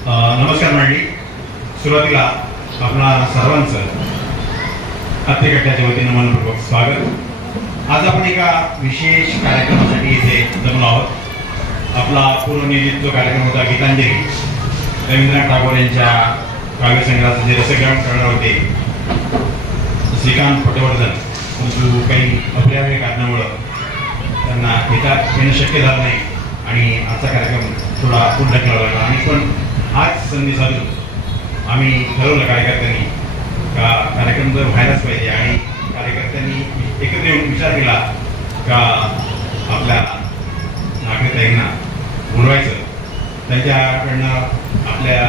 नमस्कार मंडळी. सुरुवातीला आपणा सर्वांचं अत्तेकट्ट्याच्या वतीनं मनपूर्वक स्वागत. आज आपण एका विशेष कार्यक्रमासाठी इथे जमलो आहोत. आपला पूर्वनियोजित जो कार्यक्रम होता गीतांजली, रवींद्रनाथ टागोर यांच्या काव्यसंग्रहाचं जे रसग्रहण करणार होते श्रीकांत पटवर्धन, परंतु काही अपरिहार्य कारणामुळं त्यांना येणं शक्य झालं नाही आणि आजचा कार्यक्रम थोडा पुढे ढकलावा लागला. आणि पण आज संधी साधून आम्ही ठरवलं कार्यकर्त्यांनी का कार्यक्रम जर व्हायलाच पाहिजे आणि कार्यकर्त्यांनी एकत्र येऊन विचार केला का आपल्या नागरिकांना बोलवायचं, त्यांच्याकडनं आपल्या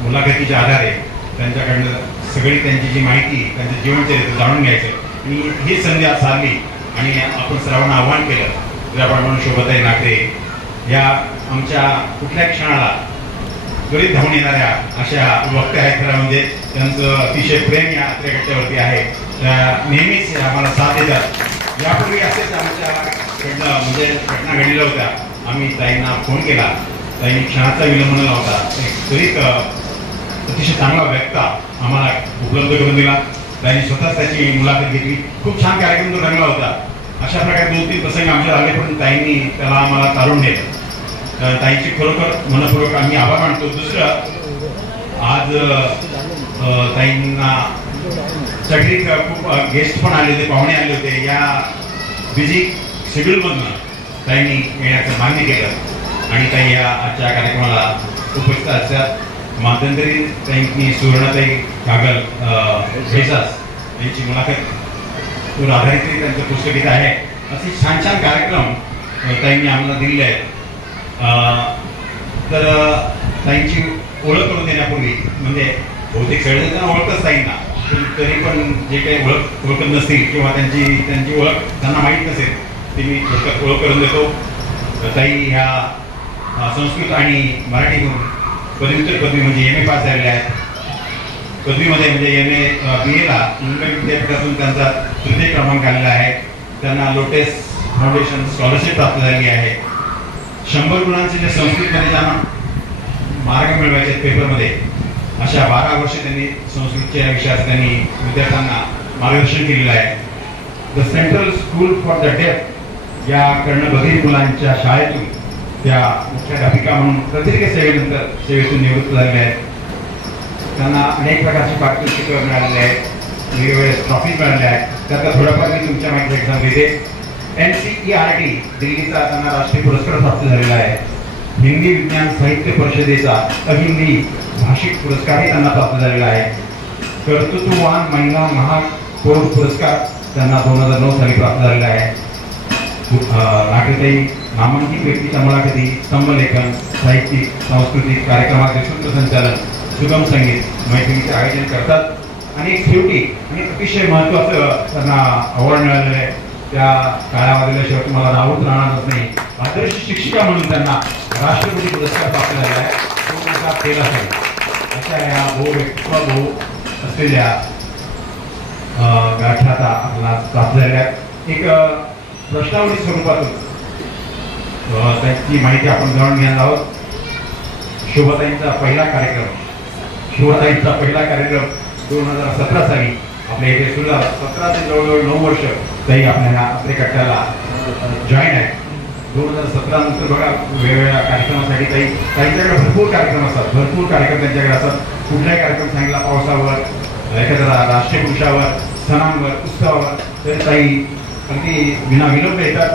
मुलाखतीच्या आधारे त्यांच्याकडनं सगळी त्यांची जी माहिती, त्यांचं जीवनचरित्र जाणून घ्यायचं. आणि ही संधी आज साधली आणि आपण सर्वांना आव्हान केलं की आपण म्हणून शोभाताई नागरे या आमच्या कुठल्या क्षणाला त्वरित धावून येणाऱ्या अशा वक्त्या आहेत. खरं म्हणजे त्यांचं अतिशय प्रेम या अत्तेकट्ट्यावरती आहे. नेहमीच आम्हाला साथ देतात. यापूर्वी असेच आमच्याकडनं म्हणजे घटना घडलेल्या होत्या. आम्ही ताईंना फोन केला, ताईंनी क्षणाचा विलंब न लावता एक त्वरित अतिशय चांगला वक्ता आम्हाला उपलब्ध करून दिला. ताईंनी स्वतःच त्याची मुलाखत घेतली. खूप छान कार्यक्रम तो रंगला होता. अशा प्रकारे 2-3 प्रसंग आमच्या आले, पण ताईंनी त्याला आम्हाला तारून नेलं. ताईची खरोखर मनपूर्वक आम्ही आभार मानतो. दुसरं, आज ताईंना सगळी खूप गेस्ट पण आले होते, पाहुणे आले होते. या बिझी शेड्यूलमधनं ताईंनी येण्याचं मान्य केलं आणि ताई या आजच्या कार्यक्रमाला उपस्थित असतात. मध्यंतरी ताईंनी सुवर्णाताई कागल भेसास यांची मुलाखत आधारित त्यांचं पुस्तक इथं आहे. असे छान छान कार्यक्रम ताईंनी आम्हाला दिलेले आहेत. तर ताईंची ओळख करून देण्यापूर्वी, म्हणजे बहुतेक सगळेजण ओळखच ताईंना, तरी पण जे काही ओळखत नसतील किंवा त्यांची ओळख त्यांना माहीत नसेल ती मी थोडक्यात ओळख करून देतो. ताई ह्या संस्कृत आणि मराठीतून पदव्युत्तर पदवी म्हणजे MA पास झालेल्या आहेत. पदवीमध्ये म्हणजे MA BAला मुंबई विद्यापीठातून त्यांचा 3य क्रमांक आलेला आहे. त्यांना लोटेस फाउंडेशन स्कॉलरशिप प्राप्त झालेली आहे. 100 गुणांचे जे संस्कृतमध्ये ज्यांना मार्ग मिळवायचे पेपरमध्ये, अशा 12 वर्ष त्यांनी संस्कृतच्या विषयात त्यांनी विद्यार्थ्यांना मार्गदर्शन केलेलं आहे. The central school for the डेफ या कर्णबधिर मुलांच्या शाळेतून त्या मुख्याध्यापिका म्हणून प्रतिनिधी सेवेतून निवृत्त झालेल्या आहेत. त्यांना अनेक प्रकारचे पारितोषिक मिळालेले आहेत, वेगवेगळे ट्रॉफी मिळालेल्या आहेत. त्यातला थोडाफार मी तुमच्या माहिती एक्झाम देते. NCERT दिल्लीचा त्यांना राष्ट्रीय पुरस्कार प्राप्त झालेला आहे. हिंदी विज्ञान साहित्य परिषदेचा अहिंदी भाषिक पुरस्कारही त्यांना प्राप्त झालेला आहे. कर्तृत्ववान महिला महापौर पुरस्कार त्यांना 2009 साली प्राप्त झालेला आहे. नागरिकताई नामांकित व्यक्तीच्या मुलाखती, स्तंभलेखन, साहित्यिक सांस्कृतिक कार्यक्रमाचे सूत्रसंचालन, सुगम संगीत मैत्रीचे आयोजन करतात. आणि एक शेवटी आणि अतिशय महत्त्वाचं त्यांना अवॉर्ड मिळालेलं आहे. त्या काळामधल्याशिवाय तुम्हाला राहूच राहणारच नाही. आदर्श शिक्षिका म्हणून त्यांना राष्ट्रपती पुरस्कार प्राप्त झालेला आहे 2013 साली. अशा या भाऊ असलेल्या गाठा आपल्याला प्राप्त झालेल्या एक प्रश्नावली स्वरूपातून त्यांची माहिती आपण जाणून घेणार आहोत. शोभाताईंचा पहिला कार्यक्रम 2017 साली आपल्या इथे सुरू झाला. 17 ते जवळजवळ 9 वर्ष ताई आपल्या ह्या अत्तेकट्ट्याला जॉईन आहे. 2017 नंतर बघा वेगवेगळ्या कार्यक्रमासाठी ताईंच्याकडे भरपूर कार्यक्रम असतात, भरपूर कार्यक्रम त्यांच्याकडे असतात. कुठलाही कार्यक्रम सांगितला, पावसावर, एखाद्या राष्ट्रीय पुरुषावर, सणांवर, उत्सवावर, तर ताई अगदी विनाविलंब येतात,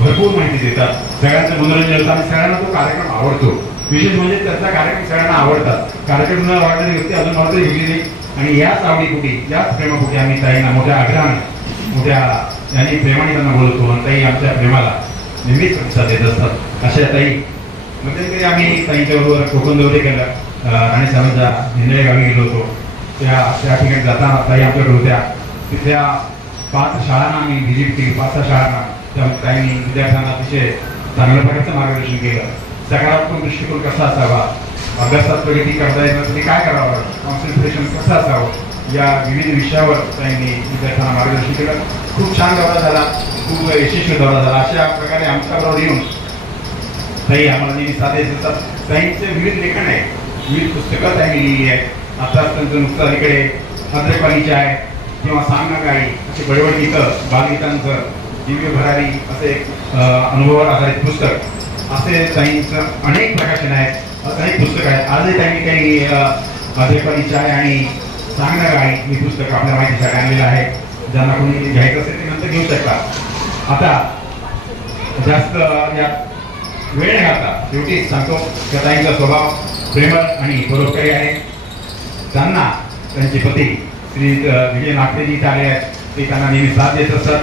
भरपूर माहिती देतात, सगळ्यांचं मनोरंजन होतं आणि सगळ्यांना तो कार्यक्रम आवडतो. विशेष म्हणजे त्याचा कार्यक्रम सगळ्यांना आवडतात. कार्यक्रम न आवडणारी व्यक्ती अजून मला तरी भेटली नाही. आणि याच आवडीपोटी, याच प्रेमापोटी आम्ही ताईंना मोठ्या आग्रहाने, मोठ्या यांनी प्रेमाने त्यांना बोलतो आणि ताई आमच्या प्रेमाला नेहमीच प्रतिसाद देत असतात. अशा ताई मध्यंतरी आम्ही ताईंच्याबरोबर कोकण दौरे केलं आणि समजा निंदळे गावी गेलो होतो. त्या ठिकाणी जाताना ताई आमच्याकडे होत्या. तिथल्या 5 शाळांना आम्ही व्हिजिट केली. 5 शाळांना त्या ताईंनी विद्यार्थ्यांना अतिशय चांगल्या प्रकारचं मार्गदर्शन केलं. सकारात्मक दृष्टिकोन कसा असावा, अभ्यासात प्रगती करता येत नसली काय करावं, कॉन्सन्ट्रेशन कसं असावं, या विविध विषयावर त्यांनी विद्यार्थ्यांना मार्गदर्शन केलं. खूप छान दौरा झाला, खूप यशस्वी दौरा झाला. अशा प्रकारे आमच्याबरोबर येऊन ताई आम्हाला नेहमी साथ देत असतात. ताईंचे विविध लेखन आहे. विविध पुस्तकं त्यांनी लिहिली आहेत. आता त्यांचं नुकतं अलीकडे अद्रकवाली चाय किंवा सांग ना गाई असे बडबड गीतं बालगीतांचं दिव्य भरारी असे अनुभवावर आधारित पुस्तक असे ताईंचं अनेक प्रकाशन आहेत, अनेक पुस्तकं आहेत. आजही त्यांनी काही अद्रकवाली चाय आणि सांग ना गाई ही पुस्तक आपल्या माहितीसाठी आणलेलं आहे. ज्यांना कोणी घ्यायचं असेल ते नंतर घेऊ शकता. आता जास्त या वेळ नाही घालता शेवटी सांगतो त्या ताईंचा स्वभाव प्रेमळ आणि परोपकारी आहे. त्यांना त्यांचे पती श्री विजय नागरेजी इथे आले आहेत. ते त्यांना नेहमी साथ देत असतात.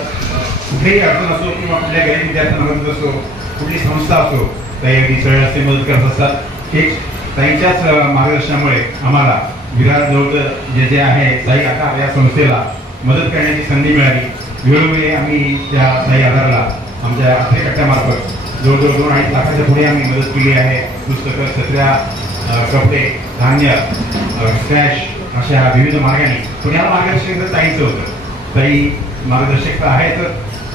कुठलीही अडचण असो किंवा कुठल्या गरीब विद्यार्थ्यांना मदत असो, कुठली संस्था असो, ताई अगदी सरळ असे मदत करत असतात. एक ताईंच्याच मार्गदर्शनामुळे आम्हाला विरार जवळ जे जे आहे ताई आधार या संस्थेला मदत करण्याची संधी मिळाली. वेळोवेळी आम्ही त्या ताई आधाराला आमच्या अठरे कट्ट्यामार्फत जवळजवळ 2-2.5 लाखाच्या पुढे आम्ही मदत केली आहे. पुस्तकं, छत्र्या, कपडे, धान्य, स्क्रॅच अशा विविध मार्गाने. पण या मार्गदर्शक ताईंचं होतं. ताई मार्गदर्शक तर आहेच,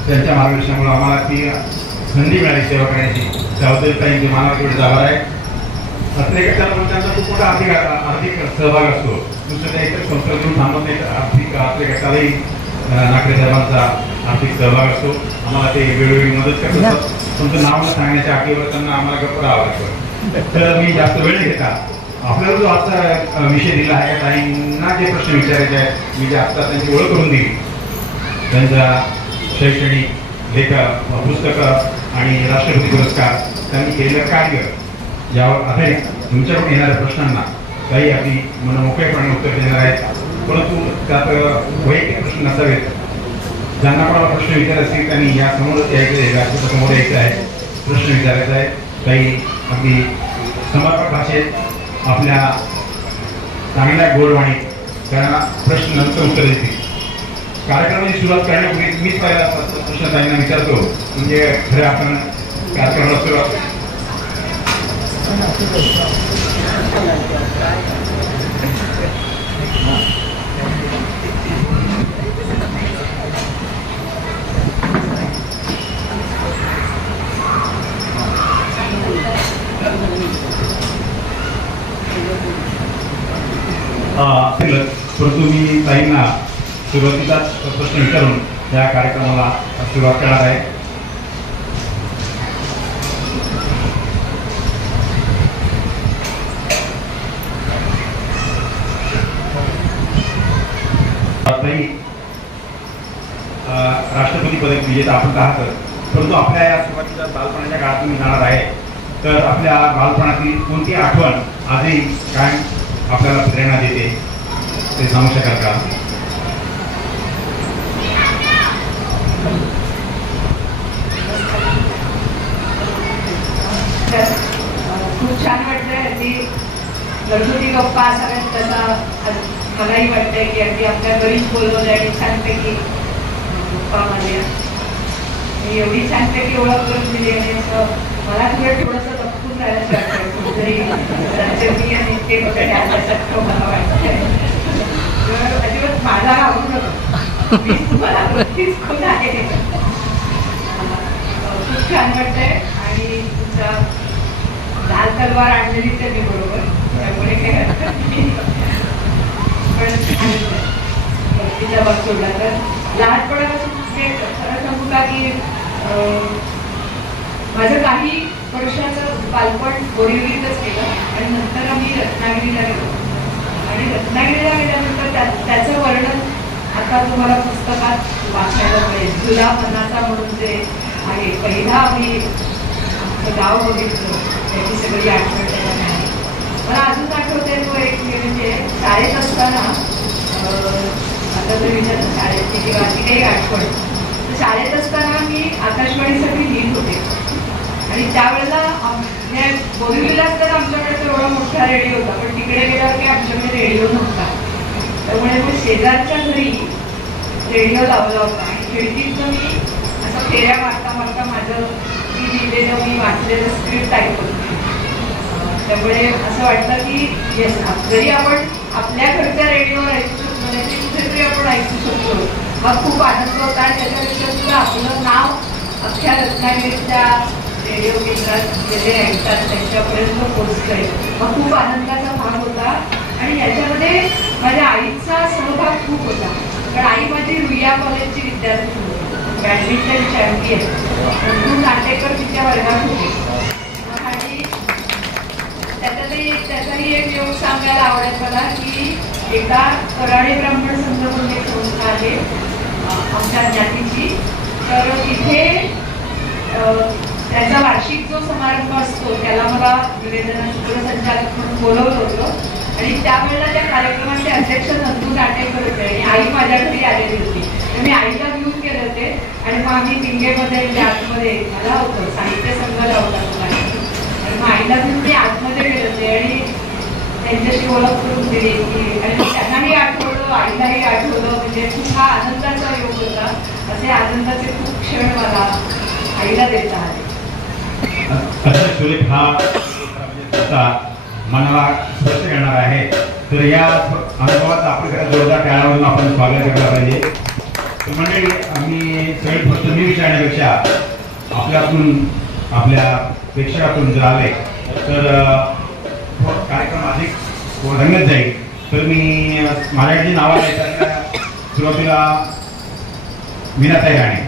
त्यांच्या मार्गदर्शनामुळे आम्हाला ती संधी मिळाली सेवा करण्याची. त्याबद्दल ताईंचे मानवाला तेवढे आभार आहे. अठरे कट्ट्याला त्यांचा खूप मोठा आर्थिक सहभाग असतो. दुसरं त्या इतर संस्थेतून थांबत नाही. आर्थिक अठरे कट्ट्यालाही नागरे साहेबांचा आर्थिक सहभाग असतो. आम्हाला ते वेळोवेळी मदत करत असतात. तुमचं नाव न सांगण्याच्या अटीवर त्यांना आम्हाला गप्प राहावं लागतं. तर मी जास्त वेळ घेता आपल्याला जो आजचा विषय दिला आहे, ताईंना जे प्रश्न विचारायचे आहेत, मी जे आत्ता त्यांची ओळख करून दिली, त्यांच्या शैक्षणिक लेखक, पुस्तकं आणि राष्ट्रपती पुरस्कार, त्यांनी केलेलं कार्य यावर आधारित तुमच्याकडून येणाऱ्या प्रश्नांना काही अगदी मनमोकळेपणे उत्तर देणार आहेत. परंतु त्यात वैयक्तिक प्रश्न नसावेत. ज्यांना कोणाला प्रश्न विचारायचे असतील त्यांनी या समोरच यायचं आहे, व्यासपीठासमोर यायचं आहे, प्रश्न विचारायचा आहे. काही अगदी समर्पक भाषेत आपल्या चांगल्या गोडवाणीत त्यांना प्रश्न नंतर उत्तर देतील. कार्यक्रमाची सुरुवात करण्यापूर्वी मीच पहिला प्रश्न त्यांना विचारतो, म्हणजे खरं आपण कार्यक्रमाला सुरुवात परंतु मी ताईंना सुरुवातीलाच प्रश्न विचारून या कार्यक्रमाला सुरुवात करणार आहे. ताई, राष्ट्रपती पदक विजेता आपण आहात, परंतु आपल्या या सुरुवातीच्या बालपणाच्या काळात तुम्ही जाणार आहे. तर आपल्या बालपणातील कोणती आठवण आजही काय आपल्याला प्रेरणा देते ते सांगू शकाल का? खूप छान वाटतंय. अगदी घरगुती गप्पा सगळ्यात तसा मलाही वाटतंय की अगदी आपल्या घरीच बोलवलं आणि छानपैकी गप्पा मारल्या. एवढी छानपैकी ओळख करून दिली आणि मला तुला थोडंसं दपकून राहायला वाटतं. तरी राज्यवी आणि ते वगैरे आल्यासारखं मला वाटतंय. अजिबात माझा आवडू नका, मी तुम्हाला नक्कीच खूप आहे. खूप छान वाटतंय. आणि तुमचा लाल तलवार आणलेली त्यांनी बरोबर, त्यामुळे काही हरकत नाही. पण तिचा भाग सोडला तर लहानपणापासून म्हणजे खरं सांगू का की माझं काही वर्षाचं बालपण बोरिवलीतच केलं आणि नंतर आम्ही रत्नागिरीला गेलो. आणि रत्नागिरीला गेल्यानंतर त्याचं वर्णन आता तुम्हाला पुस्तकात वाचायला मिळेल. जुला मनाचा म्हणून जे आहे, पहिला आम्ही आमचं गाव बघितलं, त्याची सगळी आठवण त्याला नाही. मला अजून आठवते तो एक म्हणजे शाळेत असताना, आता तुम्ही विचारलं शाळेतली किंवा अशी काही आठवण, तर शाळेत असताना मी आकाशवाणीसाठी लिहित होते. आणि त्यावेळेला बोरिवलीला असताना आमच्याकडे तो एवढा मोठा रेडिओ होता, पण तिकडे गेल्यावर काही आमच्याकडे रेडिओ नव्हता. त्यामुळे मग शेजारच्या घरी रेडिओ लावला होता आणि खिडकीतनं मी असं फेऱ्या मारता मारता माझं मी लिहिलेलं, मी वाचलेलं स्क्रिप्ट ऐकत होते. त्यामुळे असं वाटतं की येस, जरी आपण आपल्या घरच्या रेडिओवर ऐकू शकतो नाही कुठेतरी आपण ऐकू शकतो, मग खूप आनंद होता. आणि त्याच्यापेक्षा सुद्धा आपलं नाव अख्ख्या रत्नागिरीच्या रेडिओ केंद्रात जे ऐकतात त्यांच्यापर्यंत पोहोचतंय, मग खूप आनंदाचा भाग होता आणि याच्यामध्ये माझ्या आईचा सहभाग खूप होता. कारण आई माझी रुईया कॉलेजची विद्यार्थी होती, बॅडमिंटन चॅम्पियन. नंदू नाटेकर तिच्या वर्गात होते आणि त्याचाही एक योग सांगायला आवडेल मला की एकदा कराडे ब्राह्मण संघ म्हणून एक संस्था आहे आमच्या ज्ञातीची, तर तिथे त्याचा वार्षिक जो समारंभ असतो त्याला मला निवेदना सूत्रसंचालक म्हणून बोलवलं होतं आणि त्यावेळेला त्या कार्यक्रमाचे अध्यक्ष नंदू नाटेकर होते आणि आई माझ्या घरी आलेली होती. तर मी आईला घेऊन गेले होते आणि मग आम्ही पिंगेमध्ये म्हणजे आतमध्ये मला होतं साहित्य संघ लावला होता आणि मग आईला घेऊन मी आतमध्ये गेले होते आणि त्यांच्याशी ओळख करून दिली की आणि त्यांनाही आठवलं आईलाही आठवलं. म्हणजे खूप हा आनंदाचा योग होता. असे आनंदाचे खूप क्षण मला आईला देता आले. सुरेख हा होता मनाला स्पर्श करणार आहे. तर या अनुभवाचं आपण खरं जोरदार टाळ्यावरून आपण स्वागत करायला पाहिजे. तर मंडळी आम्ही सगळे फक्त मी विचारण्यापेक्षा आपल्यातून आपल्या प्रेक्षकातून जर आले तर कार्यक्रम अधिक रंगत जाईल. तर मी माझ्या जी नावं आहे त्याला सुरुवातीला मीनाताई राणे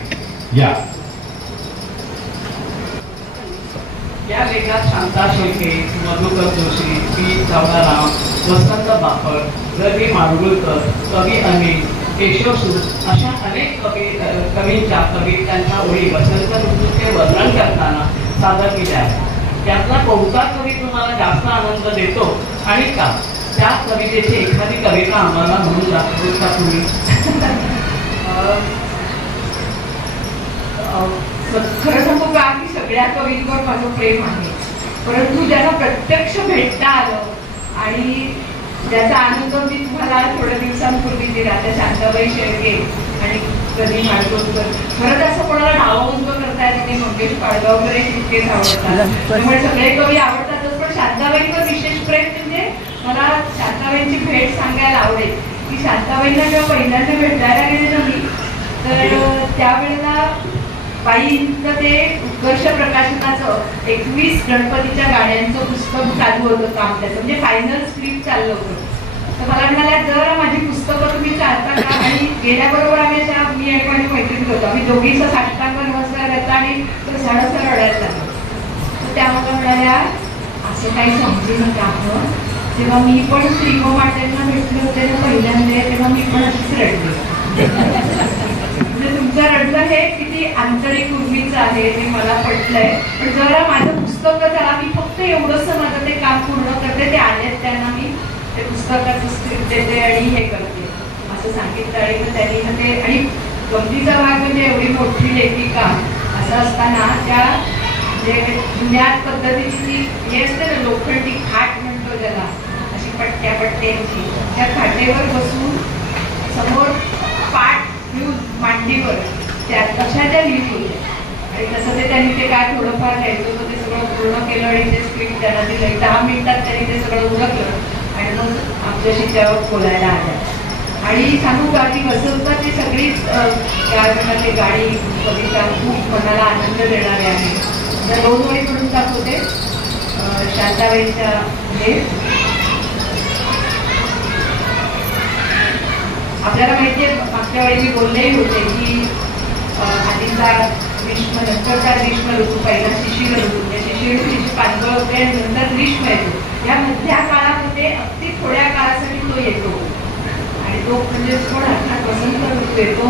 या वेगात शांता शेळके, मधुकर जोशी, पी चावलाराम, वसंत बापर, रवी माडगुळकर, कवी अनिल, केशव सूद अशा अनेक कवींच्या कवितांच्या ओळी वसंत ऋतूचे वर्णन करताना सादर केल्या आहेत. त्यातला कोणता कवी तुम्हाला जास्त आनंद देतो आणि का? त्या कवितेची एखादी कविता आम्हाला म्हणून दाखवू का तुम्ही? खरं सांगू का की सगळ्या कवींवर माझं प्रेम आहे, परंतु ज्यांना प्रत्यक्ष भेटता आलं आणि ज्याचा आनंद मी तुम्हाला थोड्या दिवसांपूर्वी दिला त्या शांताबाई शेळके आणि कधी माडगुळकर. खरंच असं कोणाला नावं करता येत नाही. मंगेश पाडगावकर तितकेच आवडतात, त्यामुळे सगळे कवी आवडतातच. पण शांताबाईंवर विशेष प्रेम म्हणजे मला शांताबाईंची भेट सांगायला आवडेल की शांताबाईंना जेव्हा पहिल्यांदा भेटायला गेले ना मी, तर त्यावेळेला बाईंचं ते उत्कर्ष प्रकाशनाचं 21 गणपतीच्या गाड्यांचं पुस्तक चालू होतं काम त्याचं, म्हणजे फायनल स्क्रिप्ट चाललं होतं. तर मला म्हणाल्या जर माझी पुस्तकं तुम्ही चालता का? आणि गेल्याबरोबर आम्ही अशा मी आणि माझी मैत्रीण होतो, आम्ही दोघीच साष्टांग नमस्कार घेतला आणि सडसर रडायला लागलो. तर त्या मला म्हणाल्या असं काही समजू नका आपण, जेव्हा मी पण श्रीगो माटेंना भेटले होते ना पहिल्यांदा तेव्हा मी पण अशीच रडले. म्हणजे तुमचं रडणं हे किती आंतरिक उर्मीचं आहे ते मला पटलंय. पण जरा माझं पुस्तक त्याला मी फक्त एवढंच माझं ते काम पूर्ण करते, ते आलेत त्यांना मी ते पुस्तकाचं स्क्रिप्ट देते आणि हे करते असं सांगितलं. आणि मग त्यांनी मग ते आणि गमतीचा भाग म्हणजे एवढी मोठी लेखिका असं असताना त्या म्हणजे जुन्या पद्धतीची ती हे असते ना लोखंडी खाट म्हणतो ज्याला, अशी पट्ट्या पट्ट्यांची, त्या खाटेवर बसून समोर पाठ घेऊन मांडीवर त्या कशा त्या लिहित होत्या. आणि तसं ते त्यांनी ते काय थोडंफार घ्यायचं होतं ते सगळं पूर्ण केलं आणि ते स्क्रिप्ट त्यांना दिलं. 10 मिनिटात त्यांनी ते सगळं उरकलं आणि मग आमच्याशी त्यावर बोलायला आल्या. आणि सांगू का की वसंताची सगळीच त्या गाडी कविता खूप मनाला आनंद देणारी आहे. त्या 2 ओळी म्हणून दाखवते शांताबाईंच्या हे. आपल्याला माहिती आहे मागच्या वेळी मी बोललेही होते की आधीचा ग्रीष्म नंतरचा ग्रीष्म ऋतू, पहिला शिशिर ऋतू, म्हणजे शिशिर ऋतूची पानगळ होते आणि नंतर ग्रीष्म येतो. या मध्या काळामध्ये अगदी थोड्या काळासाठी तो येतो आणि तो म्हणजे थोडा अर्थात वसंत ऋतू येतो,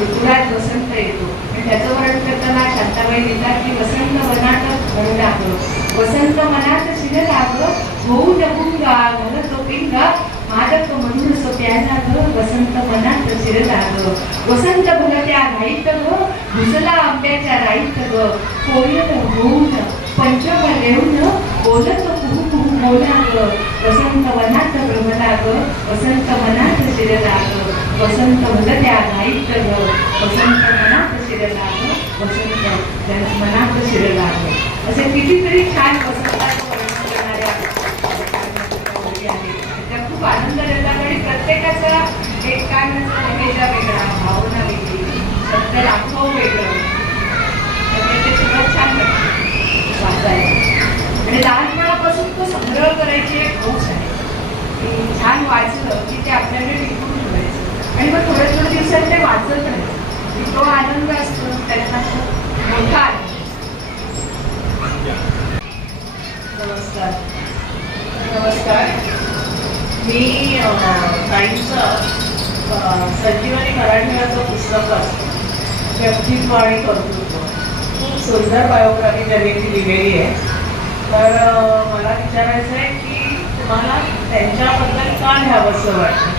ऋतुराज वसंत येतो. आणि त्याचं वर्णन करताना शांताबाई लिहितात की वसंत वनात म्हणू लागलं, वसंत मनात शिर लागलं, होऊ डबुंगा घालतो पिंगा, मादक म्हणून सोप्याला ग, वसंत मनात शिर लागलं, वसंत भर त्या घाईत ग, घुसला आंब्याच्या राईत ग, कोयल होऊन पंचम लेऊन बोलत कुहू कुहू बोला ग, वसंत वनात भ्रमला ग, वसंत मनात शिर लाग, वसंत भर त्या घाईत ग, वसंत मनात शिर लाग, वसंत मनात शिर लाग. असे कितीतरी छान वसंताचं वर्णन करणाऱ्या आहेत. त्या खूप आनंद देतात आणि प्रत्येकाचा एक काय म्हणतात वेगळा, भावना वेगळी, सत्य दाखव वेगळं, त्यामुळे ते सगळं छान वाटतं वाचायला. आणि लहानपणापासून तो संग्रह करायची एक हौस आहे. नमस्कार. नमस्कार. मी टाईमचं संजीवनी मराठीचं पुस्तक असतं व्यक्तित्व आणि कर्तृत्व खूप सुंदर बायोग्राफी त्यांनी ती लिहिलेली आहे. तर मला विचारायचं आहे की तुम्हाला त्यांच्याबद्दल का लिहावंसं वाटतं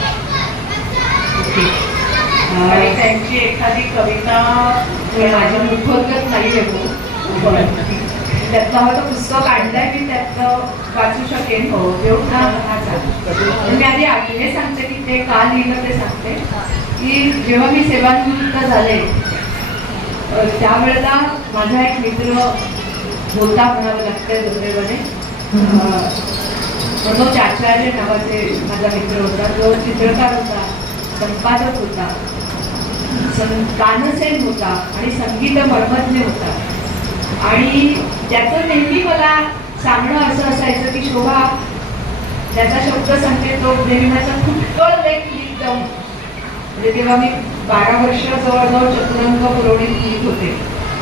आणि त्यांची एखादी कविता माझ्या मुखोद्गत नाही आहे त्यातलं हवं तर पुस्तक आणलंय मी त्यातलं वाचू शकेन. हो. एवढं हा चालेल. मी आधी हे सांगते की ते का लिहिलं ते सांगते की जेव्हा मी सेवानिवृत्त झाले त्यावेळेला माझा एक मित्र होता म्हणावं लागतंय दुर्दैवाने. मनोज आचार्य नावाचे माझा मित्र होता. जो चित्रकार होता, संपादक होता, गानसेन होता आणि संगीत मर्मज्ञ होता. आणि त्याचं नेहमी मला सांगणं असं असायचं की शोभा त्याचा शब्द सांगते तो नेहमीचा फुटकळ लेख लिहित जाऊन. म्हणजे तेव्हा मी 12 वर्ष जवळजवळ चतुरंग पुरवणीत लिहित होते.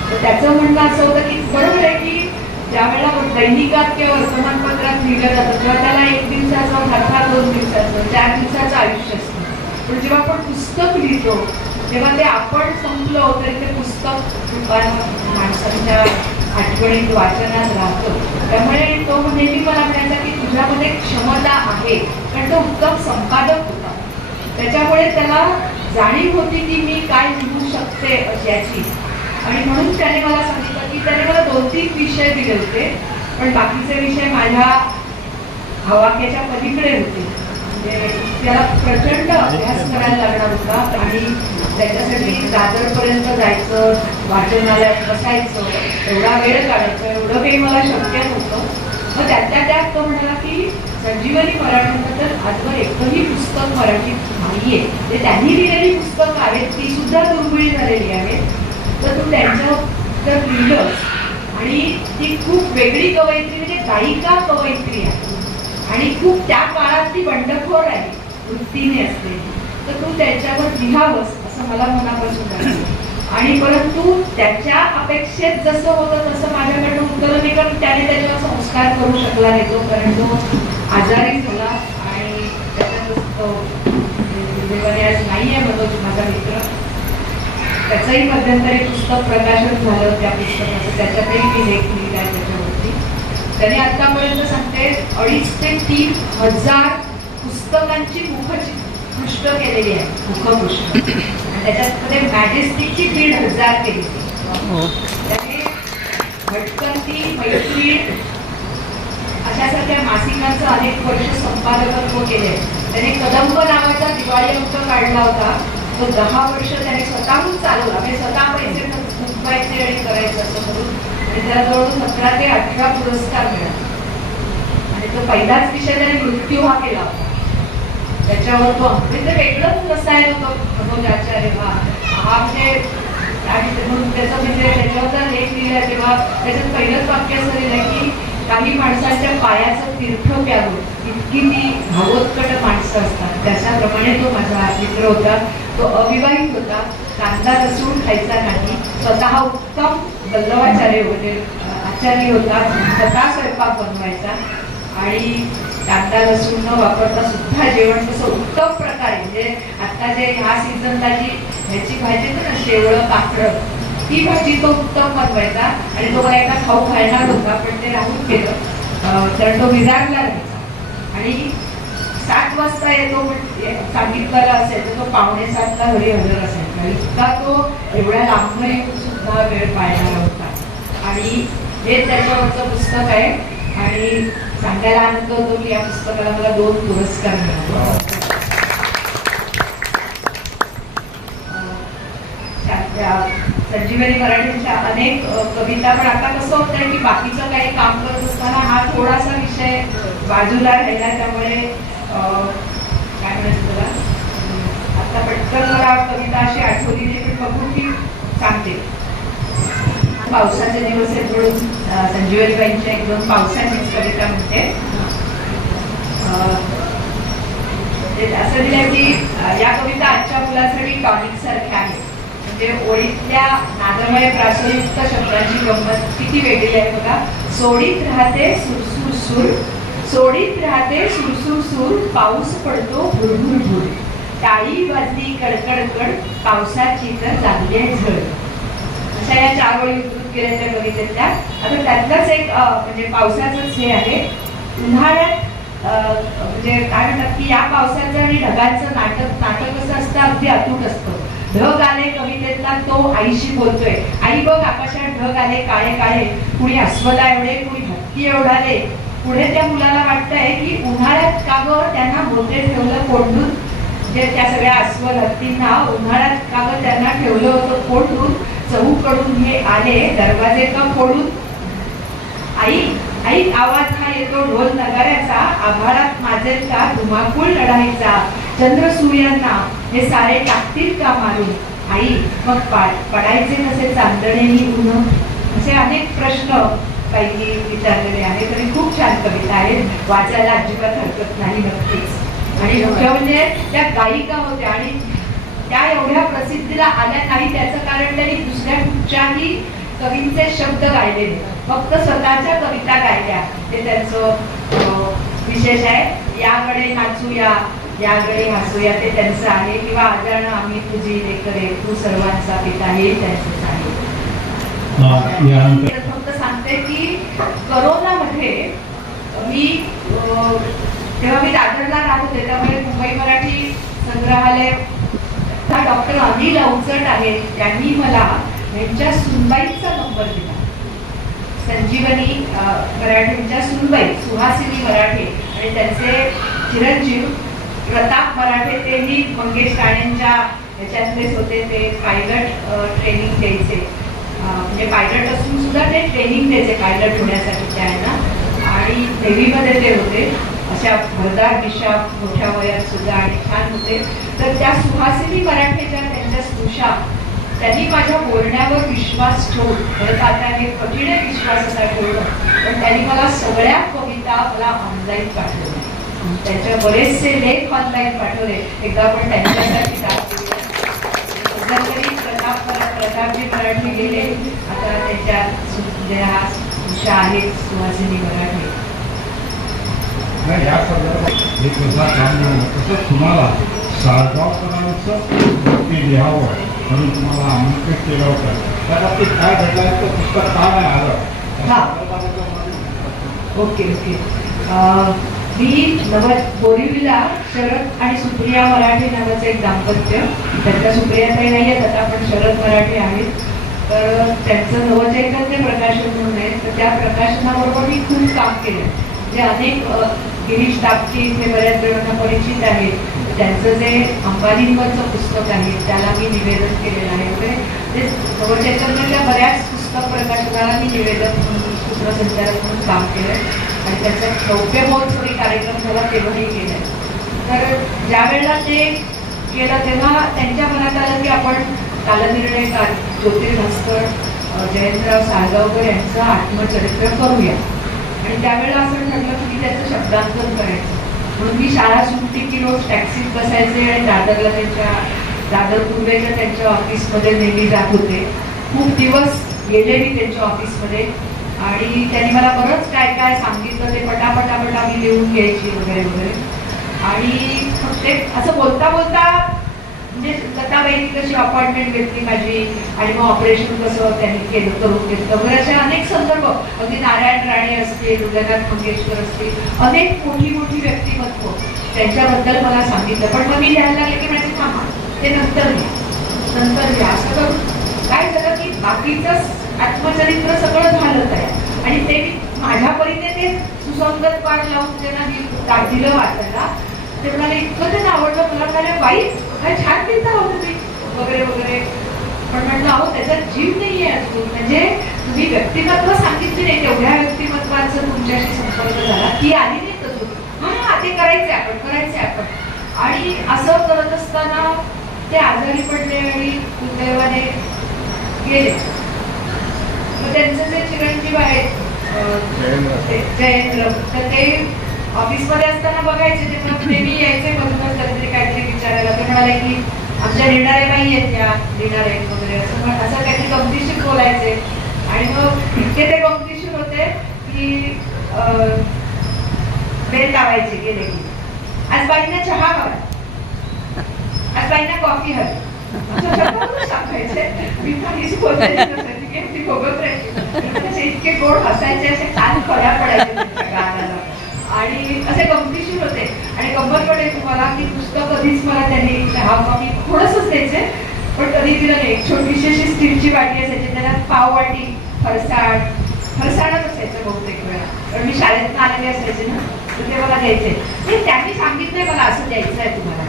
तर त्याचं म्हणणं असं होतं की बरोबर आहे की ज्यावेळेला दैनिकात किंवा वर्तमानपत्रात लिहिलं जातं तेव्हा त्याला 1 दिवसाचं अर्थात 2 दिवसाचं 4 दिवसाचं आयुष्य असतं. पण जेव्हा आपण पुस्तक लिहितो तेव्हा ते आपण संपलो तरी ते पुस्तक माणसांच्या आठवणीत वाचनात राहतं. त्यामुळे तो नेहमी मला म्हणायचा की तुझ्यामध्ये क्षमता आहे. कारण तो उत्तम संपादक होता. त्याच्यामुळे त्याला जाणीव होती की मी काय लिहू शकते याची. आणि म्हणून त्याने मला सांगितलं की त्याने मला 2-3 विषय दिले होते पण बाकीचे विषय माझ्या हवाक्याच्या पलीकडे होते. त्याला प्रचंड अभ्यास करायला लागणार होता आणि त्याच्यासाठी दादरपर्यंत जायचं, वाचनालयात बसायचं, एवढा वेळ काढायचं, एवढं काही मला शक्य नव्हतं. मग त्यातल्या त्यात तो म्हणाला की संजीवनी मराठीबद्दल आजवर एकही पुस्तक मराठीत नाहीये. ते त्यांनी लिहिलेली पुस्तकं आहेत ती सुद्धा दुर्मिळ झालेली आहेत. तर तू त्यांचं जर लिहिलंस आणि ती खूप वेगळी कवयित्री म्हणजे गायिका कवयित्री आहे आणि खूप त्या काळात ती बंडखोर आहे वृत्तीने असते तर तू त्याच्यावर लिहावंस असं मला मनापासून वाटतं. आणि परंतु त्याच्या अपेक्षेत जसं होतं तसं माझ्याकडनं उत्तरं नाही कारण त्याने त्याच्यावर संस्कार करू शकला नाही. तो कारण तो आजारी झाला आणि त्याच्यातच तो आज नाही आहे मनोज माझा मित्र. त्याचंही मध्यंतरी पुस्तक प्रकाशन झालं त्या पुस्तकाचं. त्याच्यातही मी लेख लिहिला आहे त्याच्यावरती. त्याने आतापर्यंत सांगते 2,500 ते 3,000 पुस्तकांची मुखपृष्ठ केलेली आहे. मुखपृष्ठ आणि त्याच्यामध्ये मॅजेस्टिकची 1,500 केलेली. त्याने भटकंती, मैत्रीण अशासारख्या मासिकांचं अनेक वर्ष संपादकत्व केले. त्याने कदंब नावाचा दिवाळी अंक काढला होता. तो 10 वर्ष त्याने स्वतःहून चालवला. म्हणजे स्वतः पैसे गुंतवायचे आणि करायचं असं म्हणून. आणि त्याला जवळ 17 ते 18 पुरस्कार मिळाले. आणि तो पहिलाच विषय त्याने मृत्यू हा केला होता. त्याच्यावर तो म्हणजे वेगळंच रसायन होतं मनोज आचार्य हा म्हणजे म्हणून त्याचं म्हणजे त्याच्यावर लेख लिहिला तेव्हा त्याच्यात पहिलंच वाक्य असं लिहिलं की काही माणसांच्या पायाचं तीर्थ प्यावं इतकी ती भावोत्कट माणसं असतात. त्याच्याप्रमाणे तो माझा मित्र होता. तो अविवाहित होता. कांदा लसूण खायचा नाही. स्वतः उत्तम वल्लवाचार्य होते आचार्य होता. स्वतः स्वयंपाक बनवायचा आणि कांदा लसूण न वापरता सुद्धा जेवण कसं उत्तम प्रकारे म्हणजे आता जे ह्या सीझनला जी ह्याची भाजी ना शेवळं काकडं ती भाजी तो उत्तम बनवायचा. आणि तो मला एकदा खाऊ घालणार होता पण ते राहून गेलं तर तो विजारला राहायचा. आणि 7 वाजता येतो सांगितलेला असेल तर तो 6:45ला घरी हजर असायचा. इतका तो एवढ्या लांब येऊन सुद्धा वेळ पाळणारा होता. आणि हे त्याच्यावरचं पुस्तक आहे. आणि सांगायला आनंद होतो की या पुस्तकाला मला 2 पुरस्कार मिळाले. संजीवनी मराठीच्या अनेक कविता पण आता कसं होतंय की बाकीचं काही काम करत असताना हा थोडासा विषय बाजूला राहिला. त्यामुळे काय म्हणायचं तुला आता पटकन मला कविता अशी आठवली नाही पण बघून ती सांगते. पावसाचे दिवस आहेत म्हणून संजीवनीबाईंच्या 1-2 पावसाचीच कविता म्हणते. असं दिलं की या कविता आजच्या मुलांसाठी टॉनिक सारख्या आहेत. म्हणजे ओळीतल्या नादमय प्रासयुक्त शब्दांची गंमत किती वेगळी आहे बघा. सोडीत राहते सुरसुर सूर, सोडीत राहते सुरसुर सूर, पाऊस पडतो भुरभुर भुर, टाळी वाजली कडकडकड, पावसाची तर लागली आहे झड. अशा या 4 ओळी उद्धृत केल्या त्या कवितेतल्या. आता त्यातलंच एक म्हणजे पावसाचंच हे आहे. उन्हाळ्यात म्हणजे काय म्हणतात की या पावसाचं आणि ढगांचं नाटक कसं असतं, अगदी अतूट असतं. ढग आले कवितेतला तो आईशी बोलतोय, आई बघ आकाशात ढग आले काळे काळे, कुणी अस्वला एवढे कुणी हत्ती एवढाले. पुढे त्या मुलाला वाटतंय की उन्हाळ्यात का गं त्यांना मोठे ठेवलं कोंडून, जे त्या सगळ्या अस्वल हत्तींना उन्हाळ्यात का गं त्यांना ठेवलं होतं कोंडून, चहूकडून हे आले दरवाजे का फोडून. आई आई आवाज हा येतो ढोल नगाऱ्याचा, आभाळात माजेल का धुमाकूळ लढाईचा, चंद्र सूर्यांना हे सारे टाकतील का मारून, आई मग पडायचे कसे चांदणेही ऊन. असे अनेक प्रश्न काही विचारलेले आहेत आणि खूप छान कविता आहेत, वाचायला अजिबात हरकत नाही नक्कीच. आणि मुख्य म्हणजे त्या गायिका होत्या आणि त्या एवढ्या प्रसिद्धीला आल्या नाही त्याचं कारण त्यांनी दुसऱ्या कुठच्याही कवींचे शब्द गायले, फक्त स्वतःच्या कविता गायल्या. ते त्यांचं विशेष आहे. याकडे नाचूया याकडे हसूया ते त्यांचं आहे, किंवा आदरण आम्ही तुझी लेकरे तू सर्वांचा पिता हे त्यांचंच आहे. फक्त सांगते की करोनामध्ये मी तेव्हा मी दादरला राहत होते, त्यामुळे मुंबई मराठी संग्रहालय डॉक्टर अनिल अवचट आहेत, त्यांनी मला यांच्या सुनबाईचा नंबर दिला. संजीवनी मराठेंच्या सुनबाई सुहासिनी मराठे आणि त्यांचे चिरंजीव प्रताप मराठे, तेही मंगेश राणेंच्या ह्याच्यातलेच होते. ते पायलट ट्रेनिंग द्यायचे, म्हणजे पायलट असून सुद्धा ते ट्रेनिंग द्यायचे पायलट होण्यासाठी त्यांना, आणि नेव्हीमध्ये ते होते. अशा भरदार दिशा मोठ्या वयात सुद्धा आणि छान होते. तर त्या सुहासिनी मराठेच्या त्यांच्या स्नुषा, त्यांनी माझ्या बोलण्यावर विश्वास ठेवून, खरं तर आता हे कठीण विश्वासाचा ठेवलं, पण त्यांनी मला सगळ्या कविता मला ऑनलाईन पाठवल्या. त्यांच्या बरेचसे लेख ऑनलाईन पाठवले. एकदा आपण त्यांच्यासाठी तरी प्रतापजी मराठी गेले, आता त्यांच्या स्नुषा आहेत सुहासिनी मराठे. या संदर्भात एक काम तसंच तुम्हाला साळगावकरांचं ते लिहावं म्हणून तुम्हाला आमंत्रित केलं होतं. त्या बाबतीत काय घडलं तर पुस्तक का नाही आलं? Okay okay. मी बोरिवलीला शरद आणि सुप्रिया मराठे नावाचं एक दाम्पत्य, त्यांच्या सुप्रियाताई नाही आहेत आता, पण शरद मराठे आहेत. तर त्यांचं नवचैतन्य प्रकाशन म्हणून आहे, तर त्या प्रकाशनाबरोबर मी खूप काम केलं. म्हणजे अनेक गिरीश दापटे इथे बऱ्याच जणांना परिचित आहेत, त्यांचं जे अंबानींवरचं पुस्तक आहे त्याला मी निवेदन केलेलं आहे. वगैरे ते नवचैतन्याच्या बऱ्याच पुस्तक प्रकाशनाला मी निवेदन म्हणून सूत्रसंचालक म्हणून काम केलं आणि त्याचा रौप्य महोत्सवी कार्यक्रम झाला तेव्हाही केलाय. तर ज्या वेळेला ते केलं तेव्हा त्यांच्या मनात आलं की आपण कालनिर्णयकार ज्योतिर्भास्कर जयंतराव साळगावकर यांचं आत्मचरित्र करूया. आणि त्यावेळेला असं ठरलं की त्याचं शब्दांकन करायचं. म्हणून मी शाळा सुट्टी की रोज टॅक्सीत बसायचे आणि दादरला दादर पूर्वेच्या त्यांच्या ऑफिसमध्ये नेहमी जात होते. खूप दिवस गेले मी त्यांच्या ऑफिसमध्ये आणि त्यांनी मला बरंच काय काय सांगितलं, ते पटापटा मी लिहून घ्यायची वगैरे वगैरे. आणि ते असं बोलता बोलता म्हणजे लताबाईंनी कशी अपॉइंटमेंट घेतली माझी आणि मग ऑपरेशन कसं त्यांनी केलं करून घेतलं वगैरे असे अनेक संदर्भ, अगदी नारायण राणे असतील, उदयनाथ मंगेशकर असतील, अनेक मोठी व्यक्तिमत्व त्यांच्याबद्दल मला सांगितलं. पण मग मी लिहायला लागले की माझे थांबा ते नंतर घ्या असं करून काय झालं की बाकीचं आत्मचरित्र सगळं झालं तयार आणि ते माझ्या परीने ते सुसंगत पाठ लावून त्यांना मी दिलं वाचायला. ते म्हणाले इतकं त्यांना आवडलं. मला म्हणाले बाई काय छान लिहिता हो तुम्ही वगैरे वगैरे. पण म्हटलं अहो त्याच्यात जीव नाहीये अजून, म्हणजे तुम्ही व्यक्तिमत्व सांगितली नाही, तेवढ्या व्यक्तिमत्वाचा तुमच्याशी संपर्क झाला ती आली नाही अजून. हा ते करायचंय आपण. आणि असं करत असताना ते आजारी पडले आणि दुर्दैवाने गेले. मग त्यांचं जे चिरंजीव आहेत जयेंद्र, तर ते ऑफिसमध्ये असताना बघायचे, ते मग नेहमी यायचे मधूनच कधीतरी काहीतरी विचारायला. ते म्हणाले की आमच्या लिहिणारे बाई आहेत त्या लिहिणारे वगैरे असं काहीतरी गमतीशीर बोलायचे. आणि मग इतके ते गमतीशीर होते की बेल लावायचे गेले की आज बाईंना चहा हवा, आज बाईंना कॉफी हवी सांगायचे. मी काहीच बोलायची नसायची की ती बघत राहायची. इतके गोड हसायचे, असे कान खड्या पडायचे त्यांच्या गाण्याला आणि असे गमतीशीर होते. आणि गंमत पडे तुम्हाला की पुस्तक कधीच मला त्यांनी चहा कॉफी थोडंसंच द्यायचे, पण कधी तिला एक छोटीशी अशी स्टीलची वाटी असायची, त्याला पाववाटी फरसाणच असायचं बहुतेक वेळा, कारण मी शाळेत आलेले असायचे ना, तर ते मला द्यायचे. त्यांनी सांगितलंय मला असं द्यायचं आहे तुम्हाला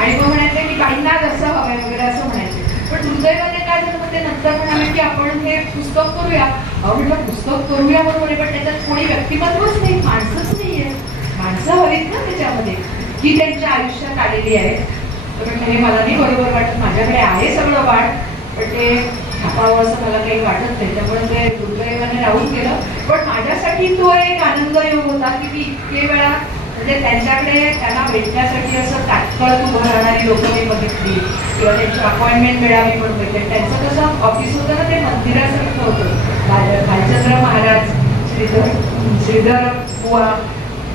आणि मग म्हणायचे की बाईंना असं हवंय वगैरे असं म्हणायचे. पण दुर्दैवाने काय झालं, मग ते नंतर म्हणाले की आपण हे पुस्तक करूया. म्हटलं पुस्तक करूया बरोबर आहे, पण त्याच्यात कोणी व्यक्तिमत्वच नाही, माणसंच नाहीये. माणसं हवीत ना त्याच्यामध्ये, की त्यांच्या आयुष्यात आलेली आहे. तर म्हटलं हे मला नाही बरोबर वाटत, माझ्याकडे आहे सगळं वाट, पण ते छापावं असं मला काही वाटत नाही. त्यामुळे ते दुर्दैवाने राहून गेलं. पण माझ्यासाठी तो एक आनंद योग होता की मी इतके वेळा म्हणजे त्यांच्याकडे त्यांना भेटण्यासाठी असं तात्काळ उभं राहणारी लोक मी बघितली किंवा त्यांची अपॉइंटमेंट मिळावी पण बघितली. त्यांचं कसं ऑफिस होतं ना, ते मंदिरासारखं होतं. भालचंद्र महाराज, श्रीधर बुवा,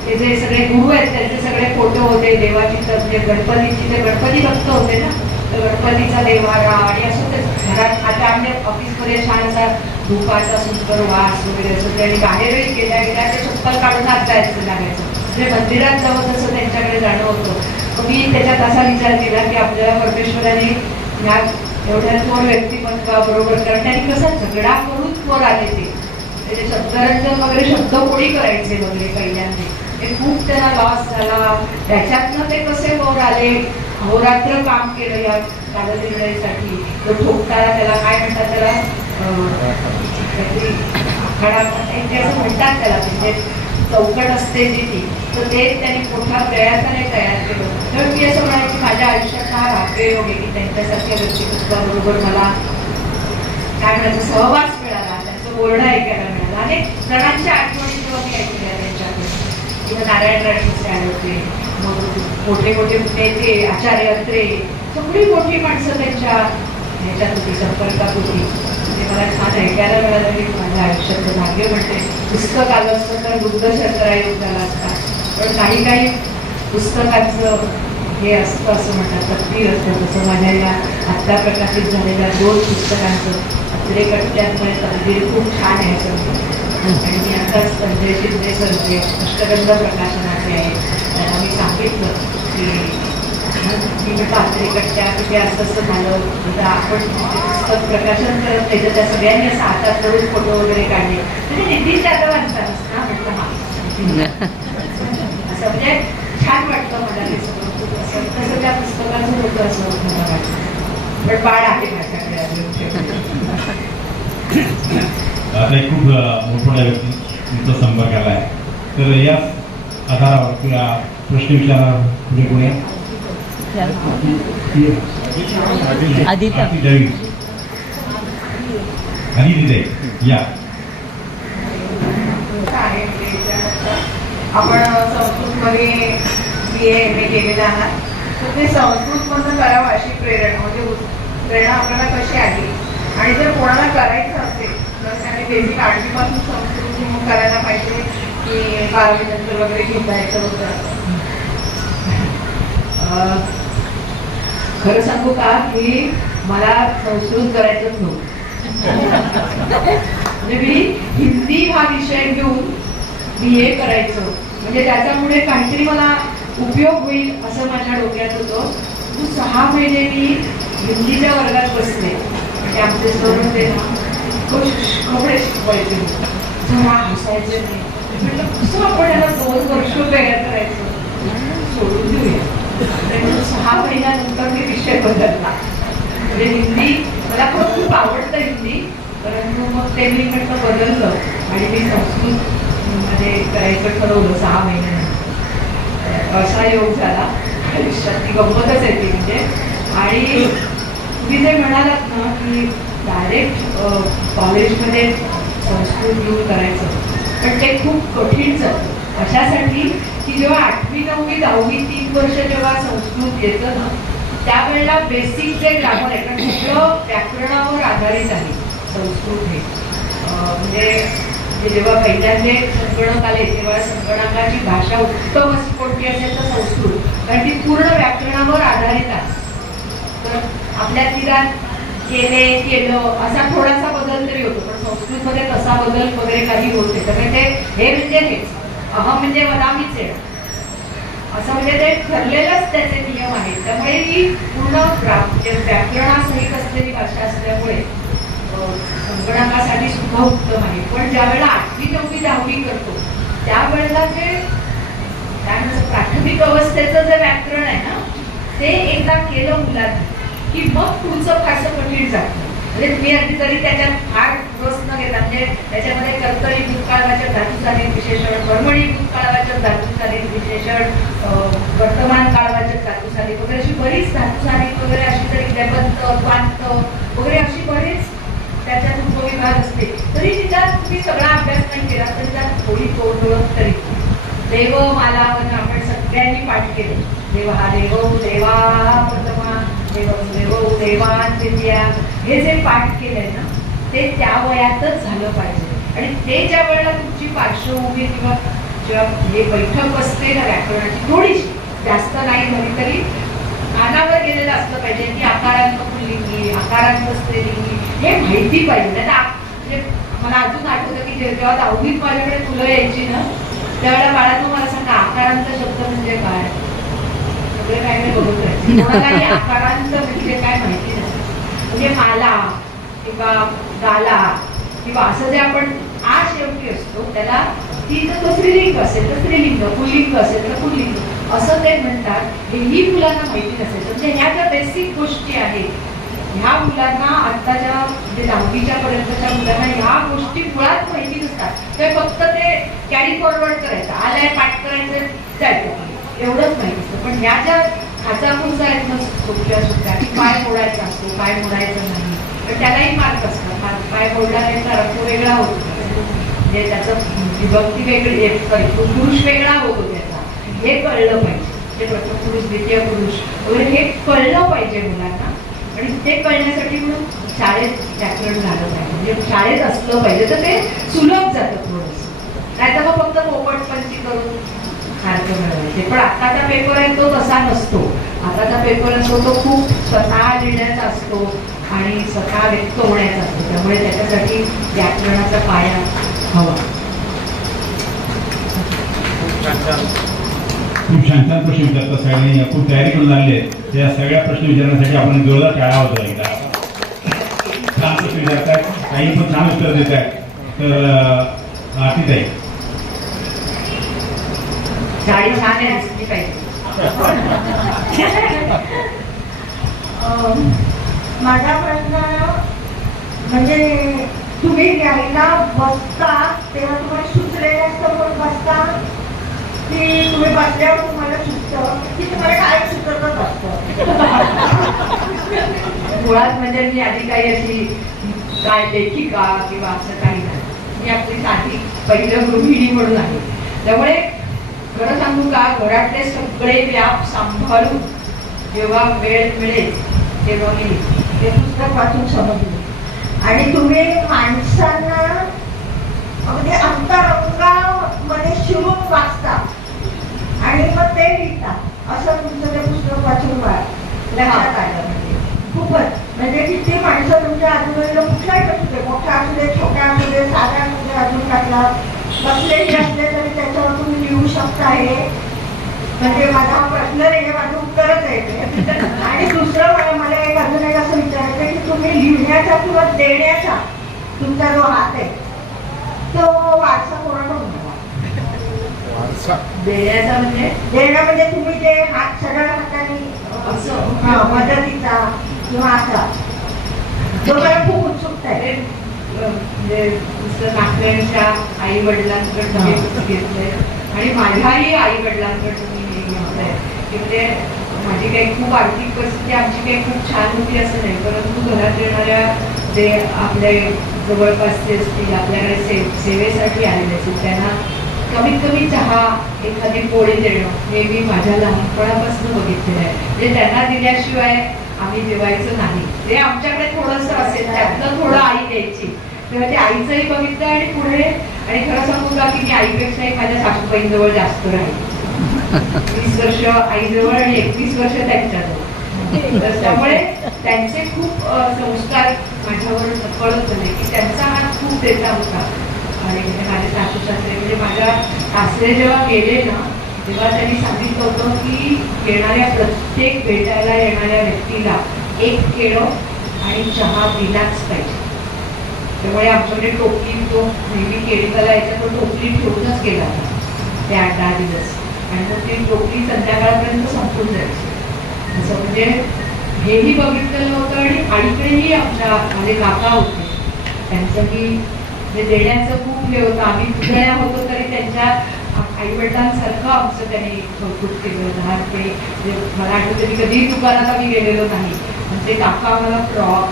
ते जे सगळे गुरु आहेत त्यांचे सगळे फोटो होते. देवाची म्हणजे गणपतीची, ते गणपती भक्त होते ना, तर गणपतीचा देवारा आणि असं ते घरात. आता आमच्या ऑफिसमध्ये छान असा धुपाचा सुंदर वास वगैरे असं, आणि बाहेरही गेल्या गेल्या ते चप्पल काढून आत जायचं लागायचं. म्हणजे मंदिरात जावं तसं त्यांच्याकडे जाणं होतं. मी त्याच्यात असा विचार केला की आपल्याला परमेश्वराने ह्या एवढ्या थोर व्यक्तिमत्वाबरोबर, कारण त्यांनी कसा झगडा करून थोर आले ते, त्याचे शब्दरंजन वगैरे शब्द कोणी करायचे वगैरे पहिल्यांदा, ते खूप त्यांना लॉस झाला. त्याच्यातनं ते कसे वर आले, अहोरात्र काम केलं या कादंबरीसाठी. तो ठोकताना त्याला काय म्हणतात, त्याला आखाडा असं म्हणतात त्याला, म्हणजे चौकट असते जी ती, तर ते त्यांनी मोठ्या प्रयत्नाने तयार केलं. तर मी असं म्हणायची माझ्या आयुष्यात हा भाग्ययोग आहे की त्यांच्यासारख्या व्यक्तिमत्वाबरोबर मला काय म्हणायचं सहवास मिळाला, त्यांचं बोलणं ऐकायला मिळालं. अनेक जणांच्या आठवणी जेव्हा मी ऐकल्या त्यांच्याकडे, किंवा नारायण राणे आले होते, मग मोठे मोठे नेते, आचार्य अत्रे, सगळी मोठी माणसं त्यांच्या ह्याच्यात होती, संपर्कात होती. ते मला छान ऐकायला मिळालं की माझ्या आयुष्याचं भाग्य. म्हणते पुस्तक आलं असतं तर दुग्ध शर्करा योग झाला असता, पण काही काही पुस्तकांचं हे असतं असं म्हणतात, तकदीर असतं. तसं माझ्या या आत्ता प्रकाशित झालेल्या 2 पुस्तकांचं अत्रे कट्ट्यांमुळे तकदीर खूप छान आहे सर. आणि मी आताच संजय शिंदे सर जे अष्टगंध प्रकाशनाचे आहे त्यांना मी सांगितलं की मी म्हटलं अत्रे कट्ट्या किती असं झालं, तर आपण पुस्तक प्रकाशन करत नाही, तर त्या सगळ्यांनी असं हातात धरून फोटो वगैरे काढले, म्हणजे नितीन जाधवांचा ना म्हटलं हा असं, म्हणजे छान वाटतं मला हे सगळं खूप असं. तसं त्या पुस्तकाचं होतं असं मला वाटतं. पण बाळ आहे माझ्याकडे अजून. आता एक खूप मोठमोठ्या व्यक्ती तुमचा संपर्क आला आहे, तर या आधारावर किंवा प्रश्न विचारा पुढे कोणी आदित्य या. आपण संस्कृतमध्ये BA MA केलेलं आहात, तर ते संस्कृतमधून करावं अशी प्रेरणा, म्हणजे प्रेरणा आपल्याला कशी आली. आणि जर कोणाला करायचं असेल तर त्याने बेसिक 8वीपासून संस्कृत करायला पाहिजे की 12वी नंतर वगैरे घेता येतं होतं. खरं सांगू का की मला संस्कृत करायचंच नव्हतं. म्हणजे मी हिंदी हा विषय घेऊन BA करायचं, म्हणजे त्याच्यामुळे काहीतरी मला उपयोग होईल असं माझ्या डोक्यात होतं. 6 महिने मी हिंदीच्या वर्गात बसले. म्हणजे आमचे सर होते ना, कपडे शिकवायचे, जरा हसायचे नाही. म्हटलं कसं आपण याला 2 वर्ष तयार करायचं, सोडून देऊया. 6 महिन्यानंतर मी विषय बदलला. म्हणजे हिंदी मला खूप आवडतं हिंदी, परंतु मग ते मी म्हटलं बदललं आणि मी संस्कृत मध्ये करायचं ठरवलं 6 महिन्यानंतर. असा योग झाला आयुष्यात, ती गंमतच आहे ती म्हणजे. आणि तुम्ही जे म्हणालात ना की डायरेक्ट कॉलेजमध्ये संस्कृत घेऊन करायचं, पण ते खूप कठीण जातं. अशासाठी की जेव्हा 8वी 9वी 10वी 3 वर्ष जेव्हा संस्कृत येतं ना, त्यावेळेला बेसिक जे ग्रामर आहे, कारण सगळं व्याकरणावर आधारित आहे संस्कृत हे. म्हणजे जेव्हा पहिल्यांदा संगणक आले तेव्हा संगणकाची भाषा उत्तम अशी कोणती असेल तर संस्कृत, कारण ती पूर्ण व्याकरणावर आधारित आहे. तर आपल्या तीरात केलं असा थोडासा बदल तरी होतो, पण संस्कृतमध्ये तसा बदल वगैरे काही होत नाही. त्यामुळे ते हे म्हणजे हेच, अहम म्हणजे वदामीच आहे असं, म्हणजे ते ठरलेलंच त्याचे नियम आहेत. त्यामुळे ही पूर्ण व्याकरणासहित असलेली भाषा असल्यामुळे संगणकासाठी सुद्धा उत्तम आहे. पण ज्यावेळेला 8वी 9वी 10वी करतो त्यावेळेला जे काय म्हणतात प्राथमिक अवस्थेचं जे व्याकरण आहे ना, ते एकदा केलं मुलांनी की मग पुढचं फारसं कठीण जातं. म्हणजे तुम्ही अगदी तरी त्याच्यात फार रस न घेता, म्हणजे त्याच्यामध्ये कर्तरी भूतकाळवाचक धातुसाधित विशेषण, कर्मणी भूतकाळवाचक धातुसाधित विशेषण, वर्तमान काळवाचक धातुसाधित वगैरे अशी बरीच धातुसाधित वगैरे अशी तरी लेबंत क्वांत वगैरे अशी बरीच त्याच्यात उपविभाग असते. तरी तिच्यात तुम्ही सगळा अभ्यास नाही केला तरी त्यात थोडी तोड ओळख तरी. देवमालावन आपण सगळ्यांनी पाठ केलं. देव हा देव, देवा प्रथमा, देव देव देवान द्वितीया, हे जे पाठ केलंय ना ते त्या वयातच झालं पाहिजे. आणि ते ज्या वेळेला तुमची पार्श्वभूमी किंवा जेव्हा हे बैठक असते ना व्याकरणाची थोडीशी जास्त नाही झाली तरी कानावर गेलेलं असलं पाहिजे की आकारांत पुल्लिंगी, आकारांत स्त्रीलिंगी हे माहिती पाहिजे. म्हणजे मला अजून आठवतं की जेव्हा 10वीत माझ्याकडे मुलं यायची ना त्यावेळेला बाळांनो मला सांगा आकारांत शब्द म्हणजे काय, सगळे काय नाही बघत राहायचे. कोणालाही आकारांत म्हणजे काय माहिती नसतं. म्हणजे माला किंवा गाला किंवा असं जे आपण आ शेवटी असतो त्याला ती जर स्त्रीलिंग असेल तर स्त्रीलिंग, पुल्लिंग असेल तर पुल्लिंग असं ते म्हणतात. हेही मुलांना माहिती नसेल. म्हणजे ह्या ज्या बेसिक गोष्टी आहेत ह्या मुलांना आत्ताच्या म्हणजे 10वीच्या पर्यंतच्या मुलांना ह्या गोष्टी मुळात माहिती नसतात. ते फक्त ते कॅरी फॉरवर्ड करायचं, आलाय पाठ करायचं जायचं एवढंच माहिती असतं. पण ह्या ज्या खाचाखुचा आहेत ना सोप्या सुद्धा की पाय मोडायचा असतो, पाय मोडायचं नाही, तर त्यालाही मार्क असतात. पाय मोडला नाही तर अर्थ वेगळा होतो, म्हणजे त्याचं विभक्ती वेगळी, पुरुष वेगळा होतो त्याचा, हे कळलं पाहिजे. ते प्रथम पुरुष द्वितीय पुरुष वगैरे हे कळलं पाहिजे मुलांना. आणि ते कळण्यासाठी म्हणून शाळेत व्याकरण झालं पाहिजे, म्हणजे शाळेत असलं पाहिजे तर ते सुलभ जातं थोडंसं. नाही तर मग फक्त पोपटपंची करून सारखं मिळवायचे. पण आताचा पेपर आहे तो तसा नसतो. आताचा पेपर असतो तो खूप स्वतः लिहिण्याचा असतो आणि स्वतः व्यक्त होण्याचा असतो. त्यामुळे त्याच्यासाठी व्याकरणाचा पाया हवा. खूप छान छान प्रश्न विचारतात सगळ्यांनी, खूप तयारी करून आलेले आहेत. त्या सगळ्या प्रश्न विचारण्यासाठी आपण जोरदार टाळा होतो. एकदा छान प्रश्न विचारतायत, काही पण छान उत्तर देत आहेत. तर आरतीताई साडी छान आहे दिसली पाहिजे. माझा प्रश्न म्हणजे तुम्ही घ्यायला बसता तेव्हा तुम्हाला सुचलेल्या समोर बसता की तुम्ही बसल्यावर तुम्हाला सुचतं की तुम्हाला काय सुचतच असतं? मुळात म्हणजे मी आधी काही अशी काय लेखिका किंवा असं काही नाही. मी आपली साधी पहिलं गृहिणी म्हणून आहे. त्यामुळे खरं सांगू का, घरातले सगळे व्याप सांभाळून जेव्हा वेळ मिळेल तेव्हा मी हे पुस्तक वाचून समजले. आणि तुम्ही माणसांना म्हणजे अंतरंगामध्ये शिरून वाचता आणि मग ते लिहिता, असं तुमचं ते पुस्तक वाचून लक्षात आलं. म्हणजे खूपच म्हणजे किती माणसं तुमच्या आजूबाजूला कुठलाही असू दे, मोठ्या असू दे, छोट्या असू दे, साध्या असू दे, अजून टाकला बसलेली असले तरी त्याच्यावर तुम्ही लिहू शकता. हे म्हणजे माझा हा प्रश्न नाही, हे माझं उत्तरच आहे. आणि दुसरं मला एक अजून एक असं विचारायचं की तुम्ही लिहिण्याचा किंवा देण्याचा तुमचा जो हात आहे तो वारसा कोणाकडून घ्यावा? देण्याचा म्हणजे देणं म्हणजे तुम्ही जे हात सगळ्या हाताने असं मदतीचा किंवा असा जो मला खूप उत्सुकता आहे. म्हणजे दुसरं नागऱ्यांच्या आई वडिलांकडनं हे घेतलंय आणि माझ्याही आई वडिलांकडून मी हे घेतलंय की म्हणजे माझी काही खूप आर्थिक परिस्थिती आमची काही खूप छान होती असं नाही, परंतु घरात येणाऱ्या जे आपल्या जवळपासचे असतील आपल्याकडे सेवेसाठी आलेले असतील त्यांना कमीत कमी चहा, एखादी पोळी देणं हे मी माझ्या लहानपणापासून बघितलेलं आहे. म्हणजे त्यांना दिल्याशिवाय आम्ही जेवायचं नाही. ते आमच्याकडे थोडंसं असेल त्यातलं थोडं आई द्यायची, तेव्हा ते आईचंही बघितलं आणि पुढे. आणि खरं सांगू का की मी आईपेक्षाही माझ्या सासूबाईंजवळ जास्त राहील. 20 वर्ष आईजवळ आणि 21 वर्ष त्यांच्याजवळ. तर त्यामुळे त्यांचे खूप संस्कार माझ्यावर कळत झाले की त्यांचा हात खूप देता होता. आणि माझे सासू सासरे म्हणजे माझ्या सासरे जेव्हा गेले ना तेव्हा त्यांनी सांगितलं होतं की येणाऱ्या प्रत्येक भेटायला येणाऱ्या व्यक्तीला एक केळं आणि चहा दिलाच पाहिजे. त्यामुळे आमच्याकडे टोपली, तो नेहमी केळीला यायचा तो टोपली ठेवूनच गेला होता ते 8-10 दिवस. आणि मग ती टोपली संध्याकाळपर्यंत संपून जायची. असं म्हणजे हेही बघितलेलं होतं. आणि आईकडेही माझे काका होते, त्यांचंही म्हणजे देण्याचं खूप हे होतं. आम्ही पुतण्या होतो तरी त्यांच्या आईवडिलांसारखं आमचं त्यांनी कौतुक केलं होतं. ते मला आठवतं की कधीही दुकानात आम्ही गेलेलो नाही. म्हणजे काका मला फ्रॉक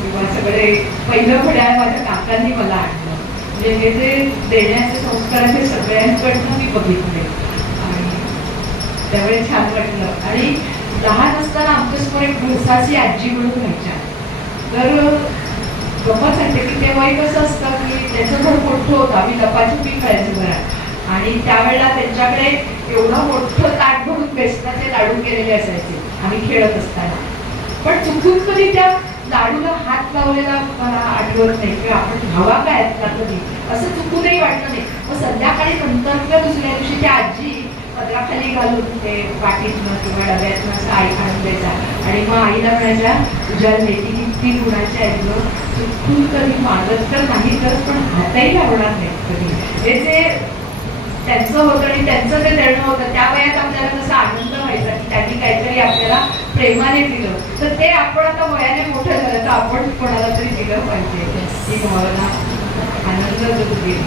किंवा सगळे पहिलं घड्याळ माझ्या काकांनी मला आणलं. म्हणजे हे जे देण्याचे संस्कार हे सगळ्यांकडनं मी बघितले आणि त्यावेळी छान वाटलं. आणि लहान असताना आमच्यासमोर एक भुसाची आजी म्हणून व्हायच्या. तर गमत सांगते की तेव्हाही कसं असतं की त्याचं घर मोठं होतं, आम्ही लपाछपी खेळायचो घरात. आणि त्यावेळेला त्यांच्याकडे एवढं मोठं ताट भरून बेसनाचे लाडू केलेले असायचे आम्ही खेळत असताना. पण चुकून कधी त्या लाडूला हात लावलेला मला आठवत नाही किंवा आपण हवा काय का कधी असं चुकूनही वाटलं नाही. मग संध्याकाळी नंतर किंवा दुसऱ्या दिवशी त्या आजी पदराखाली घालून ते पाठीतनं किंवा डब्यातनं असं आई आणून द्यायचा. आणि मग आईला म्हणायच्या तुझ्या लेकी किती गुणाच्या आहेत गं, चुकून कधी मागत तर नाही करत पण हातही लावणार नाही कधी. हे जे त्यांचं होतं आणि त्यांचं जे देणं होतं त्या वयात आपल्याला कसा आनंद व्हायचा की त्यांनी काहीतरी आपल्याला प्रेमाने दिलं. तर ते आपण आता वयाने मोठं झालं तर आपण कोणाला तरी दिलं पाहिजे ही भावना आनंद जगू गेली.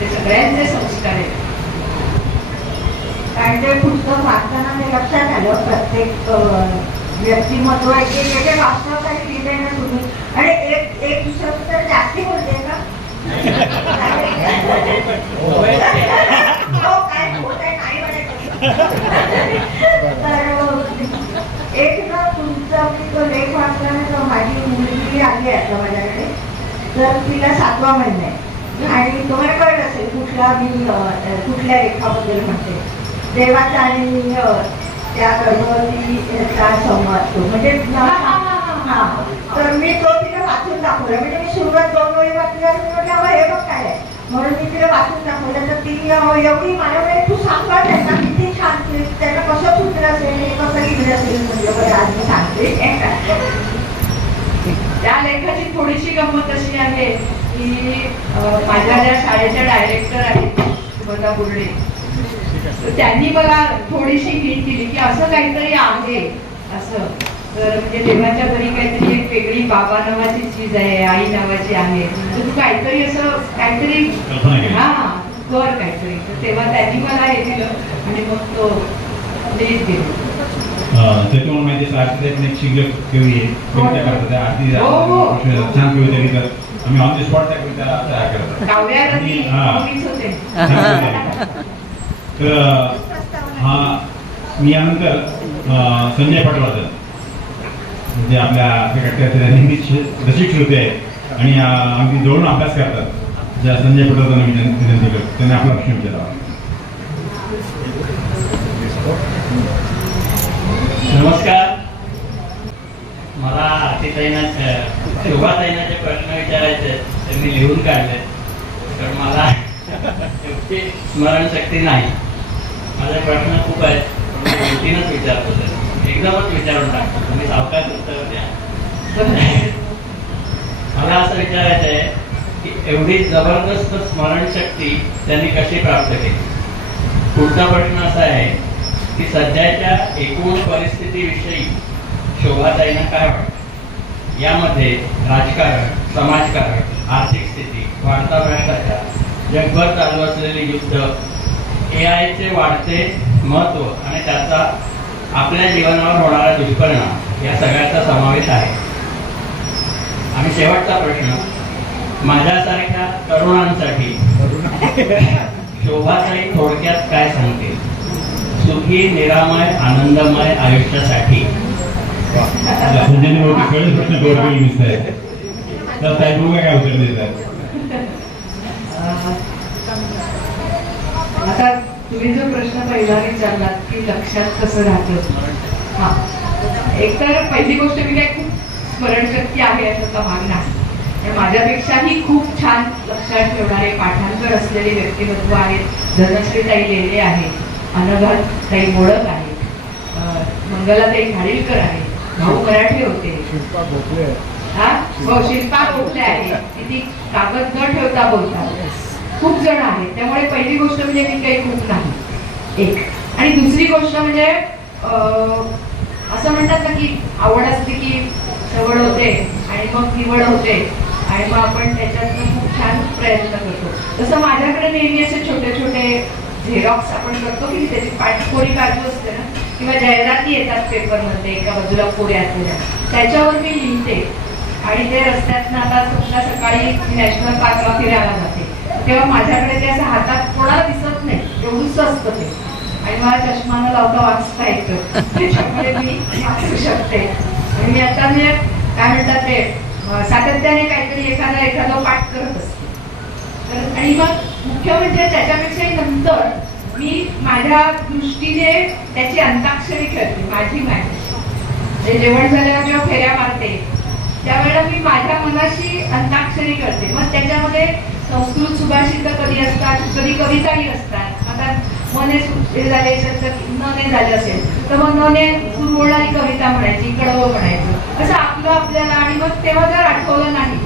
ते सगळ्यांचे संस्कार आहेत. कारण ते पुस्तक वाचताना ते लक्षात आलं प्रत्येक व्यक्तिमत्व एक वास्तव काही लिहिलंय ना तुम्ही. आणि एक दुसरं तर जास्ती बोलते का काय बोलताय नाही म्हणायचं. तर एक ना तुमचा मी तो लेख वाचला. माझी मुलगी आली आता माझ्याकडे, तर तिला 7वा महिना आहे. आणि तुम्हाला कळत असेल कुठल्या लेखाबद्दल म्हणते. देवाचा आणि त्या गर्भवतीचा संवाद तो म्हणजे हा. तर मी तो तिला वाचून दाखवला. म्हणजे मी सुरुवात 2 वेळी वाचल्या हे बघ काय आहे म्हणून मी तिला वाचून दाखवलं. तर ती एवढी मला वेळ तू सांगता त्यांना किती छान त्यांना कसं सुचलं असेल हे कसं लिहिलं असेल म्हणजे आज मी सांगते. त्या लेखाची थोडीशी गंमत अशी आहे की माझ्या ज्या शाळेच्या डायरेक्टर आहेत सुभद्रा बुर्डे, तर त्यांनी मला थोडीशी हिंट दिली की असं काहीतरी आहे असं. तर म्हणजे देवाच्या घरी काहीतरी एक वेगळी बाबा नावाची चीज आहे, आई नावाची आहे, तर तू काहीतरी असं काहीतरी हा कर काहीतरी. तर तेव्हा त्यांनी मला हे दिलं आणि मग तो लिहित गेलो. त्याच्यामुळे माहिती साहित्यात एक शिल्लक कवी आहे कविता करतात त्या आरती छान कविता लिहितात. आम्ही ऑन द स्पॉट त्या कविता तयार करतो. काव्यारती कवीच होते. तर हा मी यानंतर संजय पटवर्धन म्हणजे आपल्या नेहमीच रसिक श्रोते आहेत आणि अगदी जवळून अभ्यास करतात ज्या संजय पटवर्धन विनंती करतो त्यांनी आपला प्रश्न विचारावा. नमस्कार. मला शोभाताईंचे प्रश्न विचारायचे ते मी लिहून काढले तर मला स्मरणशक्ती नाही. माझे प्रश्न खूप आहेत पण मी गोष्टीनच विचारतो सर एकदमच विचारून टाकतो. तुम्ही सावकाश उत्तर द्या. मला असं विचारायचं आहे की एवढी जबरदस्त स्मरणशक्ती त्यांनी कशी प्राप्त केली. पुढचा प्रश्न असा आहे की सध्याच्या एकूण परिस्थितीविषयी शोभाताईंना काय वाटतं. यामध्ये राजकारण, समाजकारण, आर्थिक स्थिती, वाढता भ्रष्टाचार, जगभर चालू असलेले युद्ध, AI चे वाढते महत्त्व आणि त्याचा आपल्या जीवनावर होणारा दुष्परिणाम या सगळ्याचा समावेश आहे. आणि शेवटचा प्रश्न माझ्यासारख्या तरुणांसाठी शोभाताई थोडक्यात काय सांगते सुखी निरामय आनंदमय आयुष्यासाठी? संजयने मोठी कळेल प्रश्न गौरवी विचार आहे तर साहेब बघूया काय उत्तर देतात. आता तुम्ही जो प्रश्न पहिला विचारलात की लक्षात कसं राहतं, हा, एकतर पहिली गोष्ट मी काय खूप स्मरणशक्ती आहे याचा भाग नाही. पण माझ्यापेक्षाही खूप छान लक्षात ठेवणारे पाठांतर असलेले व्यक्तिमत्व आहेत. धनश्रीताई लेले आहे, अनघाताई मोडक आहे, मंगलाताई खाडीलकर आहे, भाऊ मराठे होते, शिल्पा भोपळे हा, हो, शिल्पा भोपळे आहे, ती कागद न ठेवता बोलतात. खूप जण आहेत. त्यामुळे पहिली गोष्ट म्हणजे मी काही खूप नाही एक. आणि दुसरी गोष्ट म्हणजे असं म्हणतात ना की आवड असते की सवड होते आणि मग निवड होते आणि मग आपण त्याच्यातून खूप छान प्रयत्न करतो. तसं माझ्याकडे नेहमी असे छोटे छोटे झेरॉक्स आपण करतो की त्याची पाठकोरी काढतो असते ना, किंवा जाहिराती येतात पेपरमध्ये एका बाजूला कोऱ्या असलेल्या, त्याच्यावर मी लिहिते. आणि ते रस्त्यातनं आता समजा सकाळी नॅशनल पार्कला फिरायला जाते तेव्हा माझ्याकडे ते असं हातात कोणाला दिसत नाही, एवढंच असतं ते, आणि मला चष्मा न लावता वाचता येतं, त्याच्यामुळे मी वाचू शकते. आणि मी आता म्हणजे काय म्हणतात ते सातत्याने काहीतरी एखादा पाठ करत असते. आणि मग मुख्य म्हणजे त्याच्यापेक्षाही नंतर मी माझ्या दृष्टीने त्याची अंताक्षरी खेळते. माझी म्हणजे जेवण झाल्यावर जेव्हा फेऱ्या मारते त्यावेळेला मी माझ्या मनाशी अंताक्षरी करते. मग त्याच्यामध्ये संस्कृत सुभाषित कधी असतात, कधी कविताही असतात. आता मने झाले न झाले असेल तर मग नने बोलणारी कविता म्हणायची, कडवं म्हणायचं, असं आपलं आपल्याला. आणि मग तेव्हा जर आठवलं नाही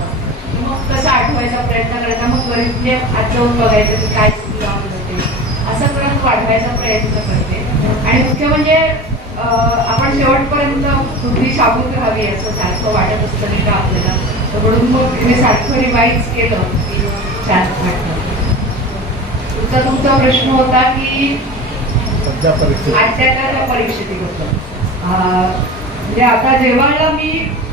मग कसं आठवायचा प्रयत्न करायचा, मग म्हणजे हात जाऊन बघायचं की काय होते, असं करत वाढवायचा प्रयत्न करते. आणि मुख्य म्हणजे आपण शेवटपर्यंत बुद्धी शाबूत राहावी असं सारखं वाटत असतं नाही का आपल्याला, तर म्हणून मग मी सारखं रिवाईज केलं की छान वाटतं. तुमचा प्रश्न होता की सध्या परिस्थिती आजच्या परीक्षेबद्दल. म्हणजे आता जेव्हा मी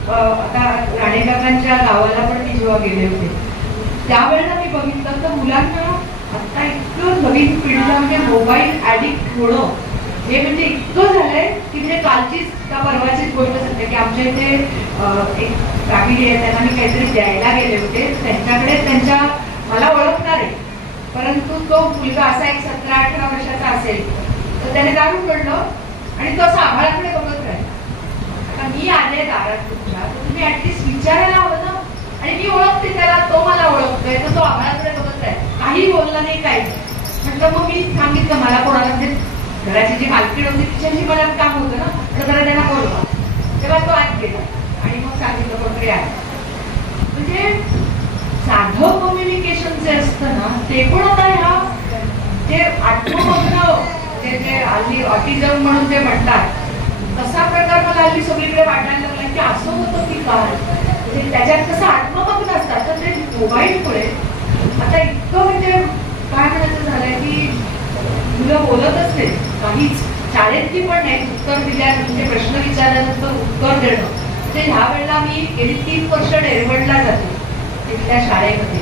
आता राणेकाकांच्या गावाला पण मी जेव्हा गेले होते त्यावेळेला मी बघितलं तर मुलांना आता इतकं नवीन पिढीला म्हणजे मोबाईल ऍडिक्ट होणं हे म्हणजे इतकं झालंय की म्हणजे कालचीच त्या परवाचीच गोष्ट सांगते की आमच्या इथे एक फॅमिली आहे, त्यांना मी काहीतरी द्यायला गेले होते. त्यांच्याकडे त्यांच्या मला ओळखणार आहे, परंतु तो मुलगा असा एक 17-18 वर्षाचा असेल तर त्याने दारू पडलं आणि तो असं आभाळाकडे बघत राहिला. आता मी आले दारात तुमच्या, तर तुम्ही ऍटलिस्ट विचारायला हवं ना. आणि मी ओळखते त्याला, तो मला ओळखतोय, तर तो आभाळाकडे बघत राहील, काही बोलला नाही, काही. म्हटलं मग मी सांगितलं मला कोणाला म्हणजे घराची जी मालकीण होती तिच्याशी मला काम होतं ना, तर जरा त्यांना बोलवा. तेव्हा तो आत गेला आणि मग सांगितलं कोणतरी आहे. म्हणजे साधं कम्युनिकेशन जे असतं ना ते पण आता ह्या जे आत्ममग्न जे हल्ली ऑटिझम म्हणून ते म्हणतात तसा प्रकार मला हल्ली सगळीकडे वाटायला लागला की असं होतं की काय, म्हणजे त्याच्यात कसं आत्ममग्न असतात तर ते मोबाईलमुळे आता इतकं म्हणजे काय म्हणायचं झालंय की मुलं बोलतच नाही काहीच, शाळेतली पण नाही. उत्तर दिल्या म्हणजे प्रश्न विचारल्यानंतर उत्तर देणं. म्हणजे ह्या वेळेला मी गेली 3 वर्ष डेरवडला जाते तिथल्या शाळेमध्ये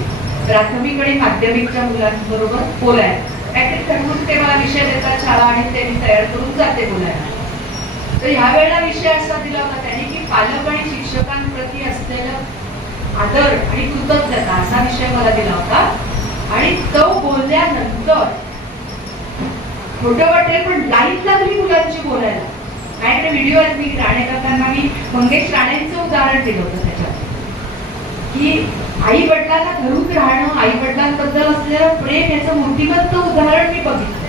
प्राथमिक आणि माध्यमिकच्या मुलांबरोबर बोलायला. काहीतरी ठरवून ते मला विषय देतात शाळा आणि ते मी तयार करून जाते बोलायला. तर ह्या वेळेला विषय असा दिला होता त्यांनी की पालक आणि शिक्षकांप्रती असलेलं आदर आणि कृतज्ञता असा विषय मला दिला होता. आणि तो बोलल्यानंतर खोटं वाटेल पण लाईट लागली मुलांची बोलायला. काय ते व्हिडिओ आहेत, मी राणेकाकांना मी मंगेश राणेंचं उदाहरण दिलं होतं त्याच्यात की आई वडिलांना धरून राहणं, आई वडिलांबद्दल असलेलं प्रेम याचं मूर्तिमंत उदाहरण मी बघितलं.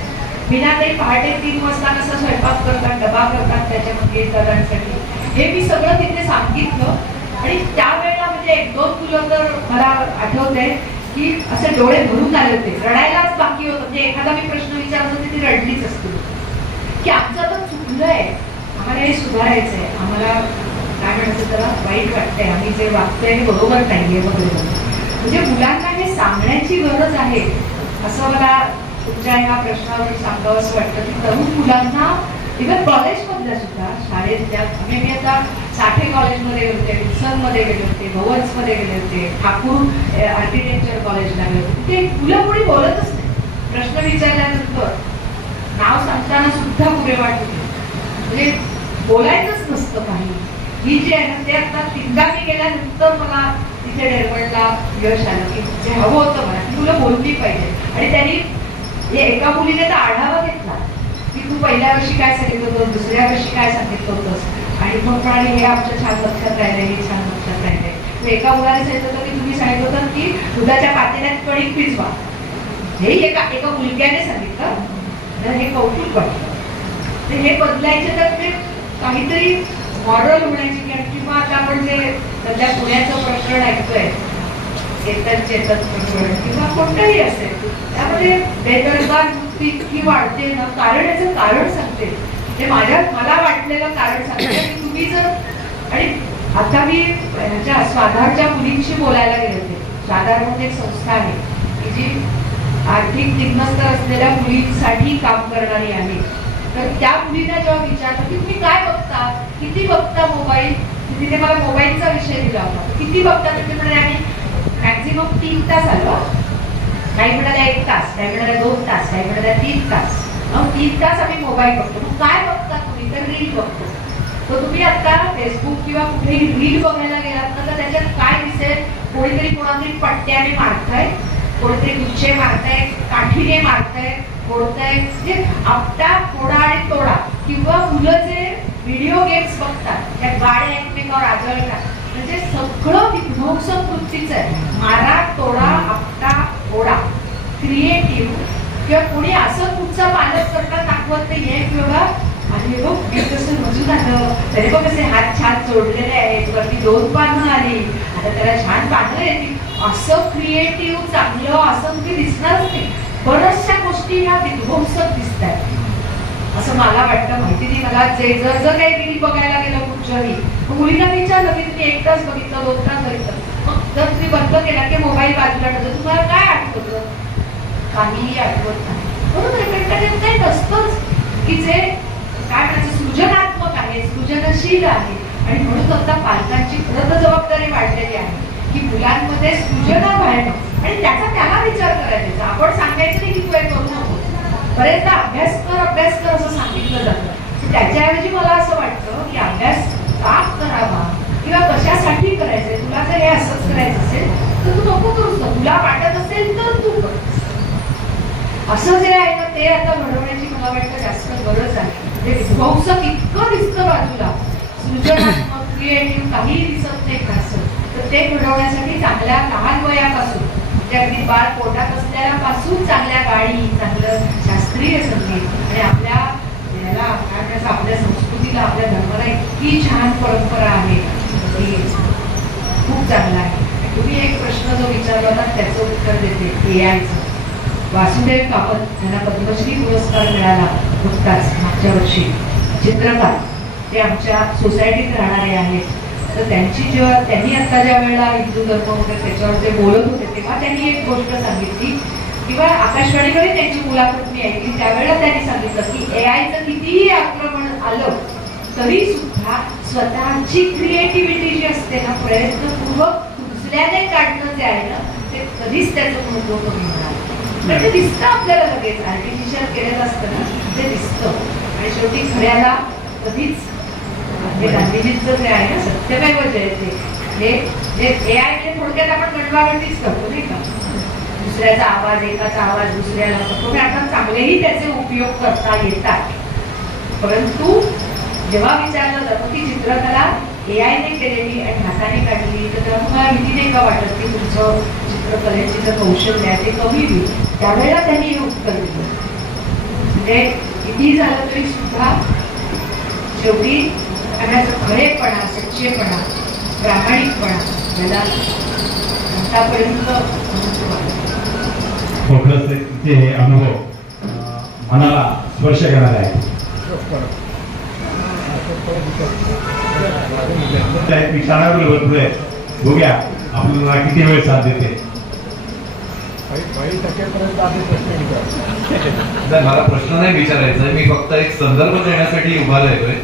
मीनाताई पहाटे 3 वाजता कसा स्वयंपाक करतात, डबा करतात त्याच्यामध्ये दादांसाठी, हे मी सगळं तिथे सांगितलं. आणि त्यावेळेला म्हणजे 1-2 मुलं तर मला आठवतंय की असे डोळे भरून आले होते, रडायलाच बाकी होतं. म्हणजे एखादा मी प्रश्न विचारत होते ती रडलीच असते की आमचं आता चुकलंय, आम्हाला हे सुधारायचंय, आम्हाला काय म्हणायचं त्याला वाईट वाटतंय, आम्ही जे वागतोय हे बरोबर नाहीये वगैरे. म्हणजे मुलांना हे सांगण्याची गरज आहे असं मला तुमच्या ह्या प्रश्नावर सांगावंसं वाटतं की तरुण मुलांना इव्हन कॉलेजमधल्या सुद्धा शाळेतल्या, मी आता साठे कॉलेजमध्ये गेले होते, विल्सनमध्ये गेले होते, भवन्समध्ये गेले होते, ठाकूर आर्किटेक्चर कॉलेजला गेले होते, ते मुलं कोणी बोलतच नाही. प्रश्न विचारल्यानंतर नाव सांगताना सुद्धा पुरेवाट होते, म्हणजे बोलायचंच नसतं काही. ही जी आहे ना, ते आता 3दा मी गेल्यानंतर मला तिथे डेरवणला यश आलं की जे हवं होतं मला की तुला बोलली पाहिजे. आणि त्यांनी एका मुलीने तर आढावा घेतला की तू पहिल्या वर्षी काय सांगितलं होतं, दुसऱ्या वर्षी काय सांगितलं होतंस, आणि मग म्हणाले हे आमच्या छान लक्षात राहिले, हे छान लक्षात राहिले. एका मुलाने सांगितलं होतं की तुम्ही सांगितलं होतं की दुधाच्या पातेल्यात कणिक भिजवा, हे एका मुलग्याने सांगितलं, तर हे कौतुक वाटलं. तर हे बदलायचे तर ते काहीतरी मॉडल होण्याची, किंवा आता आपण जे सध्या पुण्याचं प्रकरण ऐकतोय, चेतन प्रकरण किंवा कोणतंही असेल, त्यामध्ये बेदरकार वृत्ती इतकी वाढते ना. कारण याचं कारण सांगते, ते मला वाटलेलं कारण सांगते की तुम्ही जर, आणि आता मी ह्याच्या स्वाधारच्या मुलींशी बोलायला गेले होते. स्वाधार म्हणून एक संस्था आहे की जी आर्थिक निम्नस्तर असलेल्या मुलींसाठी काम करणारी आहे. तर त्या मुलींना जेव्हा विचारलं की तुम्ही काय बघता, किती बघता मोबाईल, तिने मला मोबाईलचा विषय दिला होता, किती बघता, तिथे म्हणाले आम्ही मॅक्झिमम 3 तास आलो, काही म्हणाल्या 1 तास, काही म्हणाल्या 2 तास, काही म्हणाल्या 3 तास. 3 तास आम्ही मोबाईल बघतो. मग काय बघता तुम्ही, तर रील बघतो. तर तुम्ही आता फेसबुक किंवा कुठेही रील बघायला गेलात ना, तर त्याच्यात काय दिसेल, कोणीतरी कोणातरी पट्ट्याने मारताय, कोणीतरी गुच्छे मारताय, काठीने मारताय, फोडताय, म्हणजे आपटा फोडा आणि तोडा, किंवा मुलं जे व्हिडिओ गेम्स बघतात त्या गाड्या एकमेकावर आदळतात, म्हणजे सगळं विध्वंसक वृत्तीचं आहे. मारा, तोडा, आपटा, फोडा. क्रिएटिव्ह किंवा कोणी असं कुठचा पालक करता दाखवत नाहीये किंवा आणि बघ मी कसं मजून आलं, तरी बघ कसे हात छान जोडलेले आहेत, वरती 2 पानं आली, आता त्याला छान पानं येतील, असं क्रिएटिव्ह चांगलं असं तुम्ही दिसणारच नाही. बऱ्याचशा गोष्टी ह्या विध्वंसक दिसतात असं मला वाटतं. माहिती नाही मला, जर काही रील बघायला गेलं कुठच्याही, मुलीला विचारलं की तुम्ही 1 तास बघितलं, 2 तास बघितलं, मग जर तुम्ही बंद केला की मोबाईल बाजूला ठेवतो, तुम्हाला काय आठवतं, काहीही आठवत नाही. बरोबर, काही नसतंच की जे काय म्हणायचं सृजनात्मक आहे, सृजनशील आहे. आणि म्हणून आता पालकांची खरं तर जबाबदारी वाढलेली आहे की मुलांमध्ये सृजना व्हायला, आणि त्याचा त्याला विचार करायचा. आपण सांगायचं नाही की तू हे करू नको, बरेचदा अभ्यास कर असं सांगितलं जातं. त्याच्याऐवजी मला असं वाटतं की अभ्यास का करावा किंवा कशासाठी करायचंय, तुला जर हे असंच करायचं असेल तर तू नको करूच ना, तुला वाटत असेल तर तू कर. असं जे आहे ना ते आता घडवण्याची मला वाटतं जास्त गरज आहे. म्हणजे विध्वंसक इतकं दिसतं बाजूला, सृजनात्मक क्रिएटिव्ह काहीही दिसत नाही असं, तर ते घडवण्यासाठी चांगल्या लहान वयापासून, म्हणजे अगदी बाळ पोटात असल्यापासून चांगल्या गाणी, चांगलं शास्त्रीय संगीत, आणि आपल्या याला आपल्या संस्कृतीला, आपल्या धर्माला इतकी छान परंपरा आहे की खूप चांगला आहे. तुम्ही एक प्रश्न जो विचारला होता त्याचं उत्तर देते. एआयचं वासुदेव कामत यांना पद्मश्री पुरस्कार मिळाला नुकताच मागच्या वर्षी, चित्रकार, ते आमच्या सोसायटीत राहणारे आहेत. तर त्यांनी आता ज्या वेळेला हिंदू धर्म वगैरे त्याच्यावर जे बोलत होते तेव्हा त्यांनी एक गोष्ट सांगितली, किंवा आकाशवाणीकडे त्यांची मुलाखत मी ऐकली, त्यावेळेला त्यांनी सांगितलं की एआयचं कितीही आक्रमण आलं तरी सुद्धा स्वतःची क्रिएटिव्हिटी जी असते ना, प्रयत्नपूर्वक उचल्याने काढणं जे आहे ना, ते कधीच त्याचं महत्व कमी होणार. तर ते दिसतं आपल्याला लगेच, आर्टिफिशियल केलेलं असतं ना ते दिसतं. आणि शेवटी खऱ्याला कधीच, म्हणजे गांधीजींचं जे आहे ना सत्यमेव जयते, हे एआय थोडक्यात आपण गणवागणतीच करतो नाही का, दुसऱ्याचा आवाज, एकाचा आवाज दुसऱ्याला करतो. आता चांगलेही त्याचे उपयोग करता येतात, परंतु जेव्हा विचारलं जातं की चित्रकला एआयने केलेली आणि हाताने काढली तर तुम्हाला भीती नाही का वाटत की तुमचं चित्रकलेची जर कौशल्य आहे ते कमी होईल, त्यावेळेला त्यांनी हे उत्तर दिलं. म्हणजे किती झालं तरी सुद्धा शेवटी त्याचं खरेपणा, सच्चेपणा, प्रामाणिकपणा याला आतापर्यंत ते अनुभव मनाला स्पर्श करणारे आहे. क्षणावर भरपूर आहे, बघूया आपल्याला किती वेळ साथ देते. मला प्रश्न नाही विचारायचा आहे, मी फक्त एक संदर्भ देण्यासाठी उभा राहिलोय.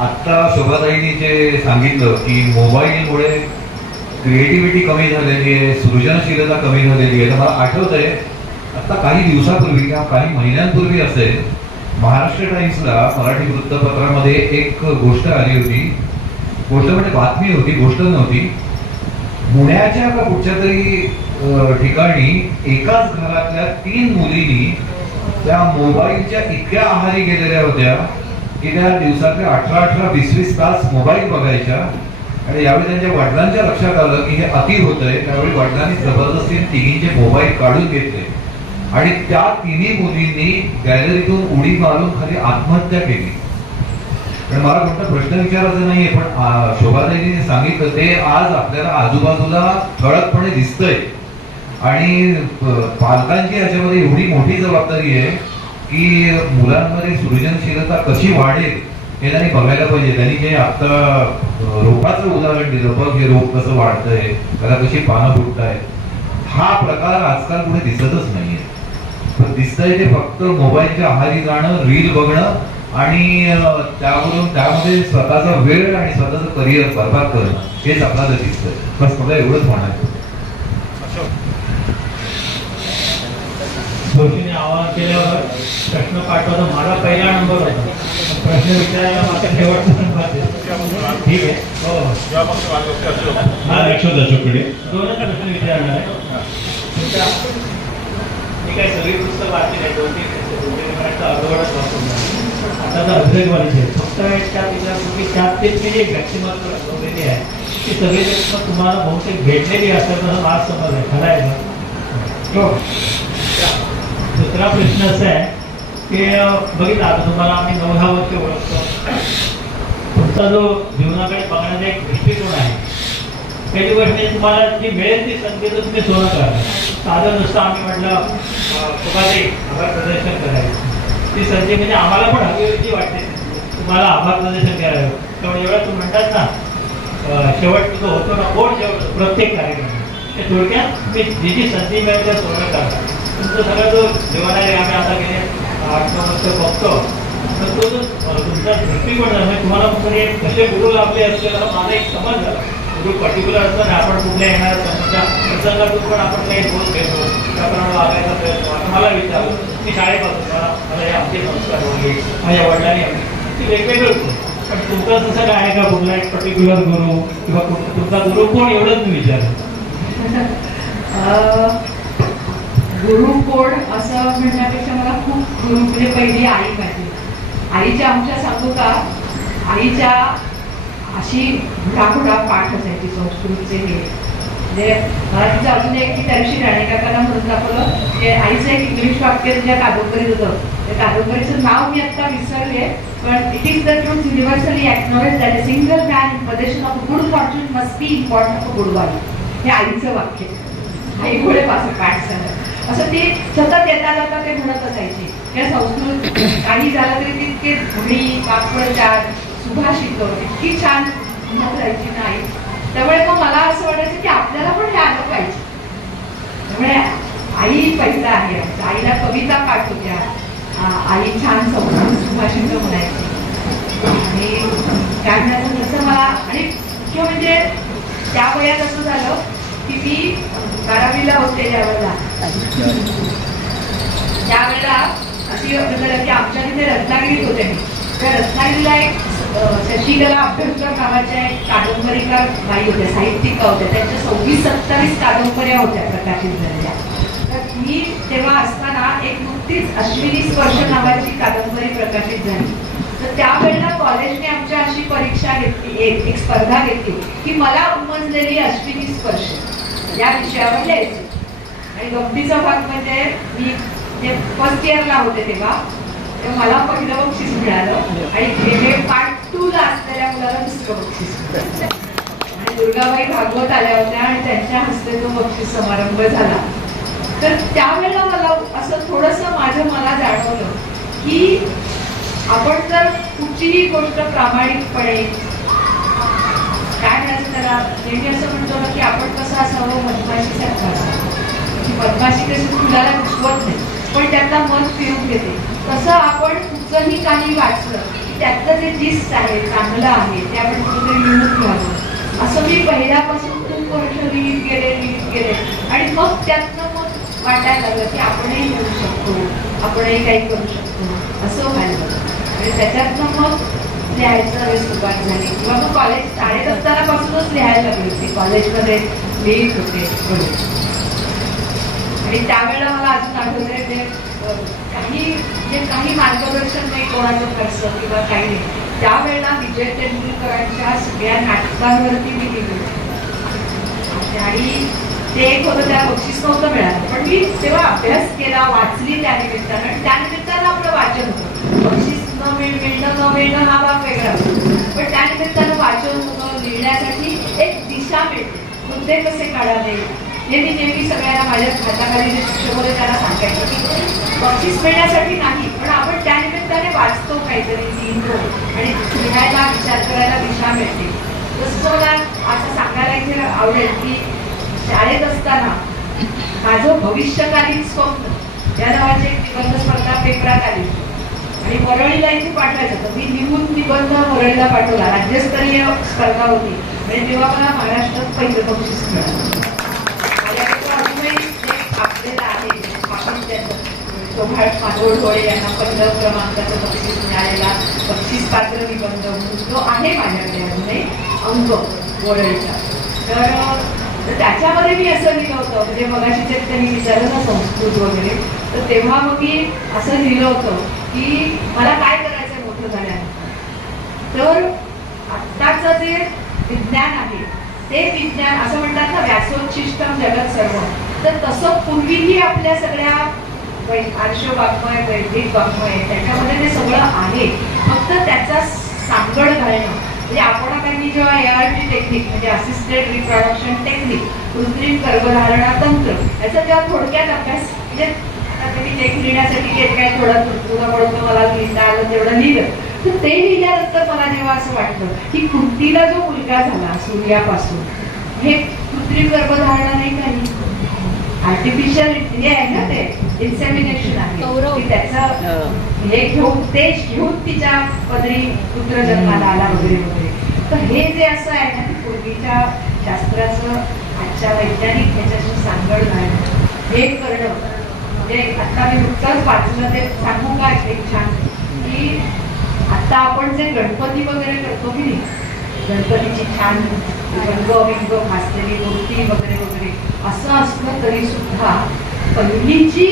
आत्ता शोभाताईंनी जे सांगितलं की मोबाईलमुळे क्रिएटिव्हिटी कमी झालेली आहे, सृजनशीलता कमी झालेली आहे, तर मला आठवत आहे आता काही दिवसापूर्वी किंवा काही महिन्यांपूर्वी असेल, महाराष्ट्र टाइम्सला मराठी वृत्तपत्रामध्ये एक गोष्ट आली होती. गोष्ट म्हणजे बातमी होती, गोष्ट नव्हती. पुण्याच्या का कुठच्या तरी ठिकाणी एकाच घरातल्या 3 मुलींनी त्या मोबाईलच्या इतक्या आहारी गेलेल्या होत्या की त्या दिवसातले 18-18, 20-20 तास मोबाईल बघायच्या. आणि यावेळी त्यांच्या वडिलांच्या लक्षात आलं की हे अति होतंय. त्यावेळी वडिलांनी जबरदस्तीने तिघींचे मोबाईल काढून घेतले आणि त्या 3 मुलींनी गॅलरीतून उडी मारून खाली आत्महत्या केली. पण मला कोणता प्रश्न विचारायचा नाहीये, पण शोभाताईंनी सांगितलं ते आज आपल्याला आजूबाजूला ठळकपणे दिसतंय. आणि पालकांची याच्यामध्ये एवढी मोठी जबाबदारी आहे की मुलांमध्ये सृजनशीलता कशी वाढेल हे त्यांनी बघायला पाहिजे. त्यांनी जे आता रोपाचं उदाहरण दिलं, बघ हे रोप कसं वाढतंय, त्याला कशी पानं फुटतायत, हा प्रकार आजकाल पुढे दिसतच नाहीये. पण दिसतंय ते फक्त मोबाईलच्या आहारी जाणं, रील बघणं आणि त्यामध्ये स्वतःचा वेळ आणि स्वतःचं करिअर बरबाद करणं, हेच आपल्याला दिसतंय. बस मला एवढंच म्हणायचं. जोशीने आवाहन केल्यावर प्रश्न पाठवता माझा पहिला नंबर होता. प्रश्न विचारायला माझा शेवटचा नंबर आहे. ठीक आहे. हो हा लक्षात अशोककडे 2च प्रश्न विचारणार आहे. मी काय सगळी पुस्तक वाचली नाही, 2-3 अर्धवटच वाचून आता तर अभिषेक वालीचे फक्त त्यात ते जे व्यक्तिमत्व रंगवलेली आहे ती सगळी व्यक्तिमत्व तुम्हाला बहुतेक भेटलेली असतात असं माझा समज आहे. खरं आहे का? हो. दुसरा प्रश्न असा आहे की बघितलं आता तुम्हाला आम्ही 9-10 वर्ष ओळखतो. तुमचा जो जीवनाकडे बघण्याचा एक दृष्टिकोन आहे, पहिली गोष्ट म्हणजे तुम्हाला जी मिळेल ती संधी तर तुम्ही सोनं करा. साधं नुसतं आम्ही म्हटलं तुम्हाला आभार प्रदर्शन करायचं, ती संधी म्हणजे आम्हाला पण हवी वाटते तुम्हाला आभार प्रदर्शन करायला. त्यामुळे एवढं तुम्ही म्हणतात ना शेवट जो होतो ना कोण शेवट प्रत्येक कार्यक्रम ते थोडक्यात तुम्ही जी संधी मिळेल त्या सोनं करा. तुमचं सगळं जो जीवन आहे आम्ही आता गेले 8-9 वर्ष बघतो, तर तो जो तुमचा दृष्टिकोन आहे म्हणजे तुम्हाला कुठे कसे गुरु लाभले असलेला माझा एक समज झाला. गुरु पर्टिक्युलर असतं ना, आपण कुठल्या येणाऱ्या प्रसंगातून पण आपण काही बोध घेतो, त्याप्रमाणे वागायचा प्रयत्न. आता मला विचारलं, मी शाळेपासून मला हे आमचे संस्कार होते, माझ्या वडिलांनी ती वेगवेगळं होतं. पण तुमचं तसं काय आहे का कुठला एक पर्टिक्युलर गुरु किंवा तुमचा गुरु कोण एवढंच मी विचारलं. गुरु कोण असं म्हणण्यापेक्षा मला खूप गुरु म्हणजे पहिली आई माझी. आईच्या आमच्या सांगू का, आईच्या अशी घुडा पाठ असायची संस्कृतचे हे. म्हणजे मला तिचं अजून एक की त्या दिवशी राणेकाकांना म्हणून दाखवलं की आईचं एक इंग्लिश वाक्य तुझ्या कादंबरीत होतं. त्या कादंबरीचं नाव मी आता विसरले, पण it is the truth universally acknowledge that a single man in position of good Fortune must be important of good wife. हे आईचं वाक्य आई घोडे पाठ झालं असं ती सतत येता जाता ते म्हणत असायची. या संस्कृत काही झालं तरी ती इतके धुळी पापड चाट सुभाषित इतकी छान म्हणत राहायची नाही. त्यामुळे मग मला असं वाटायचं की आपल्याला पण हे आलं पाहिजे. त्यामुळे आई पहिला आहे. आईला कविता पाठ होत्या, आई छान संस्कृत सुभाषित म्हणायची. आणि काय म्हणायचं तसं मला आणि मुख्य म्हणजे त्या वयात असं झालं की मी 12वीला होते त्यावेळेला अशी झालं की आमच्या तिथे रत्नागिरीत होते मी. त्या रत्नागिरीला एक शशिकला अभ्यंकर नावाच्या एक कादंबरीकार बाई होत्या, साहित्यिका होत्या. त्यांच्या 26-27 कादंबऱ्या होत्या प्रकाशित झालेल्या. तर मी तेव्हा असताना एक नुकतीच अश्विनी स्पर्श नावाची कादंबरी प्रकाशित झाली. तर त्यावेळेला कॉलेजने आमच्या अशी परीक्षा घेतली, एक स्पर्धा घेतली की मला उमजलेली अश्विनी स्पर्श या विषयावर लिहायचं. आणि गमतीचा भाग म्हणजे मी फर्स्ट इयरला होते तेव्हा मला पहिलं बक्षीस मिळालं आणि जे पार्ट 2 ला असलेल्या मुलाला दुसरं बक्षीस मिळालं. आणि दुर्गाबाई भागवत आल्या होत्या आणि त्यांच्या हस्ते तो बक्षीस समारंभ झाला. तर त्यावेळेला मला असं थोडंसं मला जाणवलं की आपण जर कुठलीही गोष्ट प्रामाणिकपणे काय म्हणायचं त्याला नेहमी असं म्हणतो ना की आपण कसं असावं मधमाशीसारखं असावं. मधमाशी कशी फुलाला घुसवत नाही पण त्यातला मन फिरून घेते, तसं आपण कुठचंही काही वाचलं की त्यातलं जे जिस्ट आहे चांगलं आहे ते आपण कुठेतरी लिहून घ्यावं. असं मी पहिल्यापासून खूप वर्ष लिहित गेले आणि मग त्यातनं मग वाटायला लागलं की आपणही करू शकतो, आपणही काही करू शकतो असं व्हायला लागलं. आणि त्याच्यातनं मग लिहायचं सुरुवात झाली किंवा मग कॉलेज शाळेत असताना पासूनच लिहायला लागली होती. कॉलेजमध्ये लिहित होते आणि त्यावेळेला मला अजून आठवतंय ते काही मार्गदर्शन नाही कोणाचं खर्च किंवा काही नाही. त्यावेळेला विजय तेंडुलकरांच्या सगळ्या नाटकांवरती मी लिहिली होती आणि ते एक होतं, त्या बक्षीस नव्हतं मिळालं, पण मी तेव्हा अभ्यास केला, वाचली त्या निमित्तानं आणि त्या निमित्तानं आपलं वाचन होतं. बक्षीस न मिळणं हा भाग वेगळा होता, पण त्या निमित्तानं वाचन होतं. लिहिण्यासाठी एक दिशा मिळते, मुद्दे कसे काढावे हे मी नेहमी सगळ्यांना माझ्या हाताखाली जे शिक्षक होते त्यांना सांगायचं की बक्षीस मिळण्यासाठी नाही, पण आपण त्या निमित्ताने वाचतो, काहीतरी लिहितो आणि लिहायला विचार करायला दिशा मिळते. तसं मला असं सांगायला इथे आवडेल की शाळेत असताना माझं भविष्यकालीन स्वप्न या नावाची एक निबंध स्पर्धा पेपरात आली आणि वरळीला इथे पाठवायचं तर मी लिहून निबंध वरळीला पाठवला. राज्यस्तरीय स्पर्धा होती आणि तेव्हा मला महाराष्ट्रात पहिलं बक्षीस मिळालं. आपल्याला आहे आपण चोभाळ माधोड होळे यांना पहिलं क्रमांकाचं बक्षीस मिळालेला बक्षीस पात्र निबंध म्हणून तो आहे माझ्याकडे अजूनही अंक वरळीचा. तर त्याच्यामध्ये मी असं लिहिलं होतं, म्हणजे मगाशी जे त्यांनी विचारलं ना संस्कृत वगैरे, तर तेव्हा मग मी असं लिहिलं होतं की मला काय करायचंय मोठं झाल्यानंतर. तर आत्ताचं जे विज्ञान आहे ते विज्ञान असं म्हणतात ना व्यासोच्छिष्टम जगत सर्व, तर तसं पूर्वीही आपल्या सगळ्या आर्ष वाङ्मय वैदिक वाङ्मय त्याच्यामध्ये ते सगळं आहे, फक्त त्याचा सांगड घालणं. म्हणजे आपण काही जेव्हा ART टेक्निक म्हणजे असिस्टेड रिप्रोडक्शन टेक्निक, कृत्रिम गर्भधारणा तंत्र याचा जेव्हा थोडक्यात अभ्यास, म्हणजे आता मी लेख लिहिण्यासाठी जे काय थोडं मला लिहिता आलं तेवढं लिहिलं, तर ते लिहिल्यानंतर मला जेव्हा असं वाटलं की कुंतीला जो मुलगा झाला सूर्यापासून, हे कृत्रिम गर्भधारणा नाही काही, आर्टिफिशियल हे आहे ना, ते इन्सेमिनेशन आहे की त्याचं हे घेऊन तिच्या पदरी पुत्र जन्माला आला वगैरे वगैरे. तर हे जे असं आहे ना की पूर्वीच्या शास्त्राचं आजच्या वैज्ञानिक ह्याच्याशी सांगड घालणं, हे करणं. म्हणजे आता मी नुकतंच वाचलं ते सांगू का एक छान की आता आपण जे गणपती वगैरे करतो की नाही, गणपतीची छान रंग भासलेली मूर्ती वगैरे वगैरे असं असलं तरी सुद्धा पहिली जी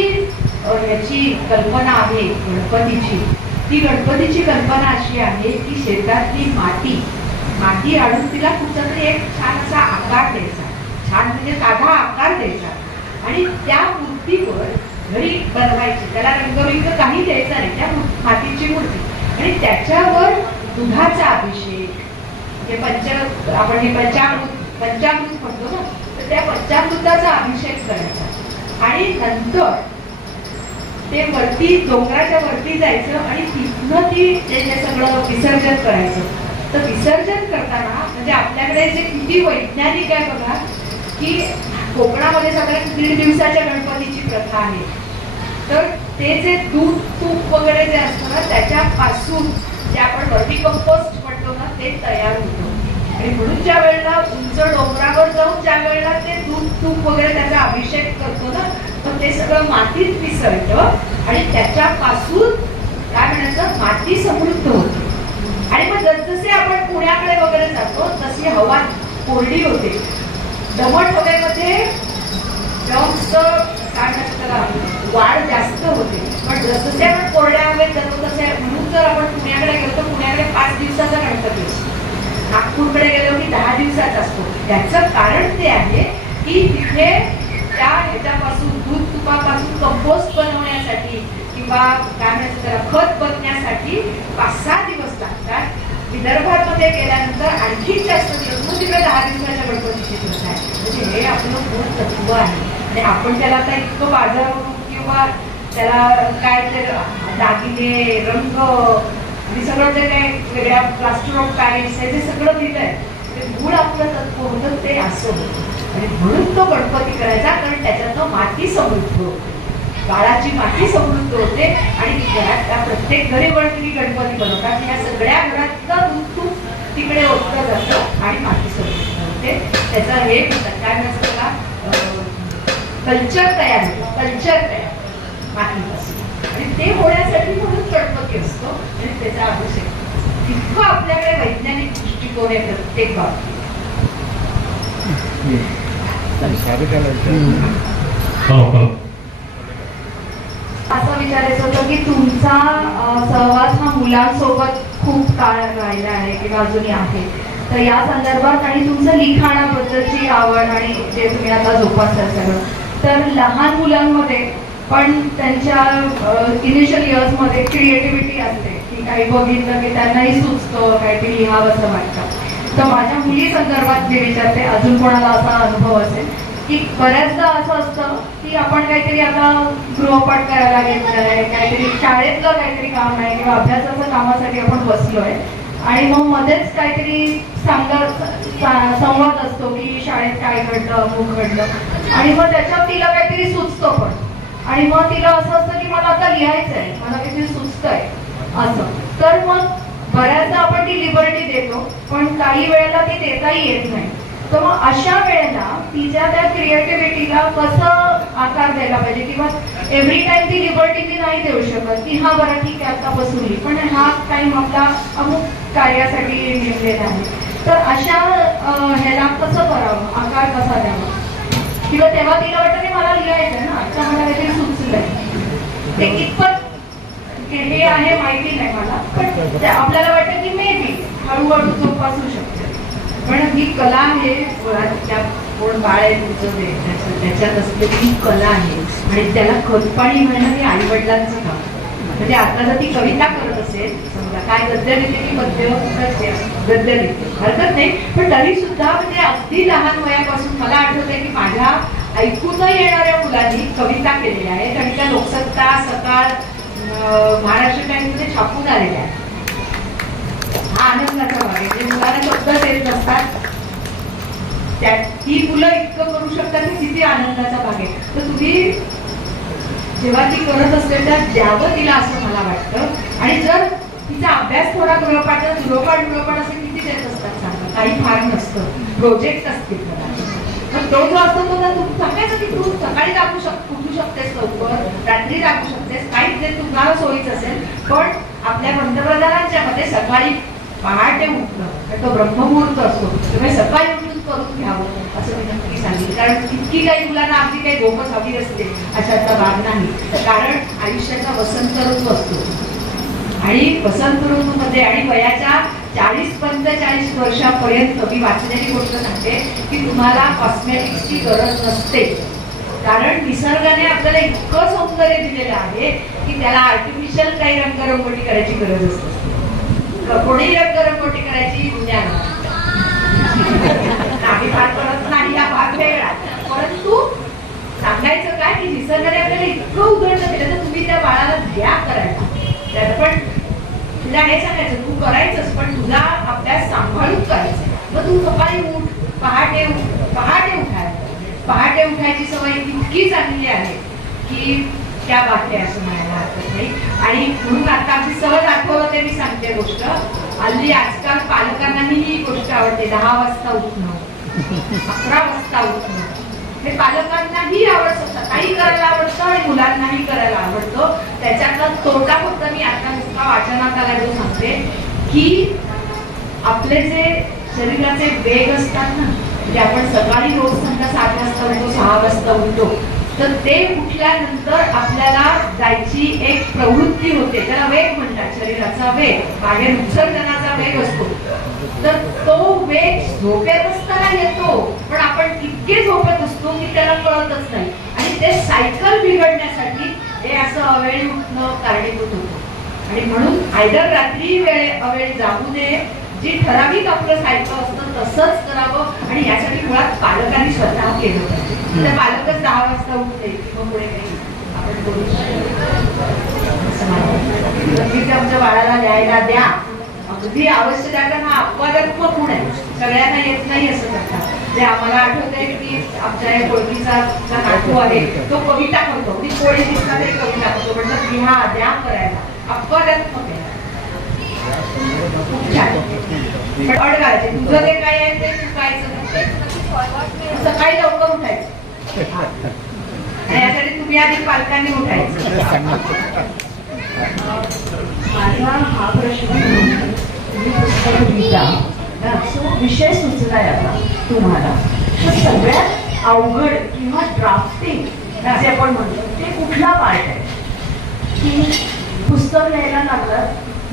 याची कल्पना आहे गणपतीची, ती गणपतीची कल्पना अशी आहे की शेतातली माती आणून तिला कुठंतरी एक छान असा आकार द्यायचा, छान म्हणजे साधा आकार द्यायचा आणि त्या मूर्तीवर घरी बनवायची, त्याला रंगबिंग काही द्यायचा नाही, त्या मातीची मूर्ती आणि त्याच्यावर दुधाचा अभिषेक, आपण हे पंचामृत म्हणतो ना, तर त्या पंचामृताचा अभिषेक करायचा आणि नंतर ते वरती डोंगराच्या वरती जायचं आणि तिथनं ते सगळं विसर्जन करायचं. तर विसर्जन करताना म्हणजे आपल्याकडे जे किती वैज्ञानिक आहे बघा की कोकणामध्ये सगळ्यात 1.5 दिवसाच्या गणपतीची प्रथा आहे. तर ते जे दूध तूप वगैरे जे असतं ना त्याच्यापासून जे आपण वर्मी कंपोस्ट म्हणतो ना ते तयार होतं आणि म्हणून ज्या वेळेला उंच डोंगरावर जाऊन ज्या वेळेला ते दूध तूप वगैरे त्याचा अभिषेक करतो ना, तर ते सगळं मातीत मिसळतं आणि त्याच्यापासून काय म्हणायचं माती समृद्ध होते. आणि मग जसजसे आपण पुण्याकडे वगैरे जातो तशी हवा कोरडी होते, दमट हवेमध्ये काय म्हणतात वाढ जास्त होते. पण जसजसे आपण कोरड्या हवेत जातो तसे, म्हणून जर आपण पुण्याकडे गेलो तर पुण्याकडे 5 दिवसाचा गणपती असतो, नागपूरकडे गेलो की 10 दिवसाचा असतो. त्याचं कारण ते आहे की तिथे त्या ह्याच्यापासून दूध तुपापासून कंपोस्ट बनवण्यासाठी किंवा काय म्हणायचं त्याला खत बनण्यासाठी 5-6 दिवस लागतात. विदर्भामध्ये गेल्यानंतर आणखी जास्त दिवस, मग तिकडे 10 दिवसाच्या गणपतीची प्रथा आहे. म्हणजे हे आपलं मूळ तत्व आहे आणि आपण त्याला आता इतकं बाजारावरून किंवा त्याला काय ते दागिने रंग आणि सगळं जे काही वेगळ्या प्लास्टर ऑफ पॅरिस हे जे सगळं दिलंय ते मूळ आपलं तत्व होतं ते असं होतं आणि म्हणून तो गणपती करायचा, कारण त्याच्यातनं माती समृद्ध होते, काळाची माती समृद्ध होते आणि घरात त्या प्रत्येक घरी वळती गणपती बनवतात. या सगळ्या घरातलं दूध तूप तिकडे ओतलं जातं आणि माती समृद्ध होते. त्याचा हे काय नसतं का कल्चर तयार मातीपासून. आणि ते होण्यासाठी म्हणून गणपती असतो आणि त्याचा अभिषेक. इतकं आपल्याकडे वैज्ञानिक दृष्टिकोन आहे प्रत्येक बाबतीत. असं विचारायचं होतं की तुमचा सहवास हा मुलांसोबत खूप काळ राहिला आहे किंवा अजूनही आहे, तर या संदर्भात आणि तुमचं लिखाणाबद्दलची आवड आणि जे तुम्ही आता जोपासता सगळं, तर लहान मुलांमध्ये पण त्यांच्या इनिशियल इयर्समध्ये क्रिएटिव्हिटी असते की काही बघितलं की त्यांनाही सुचतं काहीतरी लिहावं असं वाटतं. तर माझ्या मुली संदर्भात मी विचारते, अजून कोणाला असा अनुभव असेल की बऱ्याचदा असं असतं की आपण काहीतरी आता गृहपाठ करायला घेतलेलं आहे, काहीतरी शाळेतलं काहीतरी काम आहे किंवा अभ्यासाच्या कामासाठी आपण बसलोय आणि मग मध्येच काहीतरी संवाद असतो की शाळेत काय घडलं अमुक घडलं आणि मग त्याच्यात तिला काहीतरी सुचतं पण, आणि मग तिला असं असतं की मला आता लिहायचंय, मला काहीतरी सुचतंय असं. तर मग बऱ्याचदा आपण ती लिबर्टी देतो पण काही वेळेला ती देताही येत नाही. तर मग अशा वेळेला तिच्या त्या क्रिएटिव्हिटीला कसं आकार द्यायला पाहिजे किंवा एव्हरी टाइम ती लिबर्टी मी नाही देऊ शकत की हा बरं ठीक आहे आता बसून लिही, पण हा टाइम आपला अमुक कार्यासाठी नेमलेला आहे. तर अशा ह्याला कसं करावं, आकार कसा द्यावा, किंवा तेव्हा तिला वाटतं की मला लिहायचं ना, आता मला काहीतरी सुचलंय. ते कितपत हे आहे माहिती नाही मला, पण आपल्याला वाटतं की मे बी हळूहळू जोपासू शकते. पण ही कला आहे, त्या कोण बाळ आहे तुमचं त्याच्यात असलेली ही कला आहे आणि त्याला खतपाणी म्हणणं हे आई वडिलांचं काम. म्हणजे आता जर ती कविता करत असेल समजा, काय गद्य लिहिते की गद्य लिहिते हरकत नाही, पण तरी सुद्धा म्हणजे अगदी लहान वयापासून मला आठवतंय की माझ्या ऐकू न येणाऱ्या मुलांनी कविता केलेल्या आहेत आणि त्या लोकसत्ता, सकाळ, महाराष्ट्र टाइम्समध्ये छापून आलेल्या आहेत. हा आनंदाचा भाग आहे. म्हणजे मुलांना शब्द येत नसतात, ती मुलं इतकं करू शकतात की किती आनंदाचा भाग आहे. तर तुम्ही जेव्हा ती करत असेल तर द्यावं तिला असं मला वाटतं. आणि जर तिचा अभ्यास थोडा गृहपाठ असे किती देत असतात सांगा, काही फार नसतं, प्रोजेक्ट असतील तर तो जो असतो तो तू सांगायचं की तू सकाळी उठू शकतेस, लवकर रात्री टाकू शकतेस, काहीच ते तुम्हाला सोयीच असेल. पण आपल्या पंतप्रधानांच्या मध्ये सकाळी पहाटे उठणं तो ब्रह्ममुहूर्त असतो, त्यामुळे सकाळी उठून करून घ्यावं असं मी नक्की सांगेन. कारण इतकी काही मुलांना अगदी काही झोपच हवी असते अशाचा भाग नाही. कारण आयुष्याचा वसंत ऋतू असतो आणि वसंत ऋतूमध्ये आणि वयाच्या 40-45 वर्षापर्यंत मी वाचलेली गोष्ट सांगते की तुम्हाला कॉस्मेटिक्सची गरज नसते. कारण निसर्गाने आपल्याला इतकं सौंदर्य दिलेलं आहे की त्याला आर्टिफिशियल काही रंगरंगोटी करायची गरज असते. कोणी रंगरंगोटी करायची ज्ञान नाही, फार करत नाही, हा भाग वेगळा. परंतु सांगायचं काय की निसर्गाने आपल्याला इतकं उघडलं दिलं तर तुम्ही त्या बाळाला द्या करायला. त्याला पण तुला हे सांगायचं तू करायचंच, पण तुझा अभ्यास सांभाळून करायचा. मग तू सकाळी उठ, पहाटे उठायला. पहाटे उठायची सवय इतकी चांगली आहे की त्या वाटते असं म्हणायला हरकत नाही. आणि म्हणून आता आमची सहज आठवलं ते मी सांगते गोष्ट. हल्ली आजकाल पालकांनाही ही गोष्ट आवडते, 10 वाजता उठणं, 11 वाजता उठणं. हे पालकांनाही आवडतं, काही करायला आवडतं आणि मुलांनाही करायला आवडतं. त्याच्यातला तोटा फक्त मी आता नुसता वाचनात आला जो सांगते की आपले जे शरीराचे वेग असतात ना, म्हणजे आपण सकाळी रोज समजा 7 वाजता उठतो, 6 वाजता उठतो, तर ते उठल्यानंतर आपल्याला जायची एक प्रवृत्ती होते, त्याला वेग म्हणतात, शरीराचा वेग, बाहेर उत्सर्जनाचा वेग असतो. तर तो वेग झोपेत असताना येतो, पण आपण इतके झोपेत असतो की त्याला कळतच नाही. आणि ते सायकल बिघडण्यासाठी हे असं अवेळी उठणं कारणीभूत होतं. आणि म्हणून आयदर रात्री अवेळी जाऊ नये, जी ठराविक आपलं सायकल असतं तसंच करावं. आणि यासाठी मुळात पालकांनी स्वतः केलं पाहिजे. त्या पालकच 10 वाजता उठले किंवा पुढे काही आपण करू शकतो. आमच्या बाळाला लिहायला द्या, अगदी आवश्यक आहे. कारण हा अपवादात्मक गुण आहे, सगळ्यांना येत नाही असं करतात. जे आम्हाला आठवत आहे की आमच्या या कोळकीचा नातू आहे, तो कविता करतो, ती कोळी दिसणार तरी कविता करतो, म्हणतात लिहा द्या करायला. अपवादात्मक आहे, खूप छान. पण अड घालायचे, तुझं जे काय आहे ते चुकायचं, सकाळी लवकर उठायचं. यासाठी तुम्ही आधी पालकांनी उठायचं. माझा हा प्रश्न तुम्ही पुस्तक लिहिता ना, so विषय सुचलाय आता तुम्हाला, तर सगळ्यात अवघड किंवा ड्राफ्टिंग जे आपण म्हणतो ते कुठला पार्ट आहे? की पुस्तक लिहायला लागलं,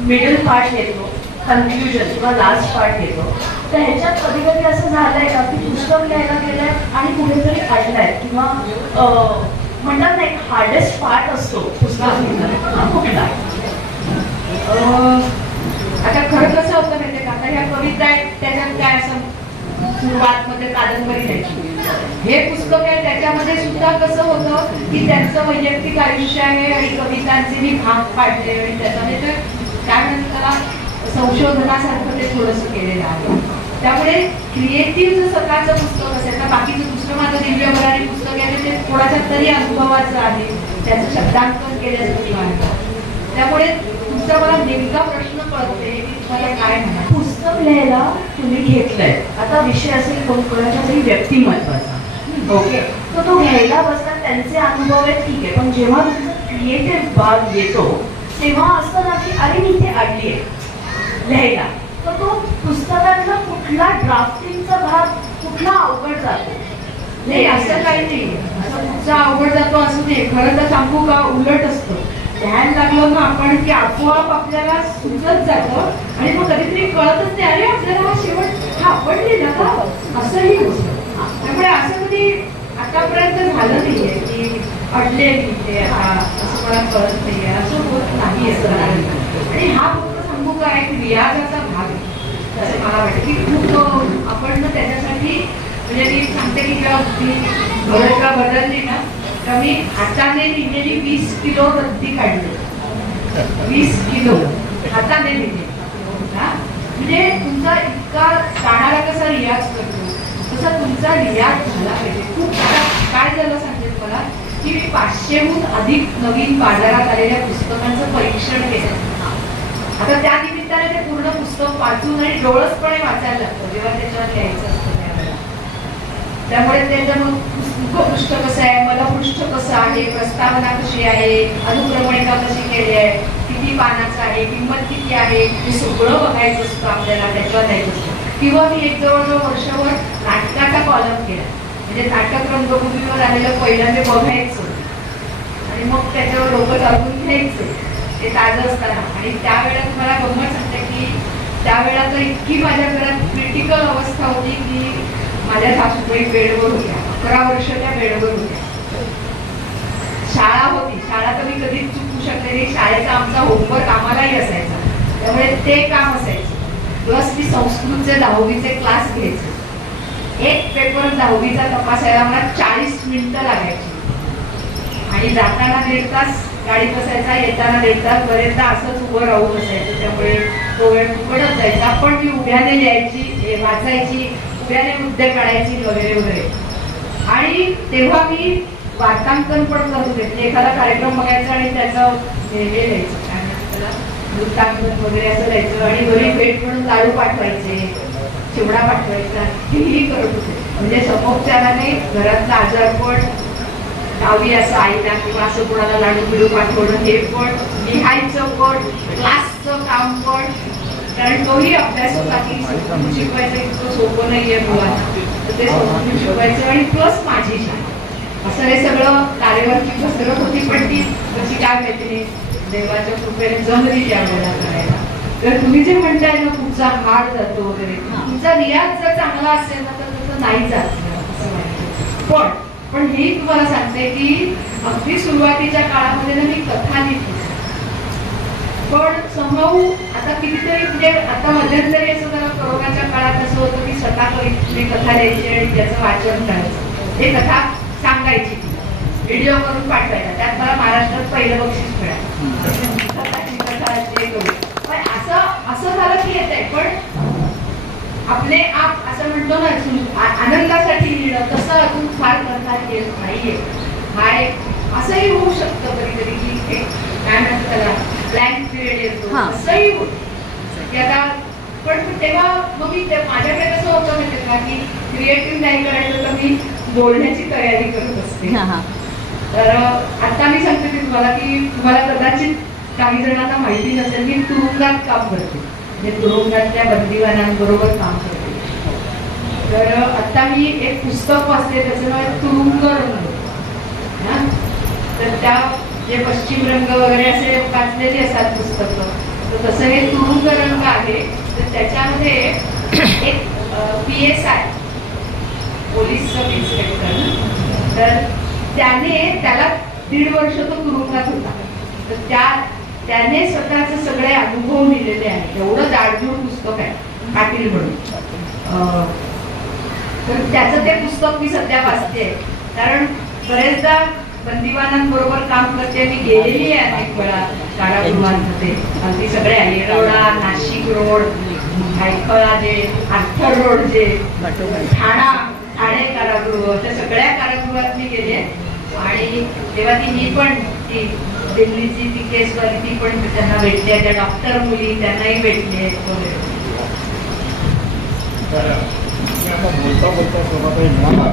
मिडल पार्ट येतो, कन्फ्युजन किंवा लास्ट पार्ट येतो, तर ह्याच्यात कधी कधी असं झालंय का की पुस्तक लिहायला गेलंय आणि कुठेतरी अडलंय किंवा म्हणतात ना एक हार्डेस्ट पार्ट असतो पुस्तक लिहिणं, कुठला? आता खरं कसं होतं माहितीये का, आता ह्या कविता आहेत त्याच्यात काय असं सुरुवात मध्ये कादंबरी द्यायची, हे पुस्तक आहे त्याच्यामध्ये सुद्धा कसं होतं की त्यांचं वैयक्तिक आयुष्य आहे आणि कवितांचे मी भाग पाडले आणि त्याच्यामध्ये ते काय म्हणतात त्याला संशोधनासारखं ते थोडंसं केलेलं आहे. त्यामुळे क्रिएटिव्ह जर स्वतःचं पुस्तक असेल तर बाकीचं दुसरं माझं दिव्यभरारी पुस्तक आहे ते थोड्याशा तरी अनुभवाचं आहे, त्याचं शब्दांकन केल्याचं आहे. त्यामुळे तुमचा मला नेमका प्रश्न कळतोय की तुम्हाला काय म्हणा. पुस्तक लिहायला तुम्ही घेतलंय, आता विषय असेल कोणाच्या तरी व्यक्तिमत्वाचा, ओके, तर तो घ्यायला बसतात, त्यांचे अनुभव आहेत, ठीक आहे, पण जेव्हा तुमचा क्रिएटिव्ह भाग येतो तेव्हा असतं ना की अरे मी इथे अडली आहे लिहायला, तर तो पुस्तकातला कुठला ड्राफ्टिंगचा भाग कुठला अवघड जातो? नाही असं काही नाही, असं तुमचा अवघड जातो असं नाही. खरं तर सांगू का, उलट असतं. ध्यान लागलं ना आपण की आपोआप आपल्याला सुचत जातं आणि मग कधीतरी कळतच नाही अरे आपल्याला हा शेवट हा आपण लिहिला का, असंही होतं. त्यामुळे असं कधी आतापर्यंत झालं नाहीये की अडले लिहिले असं मला कळत नाहीये, असं होत नाही असं नाही. आणि हा फक्त सांगू का एक रियाजाचा भाग आहे असं मला वाटतं की खूप आपण ना त्याच्यासाठी म्हणजे मी सांगते की जेव्हा मी भरतला बदलली ना तर मी हाताने लिहिलेली 20 किलो रद्दी काढली. 20 किलो हाताने लिहिले. म्हणजे तुमचा इतका गाणारा कसा रियाज करतो तसा तुमचा रियाज झाला पाहिजे. खूप काय झालं सांगते मला की मी 500हून अधिक नवीन बाजारात आलेल्या पुस्तकांचं परीक्षण केलं. आता त्या निमित्ताने ते पूर्ण पुस्तक वाचून आणि डोळसपणे वाचायला लागतं जेव्हा त्याच्यावर लिहायचं असतं त्यावेळेला. त्यामुळे त्याचं मग मुखपृष्ठ कसं आहे, मलपृष्ठ कसं आहे, प्रस्तावना कशी आहे, अनुक्रमणिका कशी केली आहे, किती पानाचं आहे, किंमत किती आहे, हे सगळं बघायचं असतं आपल्याला, त्याच्यावर द्यायचं असतं. किंवा मी एक जवळजवळ वर्षभर नाटकाचा कॉलम केला, म्हणजे नाटक रंगभूमीवर आलेलं पहिल्यांदा बघायचं आणि मग त्याच्यावर डोकं चालवून घ्यायचं ते ताजं असताना. आणि त्यावेळेला तुम्हाला गंमत सांगते की त्यावेळेला तर इतकी माझ्या घरात क्रिटिकल अवस्था होती की माझ्या सासूबाई बेडवर होत्या, 11 वर्ष त्या बेडवर होत्या. शाळा होती, शाळा तर मी कधीच चुकू शकले नाही, शाळेचा आमचा होमवर्क आम्हालाही असायचा त्यामुळे ते काम असायचं. प्लस मी संस्कृतचे 10वीचे क्लास घ्यायचे. एक पेपर 10वीचा तपासायला मला 40 मिनिटं लागायची आणि जाताना 1.5 तास गाडीत बसायचा, येताना 1.5 तास बरेचदा असंच उभं राहून बसायचं. त्यामुळे तो वेळ फुकटच जायचा. पण मी उभ्याने लिहायची, वाचायची, उभ्याने मुद्दे काढायची वगैरे वगैरे. आणि तेव्हा मी वार्तांकन पण करत होते. एखादा कार्यक्रम बघायचा आणि त्याचं हे लिहायचं, काय म्हणतात त्याला, वृत्तांकन वगैरे असं लिहायचं. आणि घरी भेट म्हणून लाडू पाठवायचे, चिवडा पाठवायचा, हेही करत होते. म्हणजे समोरच्याने घरातलं आजारपण दहावी असं आईला किंवा असं कोणाला लाडू बिडू पाठवणं हे पण, लिहायचं पण, क्लासचं काम पण, कारण तोही अभ्यास होता की शिकवायचं इतकं सोपं नाहीये मुलांना, तर ते समजून शिकवायचं. आणि प्लस माझी शाळा, असं हे सगळं तारेवरची कसरत होती. पण ती कशी काय माहिती देवाच्या कृपेने जमली त्यावेळेला करायला. तर तुम्ही जे म्हणताय ना तुमचा हाड जातो वगैरे, तुमचा रियाज जर चांगला असेल ना तर तसं नाही जात असं वाटतं. पण हे तुम्हाला सांगते की अगदी सुरुवातीच्या काळामध्ये ना मी कथा लिहिली, पण समभाऊ आता कितीतरी म्हणजे आता मध्यंतरी असं जरा कोरोनाच्या काळात असं होतं की स्वतः मी कथा लिहायची आणि त्याचं वाचन करायचं, ते कथा सांगायची, व्हिडिओ करून पाठवायचा. त्यात मला महाराष्ट्रात पहिलं बक्षीस मिळालं. पण असं झालं की येत आहे. पण आपले आप असं म्हणतो ना आनंदासाठी लिहिणं, तसं अजून फार करता येत नाहीये. हाय असंही होऊ शकतं कधी कधी की काय म्हणतात त्याला ब्लँक पिरियड येतो, असंही होतं की आता. पण तेव्हा मग मी माझ्याकडे कसं होतं माहिती का की क्रिएटिव्ह नाही करायचं तर मी बोलण्याची तयारी करत असते. तर आता मी सांगते की तुम्हाला कदाचित काही जणांना माहिती नसेल मी तुरुंगात काम करते, म्हणजे तुरुंगातल्या बंदिवानांबरोबर काम करते. तर आता मी एक पुस्तक वाचले, त्याचं नाव आहे तुरुंग रंग. हा? तर त्या जे पश्चिम रंग वगैरे असे वाचलेली असतात पुस्तकं, तर तसं हे तुरुंग रंग आहे. तर त्याच्यामध्ये एक PSI पोलीस सब इन्स्पेक्टर, तर त्याला 1.5 वर्ष तो तुरुंगात होता. तर त्याने स्वतःचे सगळे अनुभव लिहिलेले आहेत. एवढं जाडजूड पुस्तक आहे, पाटील म्हणून. तर त्याचं ते पुस्तक मी सध्या वाचते, कारण बरेचदा बंदिवानांबरोबर काम करते. मी गेलेली आहे अनेक वेळा कारागृहांमध्ये, अगदी सगळ्या येरवडा, नाशिक रोड, भायखळा, जे आर्थर रोड, जे ठाणे कारागृह, त्या सगळ्या कारागृहात मी गेले. आणि तेव्हा ही पण ती दिल्लीची ती केसवाली ती पण त्यांना भेटली, त्या डॉक्टर मुली त्यांनाही भेटले वगैरे. आता बोलता सोबतही म्हणाला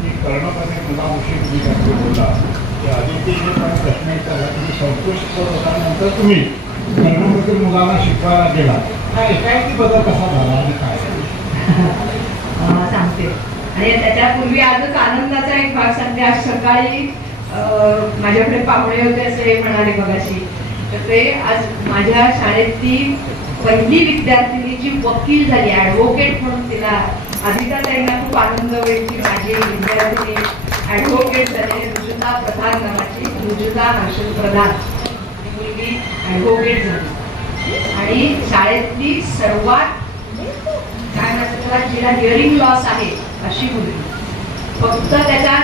की कर्णकाने मुलाविषयी तुम्ही त्यांनी बोलला की आधी ते जे काही प्रश्न विचारला तुम्ही संतोष होतानंतर तुम्ही कर्णाबद्दल मुलांना शिकवायला गेला, हा एकाएकी बदल कसा झाला आणि काय सांगते. आणि त्याच्यापूर्वी आजच आनंदाचा एक भाग सांगते. आज सकाळी माझ्याकडे पाहुणे होते असे म्हणाले मगाशी, तर ते आज माझ्या शाळेतली पहिली विद्यार्थिनी जी वकील झाली, ऍडव्होकेट म्हणून तिला आधी तर त्यांना खूप आनंद होईल की माझी विद्यार्थिनी ऍडव्होकेट झाले. रुजुता प्रधान नावाची, रुजुता हर्षल प्रधान ही मुलगी ऍडव्होकेट झाली. आणि शाळेतली सर्वात काय म्हणतात त्याला, जिला हिअरिंग लॉस आहे अशी मुलगी. फक्त त्याच्या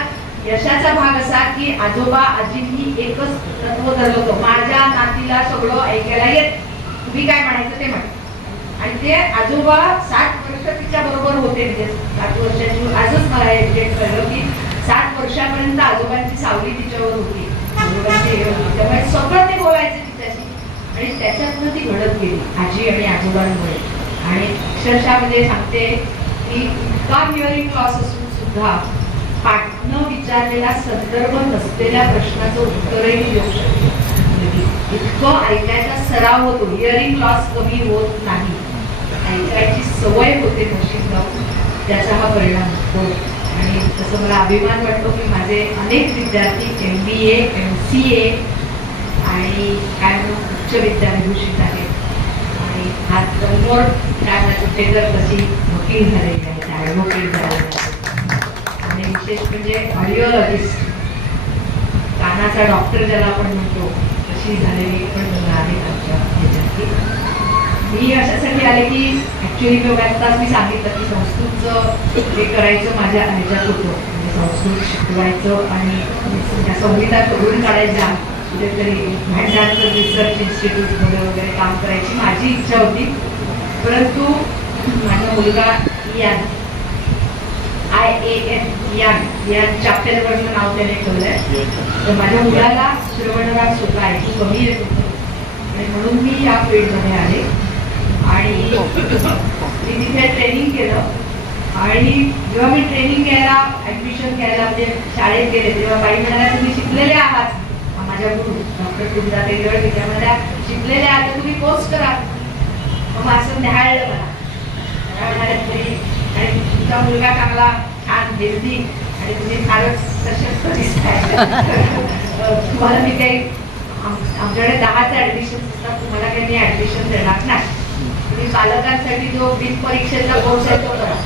यशाचा भाग असा की आजोबा आजींनी एकच तत्व धरलं होतं, माझ्या नातीला सगळं ऐकायला येत, तुम्ही काय म्हणायचं ते म्हण. आणि ते आजोबा 60 वर्ष तिच्या बरोबर होते, म्हणजे 60 वर्षाची. आजच मला एज्युकेट कळलं की 60 वर्षापर्यंत आजोबांची सावली तिच्यावर होती, आजोबांची हे होती. त्यामुळे सगळं ते बोलायचे तिच्याशी. आणि त्याच्यातनं ती घडत गेली आजी आणि आजोबांमुळे. आणि अक्षरशः म्हणजे सांगते की इतका हिअरिंग लॉस असून सुद्धा पाठनं विचारलेला संदर्भ नसलेल्या प्रश्नाचं उत्तरही देऊ शकते. इतकं ऐकायचा सराव होतो, हिअरिंग लॉस कमी होत नाही, ऐकायची सवय होते नशीब लावून, त्याचा हा परिणाम होतो. आणि तसं मला अभिमान वाटतो की माझे अनेक विद्यार्थी MBA, MCA आणि काय म्हणून उच्च विद्याविभूषित आहेत. आणि आज समोर काय कुठे तर कशी वकील झालेली आहेत, ॲडव्होकेट झालेले आहेत. आणि विशेष म्हणजे ऑडिओलॉजिस्ट, कानाचा डॉक्टर ज्याला आपण म्हणतो, तशी झालेली पण आहेत आमच्या विद्यार्थी. मी अशासाठी आले की ॲक्च्युली मी आत्ताच मी सांगितलं की संस्कृतचं हे करायचं माझ्या ह्याच्यात होतं, म्हणजे संस्कृत शिकवायचं आणि त्या संहिता करून काढायच्या, कुठेतरी भांडारकर रिसर्च इन्स्टिट्यूटमध्ये वगैरे काम करायची माझी इच्छा होती. परंतु माझा मुलगा या चॅप्टरवरचं नाव त्याने ठेवलंय. तर माझ्या मुलाला श्रवणराग सुद्धा ऐकू कमी येत होतं आणि म्हणून मी या फील्डमध्ये आले. आणि मी तिथे ट्रेनिंग केलं. आणि जेव्हा मी ट्रेनिंग घ्यायला ऍडमिशन घ्यायला म्हणजे शाळेत गेले तेव्हा बाई म्हणाल्या तुम्ही शिकलेले आहात, माझ्या गुरु डॉक्टर कुंदा तेगळ त्याच्यामध्ये शिकलेले आहात तर तुम्ही कोर्स करा. मग असं न्याहाळलं मला म्हणाले तरी, आणि तुमचा मुलगा चांगला छान हेल्दी आणि तुम्ही फारच सशक्त दिसताय, तुम्हाला मी काही आमच्याकडे 10चे ऍडमिशन असतात, तुम्हाला काही मी ऍडमिशन देणार नाही, तुम्ही पालकांसाठी जो बिन परीक्षेचा कोर्स आहे तो करा.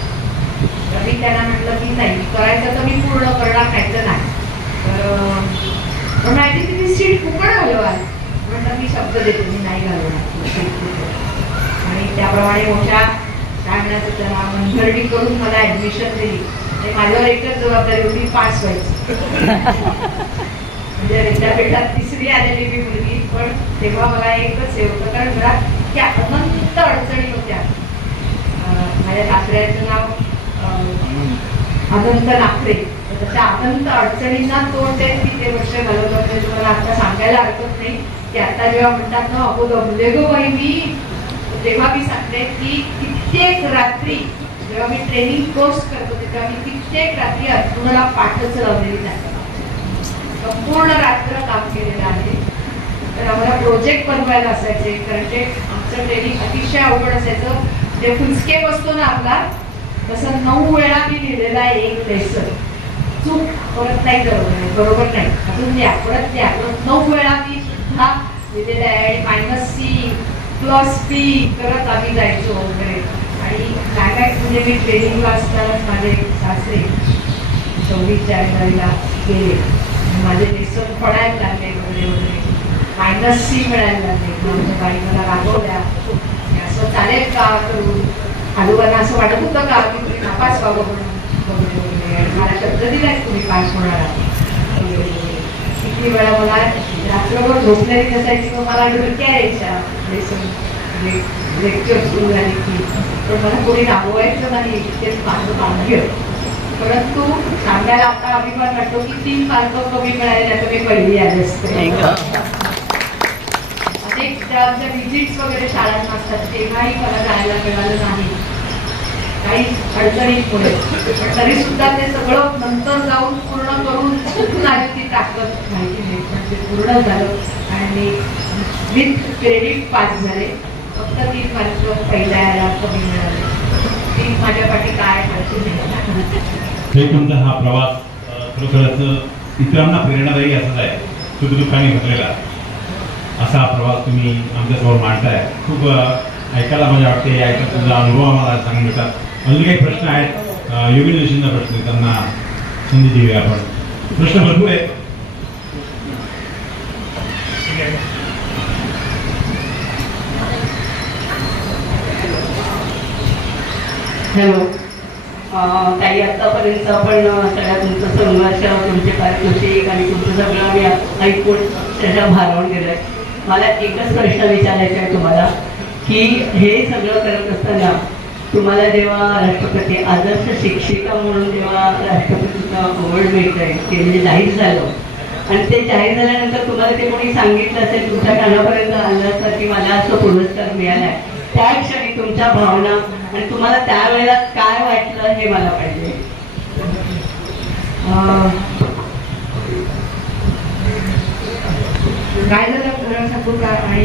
तर मी त्यांना म्हटलं की नाही करायचं तर मी पूर्ण करणार, खायचं नाही. तर माहिती तिथे सीट फुकट घालवाल म्हटलं मी शब्द देतो मी नाही घालवणार. आणि त्याप्रमाणे मोठ्या काय म्हणायचं त्याला मनगरणी करून मला ऍडमिशन दिली. आणि माझ्यावर एकच जबाबदारी होती, पास व्हायचं. म्हणजे विद्यापीठात 3री आलेली मी मुलगी, पण तेव्हा मला एकच हे होतं कारण घरात त्या अनंत अडचणी होत्या. माझ्या सासऱ्याचं नाव अनंत नागरे, त्या अनंत अडचणींना तोंड देत मी ते वर्ष घालवलं. म्हणजे तुम्हाला आता सांगायला हरकत नाही की आता जेव्हा म्हणतात ना अगो दमले गो बाई मी, तेव्हा मी सांगते की कित्येक रात्री जेव्हा मी ट्रेनिंग कोर्स करतो तेव्हा मी कित्येक रात्री अर्जुनाला पाठच लावलेली जाते. संपूर्ण रात्र काम केलेलं आहे. तर आम्हाला प्रोजेक्ट बनवायला असायचे, कारण ते आमचं ट्रेनिंग अतिशय अवघड असायचं. जे फुलस्केप असतो ना आपला, तसं 9 वेळा मी लिहिलेला आहे एक लेसन. चूक परत नाही बरोबर नाही, अजून द्या परत 9 वेळा मी सुद्धा लिहिलेलं आहे. आणि -C +P करत आम्ही जायचो वगैरे. आणि काय म्हणजे मी ट्रेनिंगला असताना माझे सासरे 26 जानेवारीला गेले, माझे लेसन पडायला लागले वगैरे वगैरे. -C मिळायला लागले. माझ्या बाई मला रागवल्या, असं चालेल का करून. आजोबांना असं वाटत होतं का की तुम्ही नापास व्हावं म्हणून वगैरे वगैरे. आणि मला शब्द दिलाय तुम्ही पास होणार आहात वगैरे वगैरे. किती वेळा मला रात्रभर झोपलेली नसायची, मग मला ढुलक्या यायच्या लेसन लेक्चर सुरू झाली की. पण मला कोणी राबवायचं नाही, तेच माझं भाग्य. परंतु सांगायला आता अभिमान वाटतो की 3 मार्क कमी मिळाले तर मी पहिली आले असते. अनेक आमच्या व्हिजिट्स वगैरे शाळांना असतात, तेव्हाही मला जायला मिळालं नाही काही अडचणीमुळे. पण तरी सुद्धा ते सगळं नंतर जाऊन पूर्ण करून कुठून आली ती ताकद माहिती नाही, पण ते पूर्ण झालं आणि विथ क्रेडिट पास झाले. फक्त 3 मार्क पहिल्या याला कमी मिळाले. ती माझ्या पाठी काय अडचण नाही. हे तुमचा हा प्रवास खरोखरच इतरांना प्रेरणादायी असाच आहे. सुखदुःखाने भरलेला असा प्रवास तुम्ही आमच्यासमोर मांडताय. खूप ऐकायला मजा वाटते. ऐकत तुमचा अनुभव आम्हाला सांगून मिळतात. अजून काही प्रश्न आहेत योगेंद्र जोशींना प्रश्न, त्यांना संधी देऊया आपण. प्रश्न भरपूर आहेत. हॅलो काही आतापर्यंत आपण सगळ्या तुमचं संघर्ष, तुमचे पारितोषिक आणि तुमचं सगळं मी ऐकून त्याच्या भारावून गेलं आहे. मला एकच प्रश्न विचारायचा आहे तुम्हाला की हे सगळं करत असताना तुम्हाला जेव्हा राष्ट्रपती आदर्श शिक्षिका म्हणून जेव्हा राष्ट्रपतीचं अवॉर्ड मिळत आहे ते म्हणजे जाहीर झालं आणि ते जाहीर झाल्यानंतर तुम्हाला ते कोणी सांगितलं असेल, तुमच्या कानापर्यंत आलं असतं की मला असं पुरस्कार मिळाला आहे, त्या क्षणी तुमच्या भावना आणि तुम्हाला त्यावेळेला काय वाटलं हे मला पाहिजे. काय झालं खरं सांगू का, आणि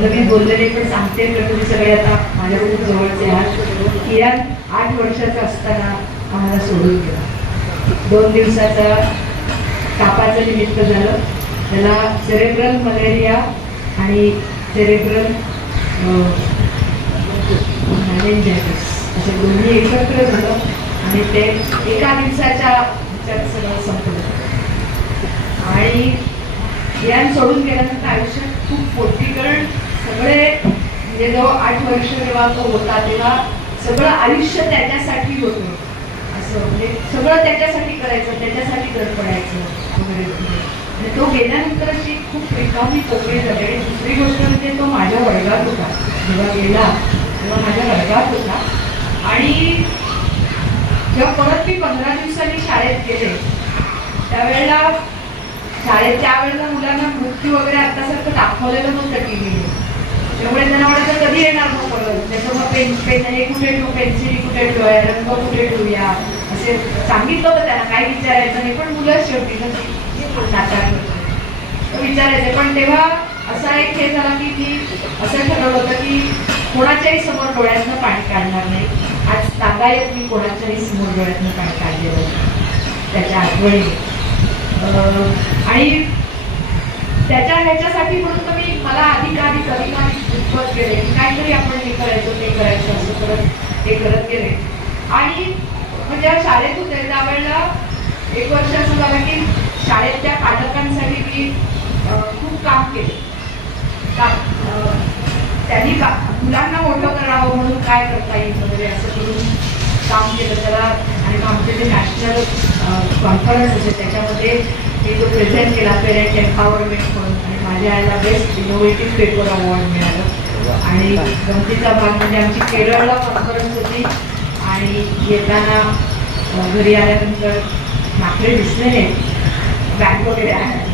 नवीन बोललेले पण सांगते तर तुम्ही सगळे आता माझ्या खूप जवळचे आहात. किरण 8 वर्षाचा असताना आम्हाला सोडून गेला. 2 दिवसाचा तापाचं निमित्त झालं. त्याला सेरेब्रल मलेरिया आणि सेरेब्रल मेनिंजायटिस असे दोन्ही एकत्र झालं आणि ते एका दिवसाच्या ह्याच्यात सगळं संपलं. आणि किरण सोडून गेल्यानंतर आयुष्यात खूप पोटीकरण सगळे म्हणजे जो 8 वर्ष जेव्हा तो होता तेव्हा सगळं आयुष्य त्याच्यासाठी होतं. असं म्हणजे सगळं त्याच्यासाठी करायचं, त्याच्यासाठी धडपडायचं वगैरे वगैरे. आणि तो गेल्यानंतर अशी खूप रिकामी पोकळी झाली. आणि दुसरी गोष्ट म्हणजे तो माझ्या वर्गात होता. जेव्हा गेला तेव्हा माझ्या वर्गात होता. आणि जेव्हा परत मी 15 दिवसांनी शाळेत गेले त्यावेळेला त्यावेळेला मुलांना मृत्यू वगैरे आतासारखं दाखवलेलं नव्हतं टीव्हीने. त्यामुळे त्यांना वाटायचं कधी येणार मग परत, त्याच्यामुळे पेन हे कुठे ठेवू, पेन्सिल कुठे ठेवूया, रंग कुठे ठेवूया असे सांगितलं होतं त्यांना. काही विचारायचं नाही, पण मुलं शेवटी नाटक विचारायचे. पण तेव्हा असा एक हे झाला की मी असं ठरवलं होतं की कोणाच्याही समोर डोळ्यातनं पाणी काढणार नाही. आज तागायत मी कोणाच्याही समोर डोळ्यातनं पाणी काढलेलं त्याच्या आठवणी. आणि त्याच्या ह्याच्यासाठी म्हणून तर मी मला अधिक दुःखत गेले की काहीतरी आपण हे करायचं ते करायचं असं करत हे करत गेले. आणि म्हणजे शाळेत होते त्यावेळेला 1 वर्ष असं झालं की शाळेतल्या पालकांसाठी मी खूप काम केले. त्यांनी मुलांना मोठं करावं म्हणून काय करता येईल वगैरे असं करून काम केलं त्याला. आणि आमचे जे नॅशनल कॉन्फरन्स होते त्याच्यामध्ये मी तो प्रेझेंट केला पेरेंट एम्पॉवरमेंट म्हणून. आणि माझ्या याला बेस्ट इनोव्हेटिव्ह पेपर अवॉर्ड मिळालं. आणि गमतीचा भाग म्हणजे आमची केरळला कॉन्फरन्स होती आणि येताना घरी आल्यानंतर माकडे दिसले नाही, बॅग वगैरे आणायला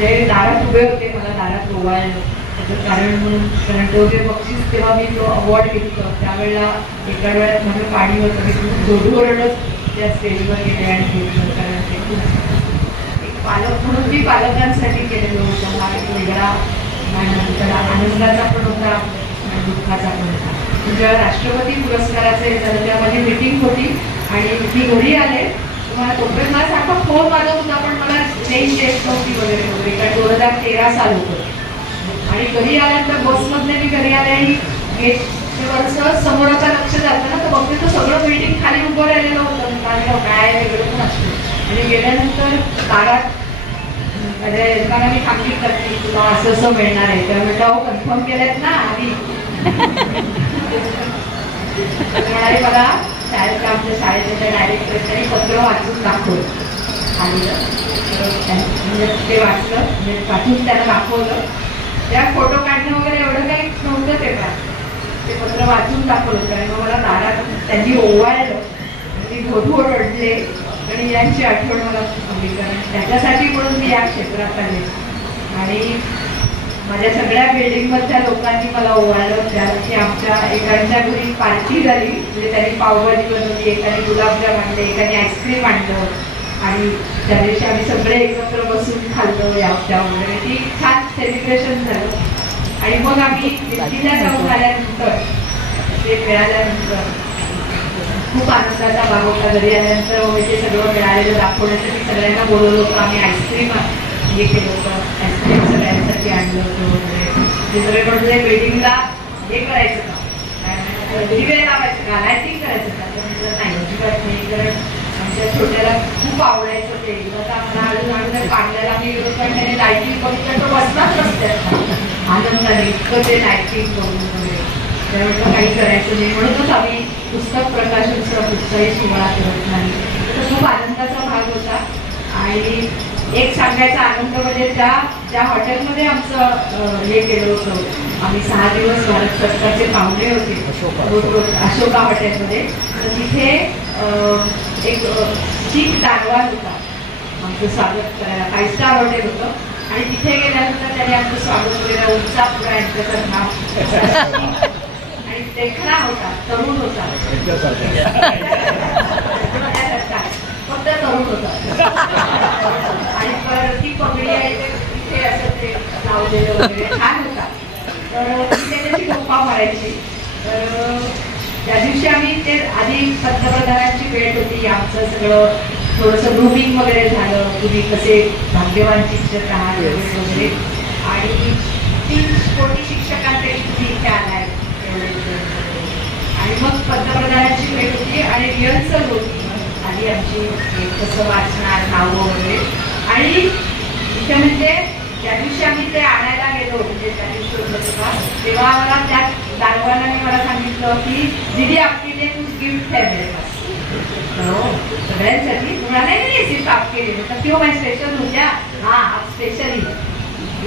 ते दारात उभे होते. मला दारात ओवाळलं त्याचं कारण म्हणून, कारण तो जे बक्षीस तेव्हा मी तो अवॉर्ड घेतलं त्यावेळेला एका वेळात माझं पाणी होतं. मी खूप जोडूवरच त्या स्टेजवर गेले आणि घेतलं. कारण ते खूप एक पालक म्हणून मी पालकांसाठी केलेलं होतं. हा एक वेगळा त्याला आनंदाचा पण होता आणि दुःखाचा पण होता. जेव्हा राष्ट्रपती पुरस्काराचं हे झालं तेव्हा माझी मीटिंग होती आणि मी घरी आले. तुम्हाला तोपर्यंत मला सारखा फोन वाजत होता पण मला रेंज येत नव्हती वगैरे वगैरे, कारण 2013 साल होतं. आणि घरी आल्यानंतर बसमधले मी घरी आले आणि गेटवरचं समोराचा लक्ष जातं ना, तर बघते तर सगळं बिल्डिंग खाली उभं राहिलेलं होतं. माझ्या काय वेगळं पण असतं. आणि गेल्यानंतर दारात लोकांना मी सांगितली करते तुला असं असं मिळणार आहे, तर म्हटलं अहो कन्फर्म केलंत ना आधी. म्हणाले मला शाळेच्या आमच्या शाळेच्या डायरेक्टरने पत्र वाचून दाखवलं आलेलं. म्हणजे ते वाचलं, म्हणजे वाचून त्याला दाखवलं. त्या फोटो काढणं वगैरे एवढं काही नव्हतं ते काय, ते पत्र वाचून दाखवलं. कारण मग मला दारात त्यांनी ओवाळलं, मी धोधो रडले आणि यांची आठवण मला आली. कारण त्याच्यासाठी म्हणून मी या क्षेत्रात आले. आणि माझ्या सगळ्या बिल्डिंगमधल्या लोकांनी मला ओवाळलं. त्याची आमच्या एकांच्या घरी पार्टी झाली, म्हणजे त्यांनी पावभाजी बनवली, एकाने गुलाबजाम आणले, एकाने आईस्क्रीम आणलं आणि त्या दिवशी आम्ही सगळे एकत्र बसून खाल्लं याच्या वगैरे. ती छान सेलिब्रेशन झालं. आणि मग आम्ही दिल्लीला जाऊन आल्यानंतर ते मिळाल्यानंतर खूप आनंदाचा भाग होता. घरी आल्यानंतर ते सगळं मिळालेलं दाखवण्यासाठी सगळ्यांना बोलवलं होतं. आम्ही आईस्क्रीम हे केलं होतं, आईस्क्रीम सगळ्यांसाठी आणलं होतं वगैरे. ते सगळे म्हणजे बिल्डिंगला हे करायचं का, दिवे लावायचं का, लायटिंग करायचं का, तर म्हटलं नाही अजिबात नाही. कारण आमच्या छोट्याला खूप आवडायचं ते. आता आम्हाला आम्ही पाडल्याला मी गेलो पण त्याने लायटिंग बघितलं तर बसलाच नसत्यात आनंदाने, इतकं ते लायटिंग बघून वगैरे. त्यामुळे काही करायचं नाही, म्हणूनच आम्ही पुस्तक प्रकाशनचा कुठचाही सोहळा करत नाही. तर खूप आनंदाचा भाग होता. आणि एक सांगायचा आनंद म्हणजे ज्या हॉटेलमध्ये आमचं हे केलं होतं, आम्ही 6 दिवस भारत सरकारचे पाहुणे होते अशोका हॉटेलमध्ये. तर तिथे एक शीख दारवान होता आमचं स्वागत करायला. 5 स्टार हॉटेल होतं. आणि तिथे गेल्यानंतर त्याने आमचं स्वागत केलं. उंचा पुरा यांच्याचं नाव आणि देखणा होता, तरुण होता, फक्त तरुण होता. आणि ती पगडी आहे तिथे असं ते लावलेलं वगैरे छान होता. तर तिथे त्याची गप्पा मारायची. तर त्या दिवशी आम्ही ते आधी पंतप्रधानांची भेट होती. आमचं सगळं थोडंसं ग्रुमिंग वगैरे झालं, तुम्ही कसे भाग्यवान शिक्षक आहात वगैरे. आणि 3 कोटी शिक्षकांपैकी तुम्ही इथे आलाय. आणि मग पंतप्रधानांची भेट होती आणि रिहर्सल होती आधी आमची, कसं वाचणार नावं वगैरे. आणि इथे म्हणजे त्या दिवशी आम्ही ते आणायला गेलो, म्हणजे त्या दिवशी होतं तेव्हा मला त्या दारवानाने मला सांगितलं की दीदी आपके लिए कुछ गिफ्ट है मेरे पास. सगळ्यांसाठी तुम्हाला नाही सिर्फ आपके लिए. मतलब क्यों मैं स्पेशल हूँ क्या? हाँ आप स्पेशल ही.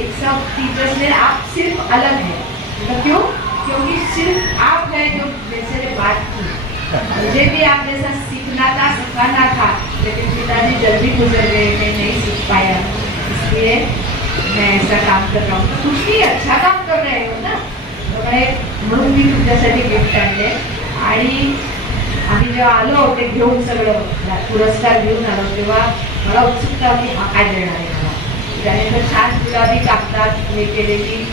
एक सब टीचर्स ने आप सिर्फ अलग है. मतलब क्यों? क्योंकि सिर्फ आप है जो जैसे बात की, मुझे भी आप जैसा सीखना था, सिखाना था, लेकिन पिताजी जल्दी गुजर गए, मैं नहीं सीख पाया, इसलिए मैं ऐसा काम कर रहा हूँ. तो कुछ भी अच्छा काम कर रहे हो ना, म्हणून मी तुमच्यासाठी गिफ्ट आणले. आणि आम्ही जेव्हा आलो ते घेऊन सगळं पुरस्कार घेऊन आलो तेव्हा मला उत्सुकता होती हा काय देणार आहे मला. त्यानंतर छान गुलाबी कागदात हे केलेली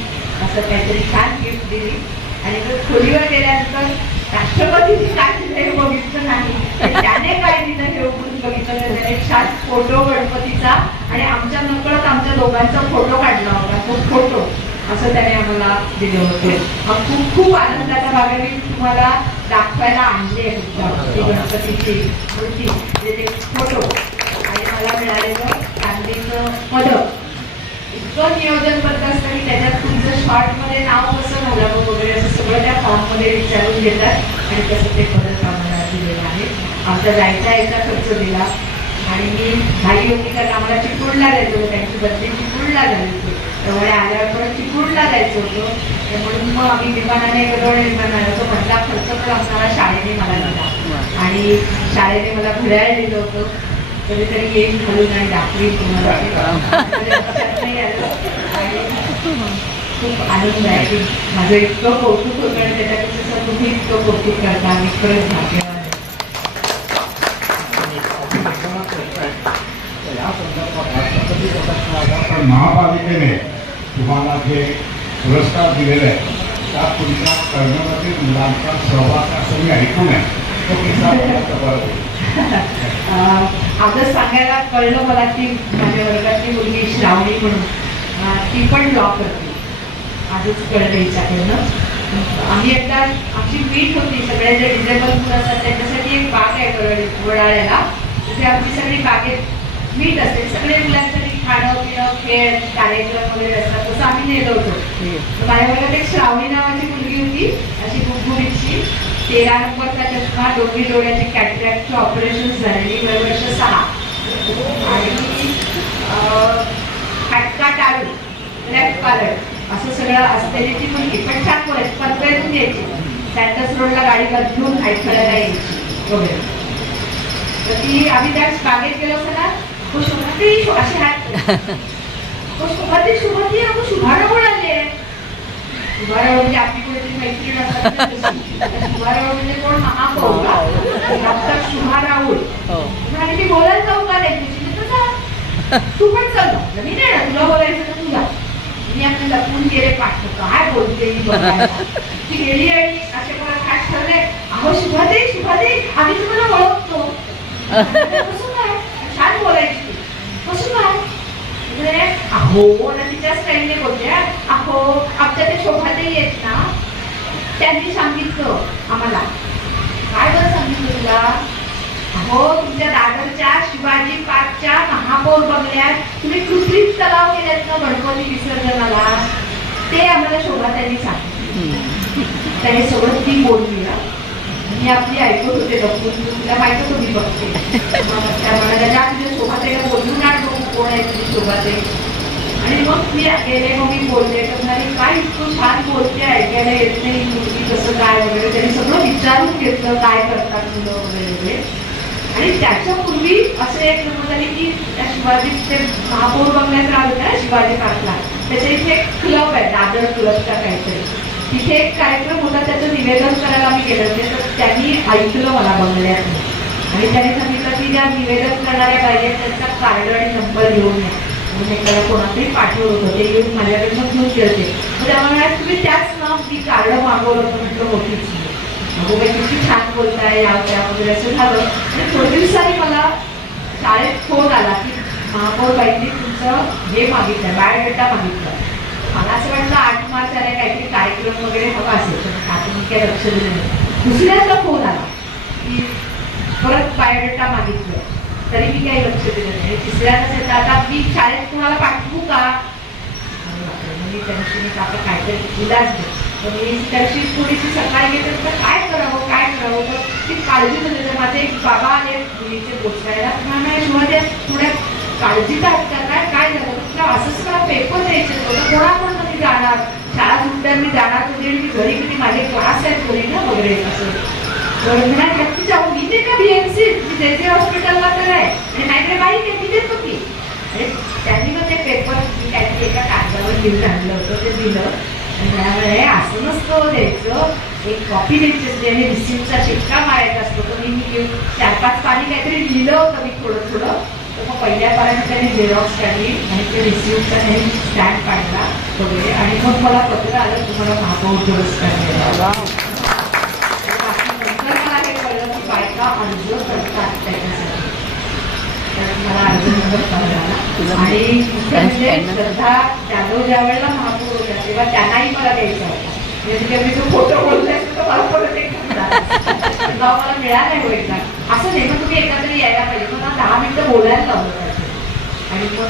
असं काहीतरी छान गिफ्ट दिली. आणि जर खोलीवर गेल्यानंतर राष्ट्रपतींनी काय दिलं हे बघितलं नाही, त्याने काय दिलं हे उघडून बघितलं. त्याने छान फोटो गणपतीचा आणि आमच्या नकळत आमच्या दोघांचा फोटो काढला होता. तो फोटो असं त्याने आम्हाला दिलं होतं. हा खूप खूप आनंदाचा भाग आहे. मी तुम्हाला दाखवायला आणले ती गणपतीची मूर्ती, म्हणजे ते फोटो. आणि मला मिळालेलं चांदीचं पदक. इतकं नियोजनबद्ध असतं की त्याच्यात तुमचं शॉर्टमध्ये नाव कसं घालावं वगैरे असं सगळं त्या फॉर्ममध्ये विचारून घेतात. आणि तसं ते पदक आम्हाला दिलेलं आहे. आमचा जायचा यायचा खर्च दिला. आणि मी घाई होती कारण आम्हाला चिपळूणला जायचं होतं, त्यांची बदली चिपळूणला झाली होती. त्यामुळे आल्यावर परत चिपळूणला जायचं होतं. म्हणून मग आम्ही विमानाने गेलो आणि विमानाला तो मधला खर्च पण आम्हाला शाळेने मला दिला. आणि शाळेने मला घड्याळ दिलं होतं. कधीतरी येईल घालून आणि दाखवीन तुम्हाला. नाही आलं. आणि खूप आनंद आहे की माझं इतकं कौतुक होतं आणि त्याच्यापेक्षा तुम्ही इतकं कौतुक करता. मी खरंच भाग्यवान आहे. या संदर्भात गणपती प्रदर्शन आला, पण महापालिकेने तुम्हाला जे पुरस्कार दिलेले आहेत त्यात तुमच्या कर्णवतील मुलांचा सहभाग असं मी ऐकून आहे. तो किस्सा बोलायचा बरं होईल. आजच सांगायला कळलं मला की माझ्या वर्गातली मुलगी श्रावणी म्हणून ती पण लॉ करते. आजच कळलं हिच्याकडनं. आम्ही एकदा आमची मीट होती, सगळे जे डिझेबल मुलं असतात त्यांच्यासाठी एक बाग आहे वडाळ्याला. तिथे आपली सगळी बागेत मीट असते, सगळे मुलांसाठी खाणं पिणं खेळ कार्यक्रम वगैरे असतात. तसं आम्ही नेलं होतं. माझ्या वर्गात एक श्रावणी नावाची मुलगी होती, अशी गुबगुबीची, 13 नंबरचा चष्मा, दोन्ही डोळ्याचे कॅटरॅक्टचे ऑपरेशन झालेली, वर्ष 6 आणि हटका टाळू लेफ्ट पालट असं सगळं असलेली ती मुलगी, पण छान बोलायची, पंधरातून यायची. सॅन्टस रोडला गाडी बदलून हाईट खेळायला यायची वगैरे. तर ती आम्ही त्या बागेत गेलो असं ना, शुभाती अशी हात शुभाती शुभाती आपण शुभारावळ आले. शुभारावळ म्हणजे आपली कुठेतरी मैत्रीण असतात. शुभारावळ म्हणजे कोण? महापौर डॉक्टर शुभा राऊळ. आणि मी बोलायला जाऊ का त्यांची? तू पण चल. मी नाही ना, तुला बोलायचं तर तुला. मी आपलं लपून गेले पाठ, काय बोलते ती गेली आणि असे मला खास ठरले, अहो शुभाते शुभाते आम्ही तुम्हाला ओळखतो. कसं काय? छान बोलायची. कसं काय? अहो ना, तिच्या स्टाईलने बोलते. अहो आमच्या ते शोभाते येत ना, त्यांनी सांगितलं आम्हाला. काय बरं सांगितलं तुला? अहो तुमच्या दादरच्या शिवाजी पार्कच्या महापौर बंगल्यात तुम्ही कृत्रिम तलाव केल्यात ना गणपती विसर्जनाला, ते आम्हाला शोभाताईंनी सांगितलं. तर हे सगळं ती बोलली. मी आपली ऐकत होते लपून, तुला माहिती होती बघते. त्या म्हणाल्या तुझ्या शोभाताईला बोलून आण बघू कोण आहे तुझी शोभाताई. आणि मग मी गेले, मग मी बोलले तर म्हणाले काय इतकं छान बोलते, ऐकायला येत नाही मुलगी कसं काय वगैरे. त्यांनी सगळं विचारून घेतलं काय करतात मुलं वगैरे वगैरे. आणि त्याच्यापूर्वी असं एक नमूद झाली की त्या शिवाजी ते महापौर बंगल्यात राहत होत्या शिवाजी पार्कला, त्याच्या इथे एक क्लब आहे दादर क्लबचा काहीतरी. तिथे एक कार्यक्रम होता, त्याचं निवेदन करायला आम्ही गेले होते. तर त्यांनी ऐकलं मला बंगल्यात आणि त्यांनी सांगितलं की ज्या निवेदन करणाऱ्या पाहिजे त्यांचा कार्ड आणि नंबर घेऊन या. म्हणून एकाला कोणातरी पाठवलं होतं, ते येऊन माझ्याकडनं घेऊन गेले. मग त्यामुळे तुम्ही त्याच ना मी कार्ड मागवलं होतं. म्हटलं होतीच बाई किती छान बोलताय या त्या वगैरे असं झालं. आणि थोड्या दिवसांनी मला शाळेत फोन आला की महापौर बाईंनी तुमचं हे मागितलं, बायोडेटा मागितलं. मला असं वाटलं 8 मार्चला काहीतरी कार्यक्रम वगैरे हवा असेल, तर आता मी काही लक्ष दिलं नाही. दुसऱ्याचा फोन आला की परत बायोडेटा मागितलं, तरी मी काही लक्ष दिलं नाही. तिसऱ्याच येतं आता मी शाळेत तुम्हाला पाठवू का? मी त्यांची आता काहीतरी इलाज नाही. तर मी त्याची थोडीशी सकाळी घेते तर काय करावं तर ती काळजी म्हणजे माझे एक बाबा आले मुलीचे पोचवायला. मला शिवाय थोड्या काळजीत आहेत का काय झालं तुला? असंच मला पेपर द्यायचे होतं, कोणापर्यंत मी जाणार, शाळा सुटल्यावर मी जाणार होते आणि मी घरी किती माझे क्लास आहेत घरी ना वगैरे असं. तर म्हणा नक्की जाऊ. मी ते का BMC मी जे हॉस्पिटलला तर आहे आणि नाहीकडे बाई ते मी देत होती. आणि त्यांनी मग ते पेपर मी काहीतरी एका कागदावर लिहून आणलं होतं, ते दिलं. त्यामुळे असं नसतं द्यायचं, एक कॉपी द्यायची असते आणि रिसिप्टचा शिक्का मारायचा असतो. तर मी 4-5 पाणी काहीतरी लिहिलं होतं मी थोडं. तर मग पहिल्या पाण्यात त्यांनी झेरॉक्स काढली आणि ते रिसिप्टचा त्यांनी स्टॅम्प काढला वगैरे. आणि मग मला पत्र आलं तुम्हाला महापौर पुरस्कार मिळाला. नंतर मला हे कळलं की बायका अर्ज करतात त्याच्यासाठी. तर मला अर्ज नंबर कळला. आणि म्हणजे श्रद्धा जाधव ज्या वेळेला महापौर होत्या तेव्हा त्यांनाही मला द्यायचा होता. म्हणजे मी जो फोटो बोलतोय तो मला परत एक मला मिळाला हो एकदा. असं नाही मग तुम्ही एकदा तरी यायला पाहिजे. मला 10 मिनिटं बोलायला लावलं पाहिजे. आणि मग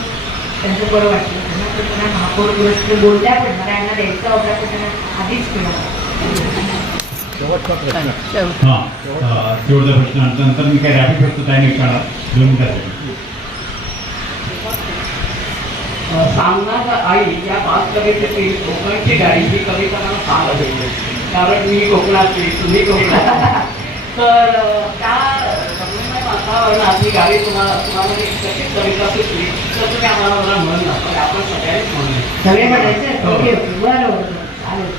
त्यांचं बरं वाटलं त्यांना. तर त्यांना महापौर पुरस्कार बोलल्या पण मला यांना द्यायचा होता पण त्यांना आधीच मिळाला. शेवटचा प्रश्न. हां, शेवटचा प्रश्न नंतर मी काय रॅपिड करतो त्याने विचारणार 2 मिनिटासाठी. सांगणार आई या 5 कवितेतील कोकणची गाडी ही कविता मला फार आवडली. कारण मी कोकणातली, तुम्ही कोकणात. तर त्या संपूर्ण वातावरणात ही गाडी तुम्हाला कशी कविता सुचली तर तुम्ही आम्हाला मला म्हणलं, पण आपण सगळ्यांनीच म्हणले सगळे म्हणायचे बरोबर. चालेल.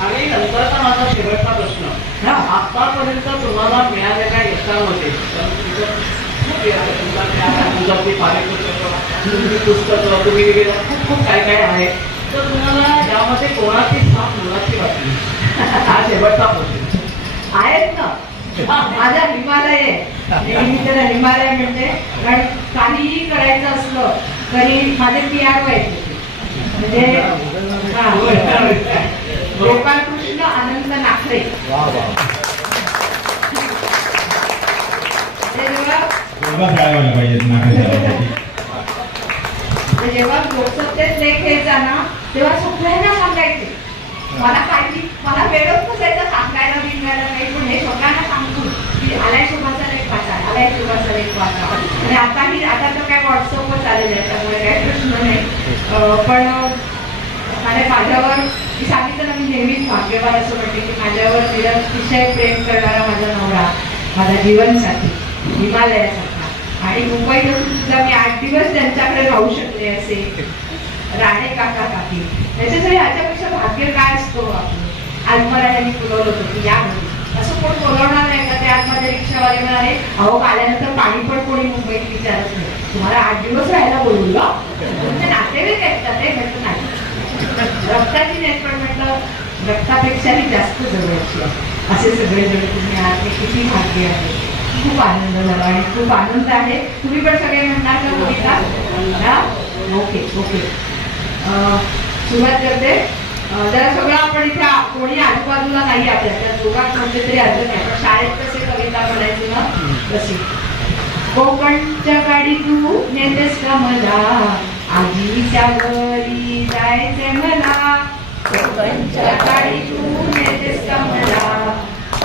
आणि नंतरचा माझा शेवटचा प्रश्न, आतापर्यंत तुम्हाला मिळालेल्या यशामध्ये तुमचा पारितोषिक तुम्ही पुस्तकं तुम्ही वगैरे खूप खूप काय काय आहे. तर तुम्हाला यामध्ये कोणाची साथ मुलाची वाटली? हा शेवटचा प्रश्न. आहेत ना माझा हिमालय आहे. मी त्याला हिमालय म्हणते, कारण काहीही करायचं असलं तरी माझे PR व्हायचे म्हणजे गोपाळकृष्ण आनंद नाखरे. दोघं खेळायला पाहिजेत नाकाच्या. जेव्हा लोकसत्तेत लेख यायचा ना तेव्हा सगळ्यांना सांगायचे. मला वेळच नसायचं सांगायला बिंगायला काही, पण हे सगळ्यांना सांगतो की आलाय शुभाचा लेख वाचा, आलाय शुभाचा लेख वाचा. आणि आता तर काय व्हॉट्सअपवर चालेल आहे, त्यामुळे काही प्रश्न नाही. पण माझ्यावर मी सांगितलं ना, मी नेहमीच भाग्यवान असं म्हणते की माझ्यावर निरतिशय प्रेम करणारा माझा नवरा, माझा जीवनसाथी हिमालयासारखा. आणि मुंबईत असून सुद्धा मी 8 दिवस त्यांच्याकडे राहू शकले असे राणे काका काकी. त्याच्यासाठी ह्याच्यापेक्षा भाग्य काय असतो आपलं. आज मला त्यांनी बोलवलं होतं की या घरी, असं कोण बोलवणार नाही का. ते आज माझ्या रिक्षावाले म्हणाले, अहो आल्यानंतर पाणी पण कोणी मुंबईत विचारत नाही, तुम्हाला 8 दिवस राहायला बोलवलं. तुमचे नातेवाईक आहेत का ते? म्हटलं नाही, रक्ताची नाही, पण म्हटलं रक्तापेक्षाही जास्त जवळची आहे. असे सगळेजण तुम्ही आहात, हे किती भाग्य आहे. खूप आनंद झाला आणि खूप आनंद आहे. तुम्ही पण सगळे म्हणणार का कविता? ओके ओके, सुरुवात करते. जरा सगळं आपण इथे कोणी आजूबाजूला नाही आपल्या, त्या दोघात म्हणजे तरी अजून नाही, पण शाळेत कसे कविता म्हणायची ना तशी. कोकणच्या गाडी तू नेतेस का मला, आजीच्या घरी जायचे मला. कोकणच्या गाडी तू नेतेस का मला,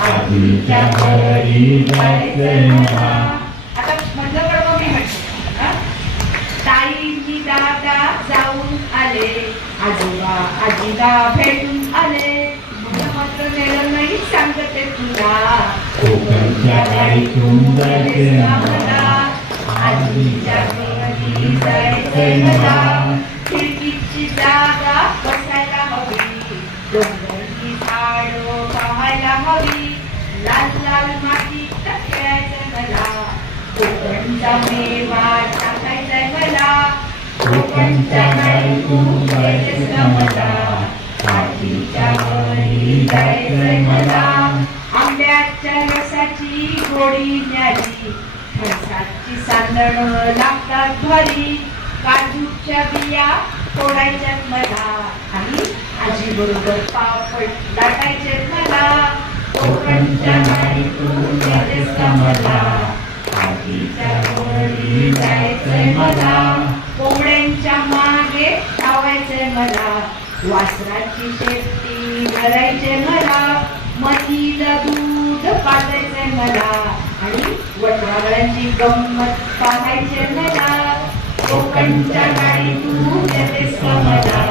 आजीच्या घरी जायचे मला. आता म्हटलं पण मग मी म्हणते, ताईंनी दादा जाऊन आले, आजोबा आजीला भेटून आले, मला मात्र नेलं नाही सांगते तुला. कोकणच्या गाडीतून जायचे मला, आजीच्या घरी जायचे मला. खिडकीची जागा बसायला हवी, डोंगराची झाडं पाहायला हवी, लाल लाल मातीत खेळायचं मला. कोकणचा मेवा टाकायचाय मला, कोकणच्या गाडीतून जायचंय का मला, आजीच्या घरी जायचंय मला. आंब्याच्या रसाची गोडी न्यारी, फणसाची सांदण लागतात भारी, काजूच्या बिया फोडायच्यात मला, आणि आजी बरोबर पापड लाटायचे मला. कोकणच्या गाडीतून जायचंय का मला, आजीच्या घरी जायचंय मला. कोंबड्यांच्या मागे धावायचंय मला, वासराची शेपटी भरायचे मला, म्हशीला दूध पाजायचंय मला, आणि वटवाघळांची गंमत पाहायचे मला. कोकणच्या गाडीतून येतेस का मला,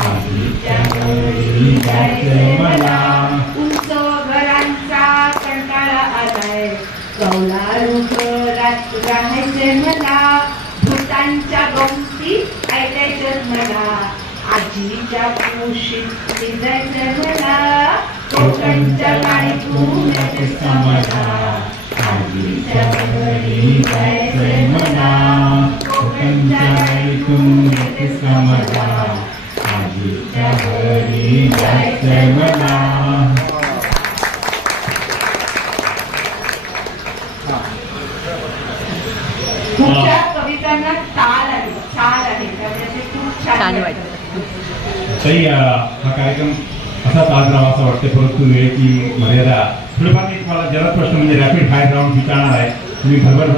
आजीच्या घरी जायचंय मला. उंच घरांचा कंटाळा आलाय, कौलारू घरात राहायचे मला, भूतांच्या गमती ऐकायच्यात मला, आजीच्या कुशीत शिजायचंय मला. कोकणच्या गाडीतून येतेस का मला, आजीच्या घरी जायचंय मला. कोकणच्या गाडीतून येतेस का मला, आजीच्या घरी जायचंय मला. तुमच्या कवितांना ताल आहे, चाल आहे, त्यामुळे ते खूप छान वाटतं. ताई, हा कार्यक्रम असाच आज राहावा असं वाटतं, परंतु वेळेची मर्यादा. थोडंफार मी तुम्हाला जलद प्रश्न म्हणजे रॅपिड फायर राऊंड विचारणार आहे. तुम्ही भरभर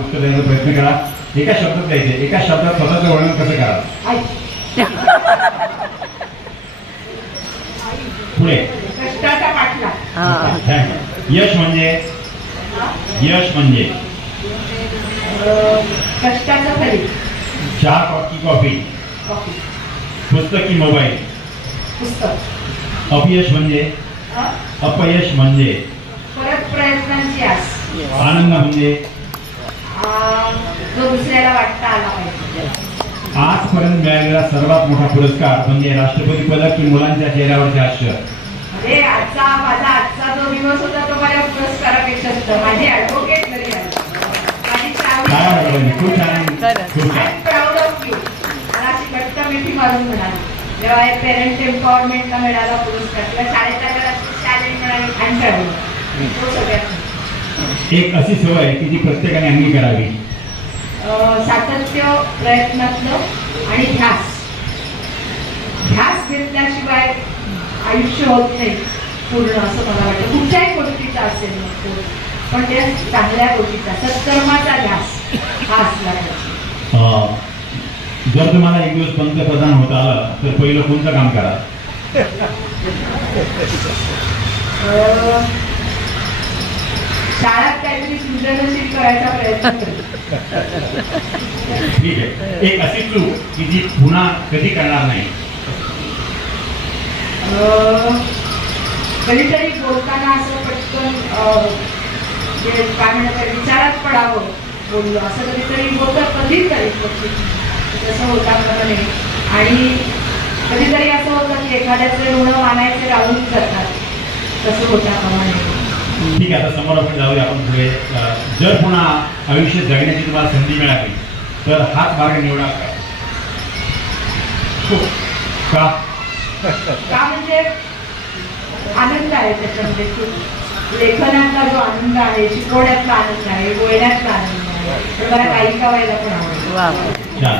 उत्तर द्यायचा प्रयत्न करा. एका शब्दात द्यायचे, एका शब्दात स्वतःचं वर्णन कसं करा. पुढे. कष्टाचा पाठला. यश म्हणजे, यश म्हणजे कष्टाचं फलित. चहा की कॉफी, कॉफी. पुस्तक की मोबाईल. पुस्तक. अपयश म्हणजे, अपयश म्हणजे परत प्रयत्नांची आस. आनंद म्हणजे जो दुसऱ्याला वाटता आला पाहिजे. आजपर्यंत मिळालेला सर्वात मोठा पुरस्कार म्हणजे राष्ट्रपती पदक की मुलांच्या चेहऱ्यावरचे हास्य. अरे माझा आजचा जो दिवस होता तो माझ्या पुरस्कारापेक्षा सुद्धा. माझी ऍडव्होकेट घरी आली, माझी 4 टाळ्या वाजवा. खूप छान, खरंच. खूप आय छान. Am proud of you. मला अशी घट्ट मिठी मारून म्हणाली जेव्हा पेरेंट एम्पॉवरमेंटला मिळाला पुरस्कार किंवा शाळेच्या चॅलेंज मिळाली आणि ठरवलं तो सगळ्यात एक अशी सवय आहे की जी प्रत्येकाने अंगी करावी. सातत्य, प्रयत्नातलं आणि ध्यास. ध्यास घेतल्याशिवाय आयुष्य होत नाही पूर्ण असं मला वाटतं. कुठच्याही गोष्टीचा असेल मग तो, पण ते चांगल्या गोष्टीचा सत्कर्माचा ध्यास हा असला पाहिजे. जर तुम्हाला एक दिवस पंतप्रधान होता आलं तर पहिलं कोणतं काम करा? शाळेत काहीतरी सृजनशील करायचा प्रयत्न केला. ठीक आहे. एक अशी चूक की जी पुन्हा कधी करणार नाही. कधीतरी बोलताना असं पटकन जे काय म्हणतात विचारात पडावं बोललो असं कधीतरी होतं. कधीतरी तसं होता कामा नये. आणि कधीतरी असं होतं की एखाद्याचे ऋण मानायचे राहून जातात. तसं होता कामा नये. ठीक आहे. आता समोर आपण जाऊया. आपण पुढे जर पुन्हा आयुष्य जगण्याची तुम्हाला संधी मिळाली तर हाच मार्ग निवडा का? का म्हणजे आनंद आहे त्याच्यामध्ये खूप. लेखनातला जो आनंद आहे, शिकवण्यातला आनंद आहे, बोलण्यातला आनंद आहे. तर मला गायिका व्हायला पण आवडतं. वा. छान.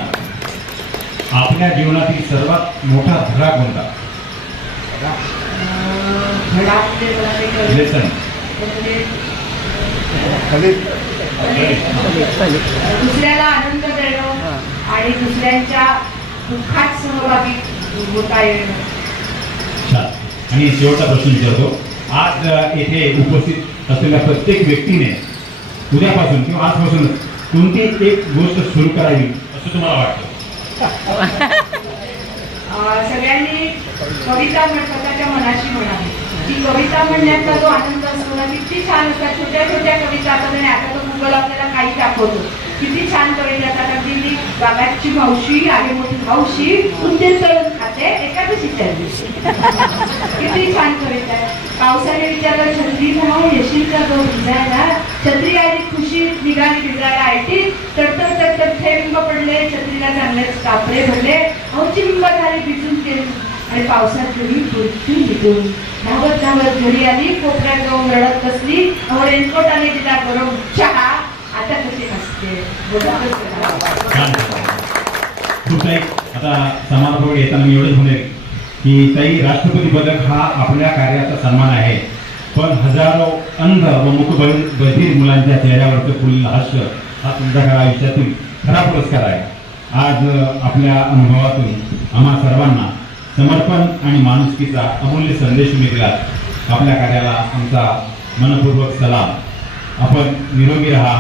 आपल्या जीवनातील सर्वात मोठा धडा कोणता? धडा म्हणजे मला ते कळलं. लेसन. म्हणजे खाली दुसऱ्याला आनंद देणं आणि दुसऱ्यांच्या दुःखात सहभागी होता येणं. छान. आणि शेवटचा प्रश्न विचारतो. आज येथे उपस्थित असलेल्या प्रत्येक व्यक्तीने उद्यापासून किंवा आजपासून कोणती एक गोष्ट सुरू करावी असं तुम्हाला वाटतं? सगळ्यांनी कविता स्वतःच्या मनाशी म्हणावी. ती कविता म्हणण्याचा जो आनंद असतो ना किती छान असतात. छोट्या छोट्या कविता असतात आणि आता तो गुगल आपल्याला काही दाखवतो. किती छान कविता असतात. अगदी मी बाबाची मावशी आहे मोठी मावशी उंदीर तळून खाते एकादशीच्या दिवशी. किती छान कविता आहे. पावसाने विचारलं छत्री नाही येशील का तो भिजायला. छत्री आली खुशी निघाली भिजायला. आयटी तडतड तडतड थेंब पडले छत्रीला चांगलेच कापडे भरले. अहो चिंब झाली भिजून गेली आणि पावसात घरी बुरशी निघून धावत धावत घरी आली. कोपऱ्यात जाऊन रडत बसली. अहो रेनकोटाने तिला गरम चहा आता कशी असते. छान. खूप काही. आता समारोहावर येताना मी एवढंच म्हणेल की ताई राष्ट्रपती पदक हा आपल्या कार्याचा सन्मान आहे. पण हजारो अंध व मूकबधीर मुलांच्या चेहऱ्यावरचं फुललं हास्य हा तुमच्या आयुष्यातील खरा पुरस्कार आहे. आज आपल्या अनुभवातून आम्हा सर्वांना समर्पण आणि माणुसकीचा अमूल्य संदेश तुम्ही दिलात. आपल्या कार्याला आमचा मनपूर्वक सलाम. आपण निरोगी राहा,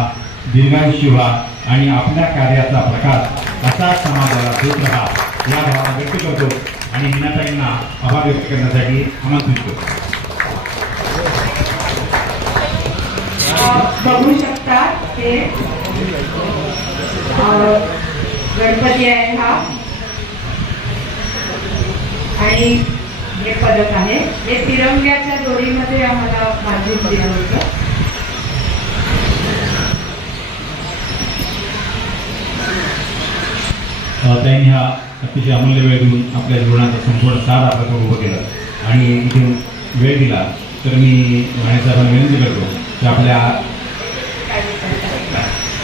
दीर्घायुष्य व्हा आणि आपल्या कार्याचा प्रकाश असा समाजाला देत राहा या भावना व्यक्त करतो आणि मीनाताईंना आभार व्यक्त करण्यासाठी आमंत्रित करतो. बघू शकता ते गणपती आहे हा आणि हे पदक आहे. हे तिरंग्याच्या दोरीमध्ये आम्हाला बांधून दिलं होतं. त्यांनी हा अतिशय अमूल्य वेळ देऊन आपल्या जीवनाचा संपूर्ण सार आपल्याला उभं केलं आणि इथून वेळ दिला तर मी साहेबांना विनंती करतो की आपल्या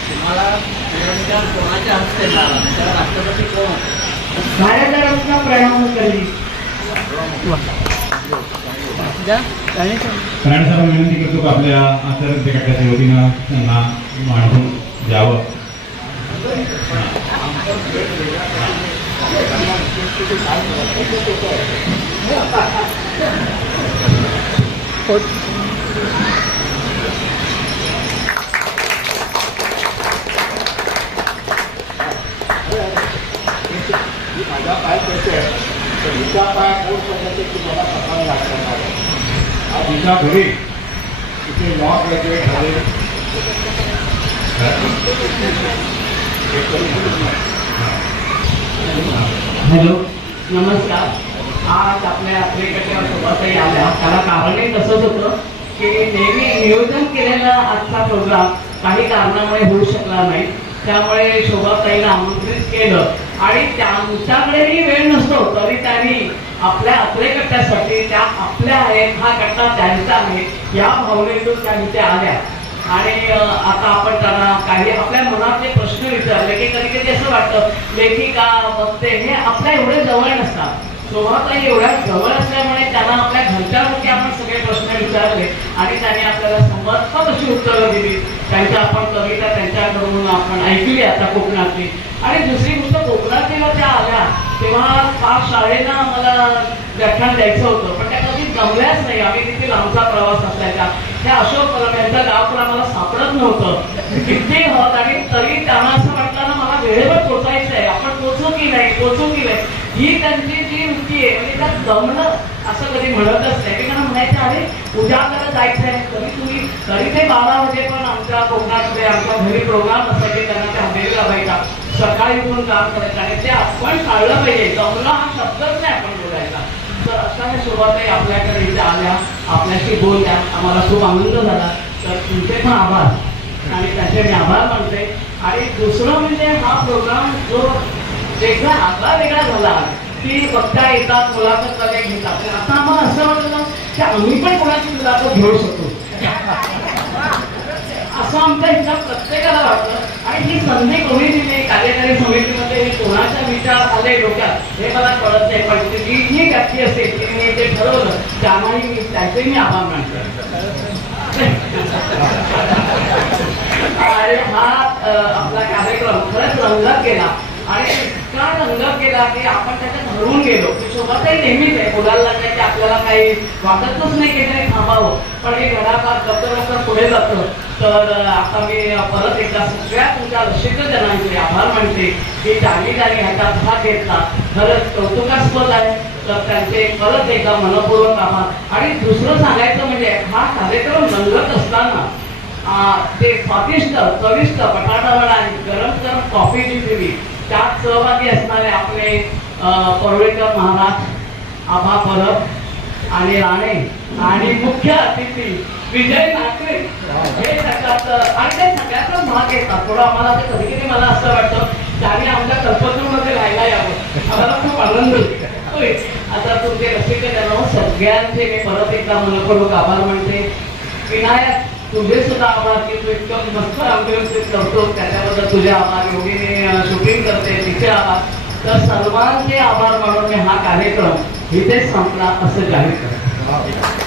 तुम्हाला पुरस्कार कोणाच्या हस्ते मिळाला? त्याला राष्ट्रपती कोण होते? भारतरत्न प्रणव मुखर्जी. जा. आणि तो. साहेबांना विनंती करतो की आपल्या आचार्य गटाच्या वतीनं त्यांना मांडून द्यावं. माझ्या पाय करते तर हिच्या पाय कोण पद्धती की मला सकाळी लागतात आहे. आज हिच्या घरी तिथे लॉ ग्रॅज्युएट झाले. हॅलो नमस्कार. आज आपल्या यात्रेकरता सोबतही आल्या. त्याला कारणही तसंच होतं की नेहमी नियोजन केलेला आजचा प्रोग्राम काही कारणामुळे होऊ शकला नाही. त्यामुळे शोभाताईला आमंत्रित केलं आणि त्यांच्याकडेही वेळ नसतो तरी त्यांनी आपल्या अत्रे गटासाठी त्या आपल्या आहेत, हा गट्टा त्यांचा आहे या भावनेतून त्या इथे आल्या. आणि आता आपण त्यांना काही आपल्या मनातले प्रश्न विचारले की कधी कधी असं वाटतं लेखिका वक्ते हे आपल्या एवढे जवळ नसतात. शोभाताई एवढ्या जवळ असल्यामुळे त्यांना आपल्या घरच्यामुळे आपण सगळे प्रश्न विचारले आणि त्यांनी आपल्याला समर्पक अशी उत्तरं दिली. त्यांच्या आपण कविता त्यांच्याकडून आपण ऐकली आता कोकणातली. आणि दुसरी गोष्ट कोकणात जेव्हा त्या आल्या तेव्हा फार शाळेनं आम्हाला व्याख्यान द्यायचं होतं पण त्या कधी जमल्याच नाही. आम्ही तिथे लांबचा प्रवास असायचा. त्या अशोक कलम यांचं गाव पण आम्हाला सापडत नव्हतं किती होत आणि तरी त्यांना असं वाटलं ना मला वेळेवर पोचायचं आहे, आपण पोचू की नाही ही त्यांची जी वृत्ती आहे म्हणजे त्यात जमणं असं कधी म्हणतच नाही. की त्यांना म्हणायचं अरे उद्या आपल्याला जायचं आहे तरी ते 12 वाजे पण आमच्या कोकणामध्ये आमच्या घरी प्रोग्राम असायचे त्यांना त्या हजेरी लावायचा, सकाळी उठून काम करायचं आणि ते आपण टाळलं पाहिजे. जमलं हा शब्दच नाही आपण बोलायचा. तर अशा ह्या शोभाताई आपल्याकडे इथे आल्या, आपल्याशी बोलल्या, आम्हाला खूप आनंद झाला. तर तुमचे पण आभार आणि त्याचे मी आभार मानते. आणि दुसरं म्हणजे हा प्रोग्राम जो वेगळा झाला की बघता येतात मुलाखत वगैरे घेतात. आता आम्हाला असं वाटलं की आम्ही पण कोणाची मुलाखत घेऊ शकतो असं आमच्या हिसाब प्रत्येकाला वाटतं. आणि ही संधी कोणी दिली कार्यकारी समितीमध्ये कोणाचा विचार आले डोक्यात हे मला कळत नाही. पण जी व्यक्ती असेल तिने ते ठरवलं त्यामुळे मी त्याचे मी आभार मानतो. आणि हा आपला कार्यक्रम खरंच रंगत गेला आणि इतका रंगत गेला की आपण त्याच्यात हरवून गेलो. की शोभाताई नेहमीच आहे बोलायला लागल्या की आपल्याला काही वाटतच नाही की काही थांबावं पण हे घडापार लवकर पुढे जातं. तर आता मी परत एकदा सगळ्या तुमच्या रसिक जणांचे आभार मानते की त्यांनी ह्याच्यात भाग घेतला. खरंच कौतुकास्पद आहे. तर त्यांचे परत एकदा मनपूर्वक आभार. आणि दुसरं सांगायचं म्हणजे हा कार्यक्रम रंगत असताना ते स्वादिष्ट चविष्ट बटाटावडा आणि गरम कॉफी जी दिली त्यात सहभागी असणारे आपले परुळेकर महाराज, आभा परब आणि राणे आणि मुख्य अतिथी विजय नाकरे हे सगळ्यात आणि ते सगळ्यातच भाग घेतात. थोडं आम्हाला कधी कधी मला असं वाटतं त्यांनी आमच्या कल्पतरूमध्ये राहायला यावं. आम्हाला खूप आनंद होतोय. आता तुमचे रसिक जण सगळ्यांचे मी परत एकदा मनपूर्वक आभार मानते. विनायक तुझे सुद्धा आभार की तू इतकं मस्त व्यवस्थित करतो त्याच्याबद्दल तुझे आभार. योगीने शूटिंग करते तिचे आभार. तर सर्वांचे आभार मानून मी हा कार्यक्रम इथेच संपला असं जाहीर करतो.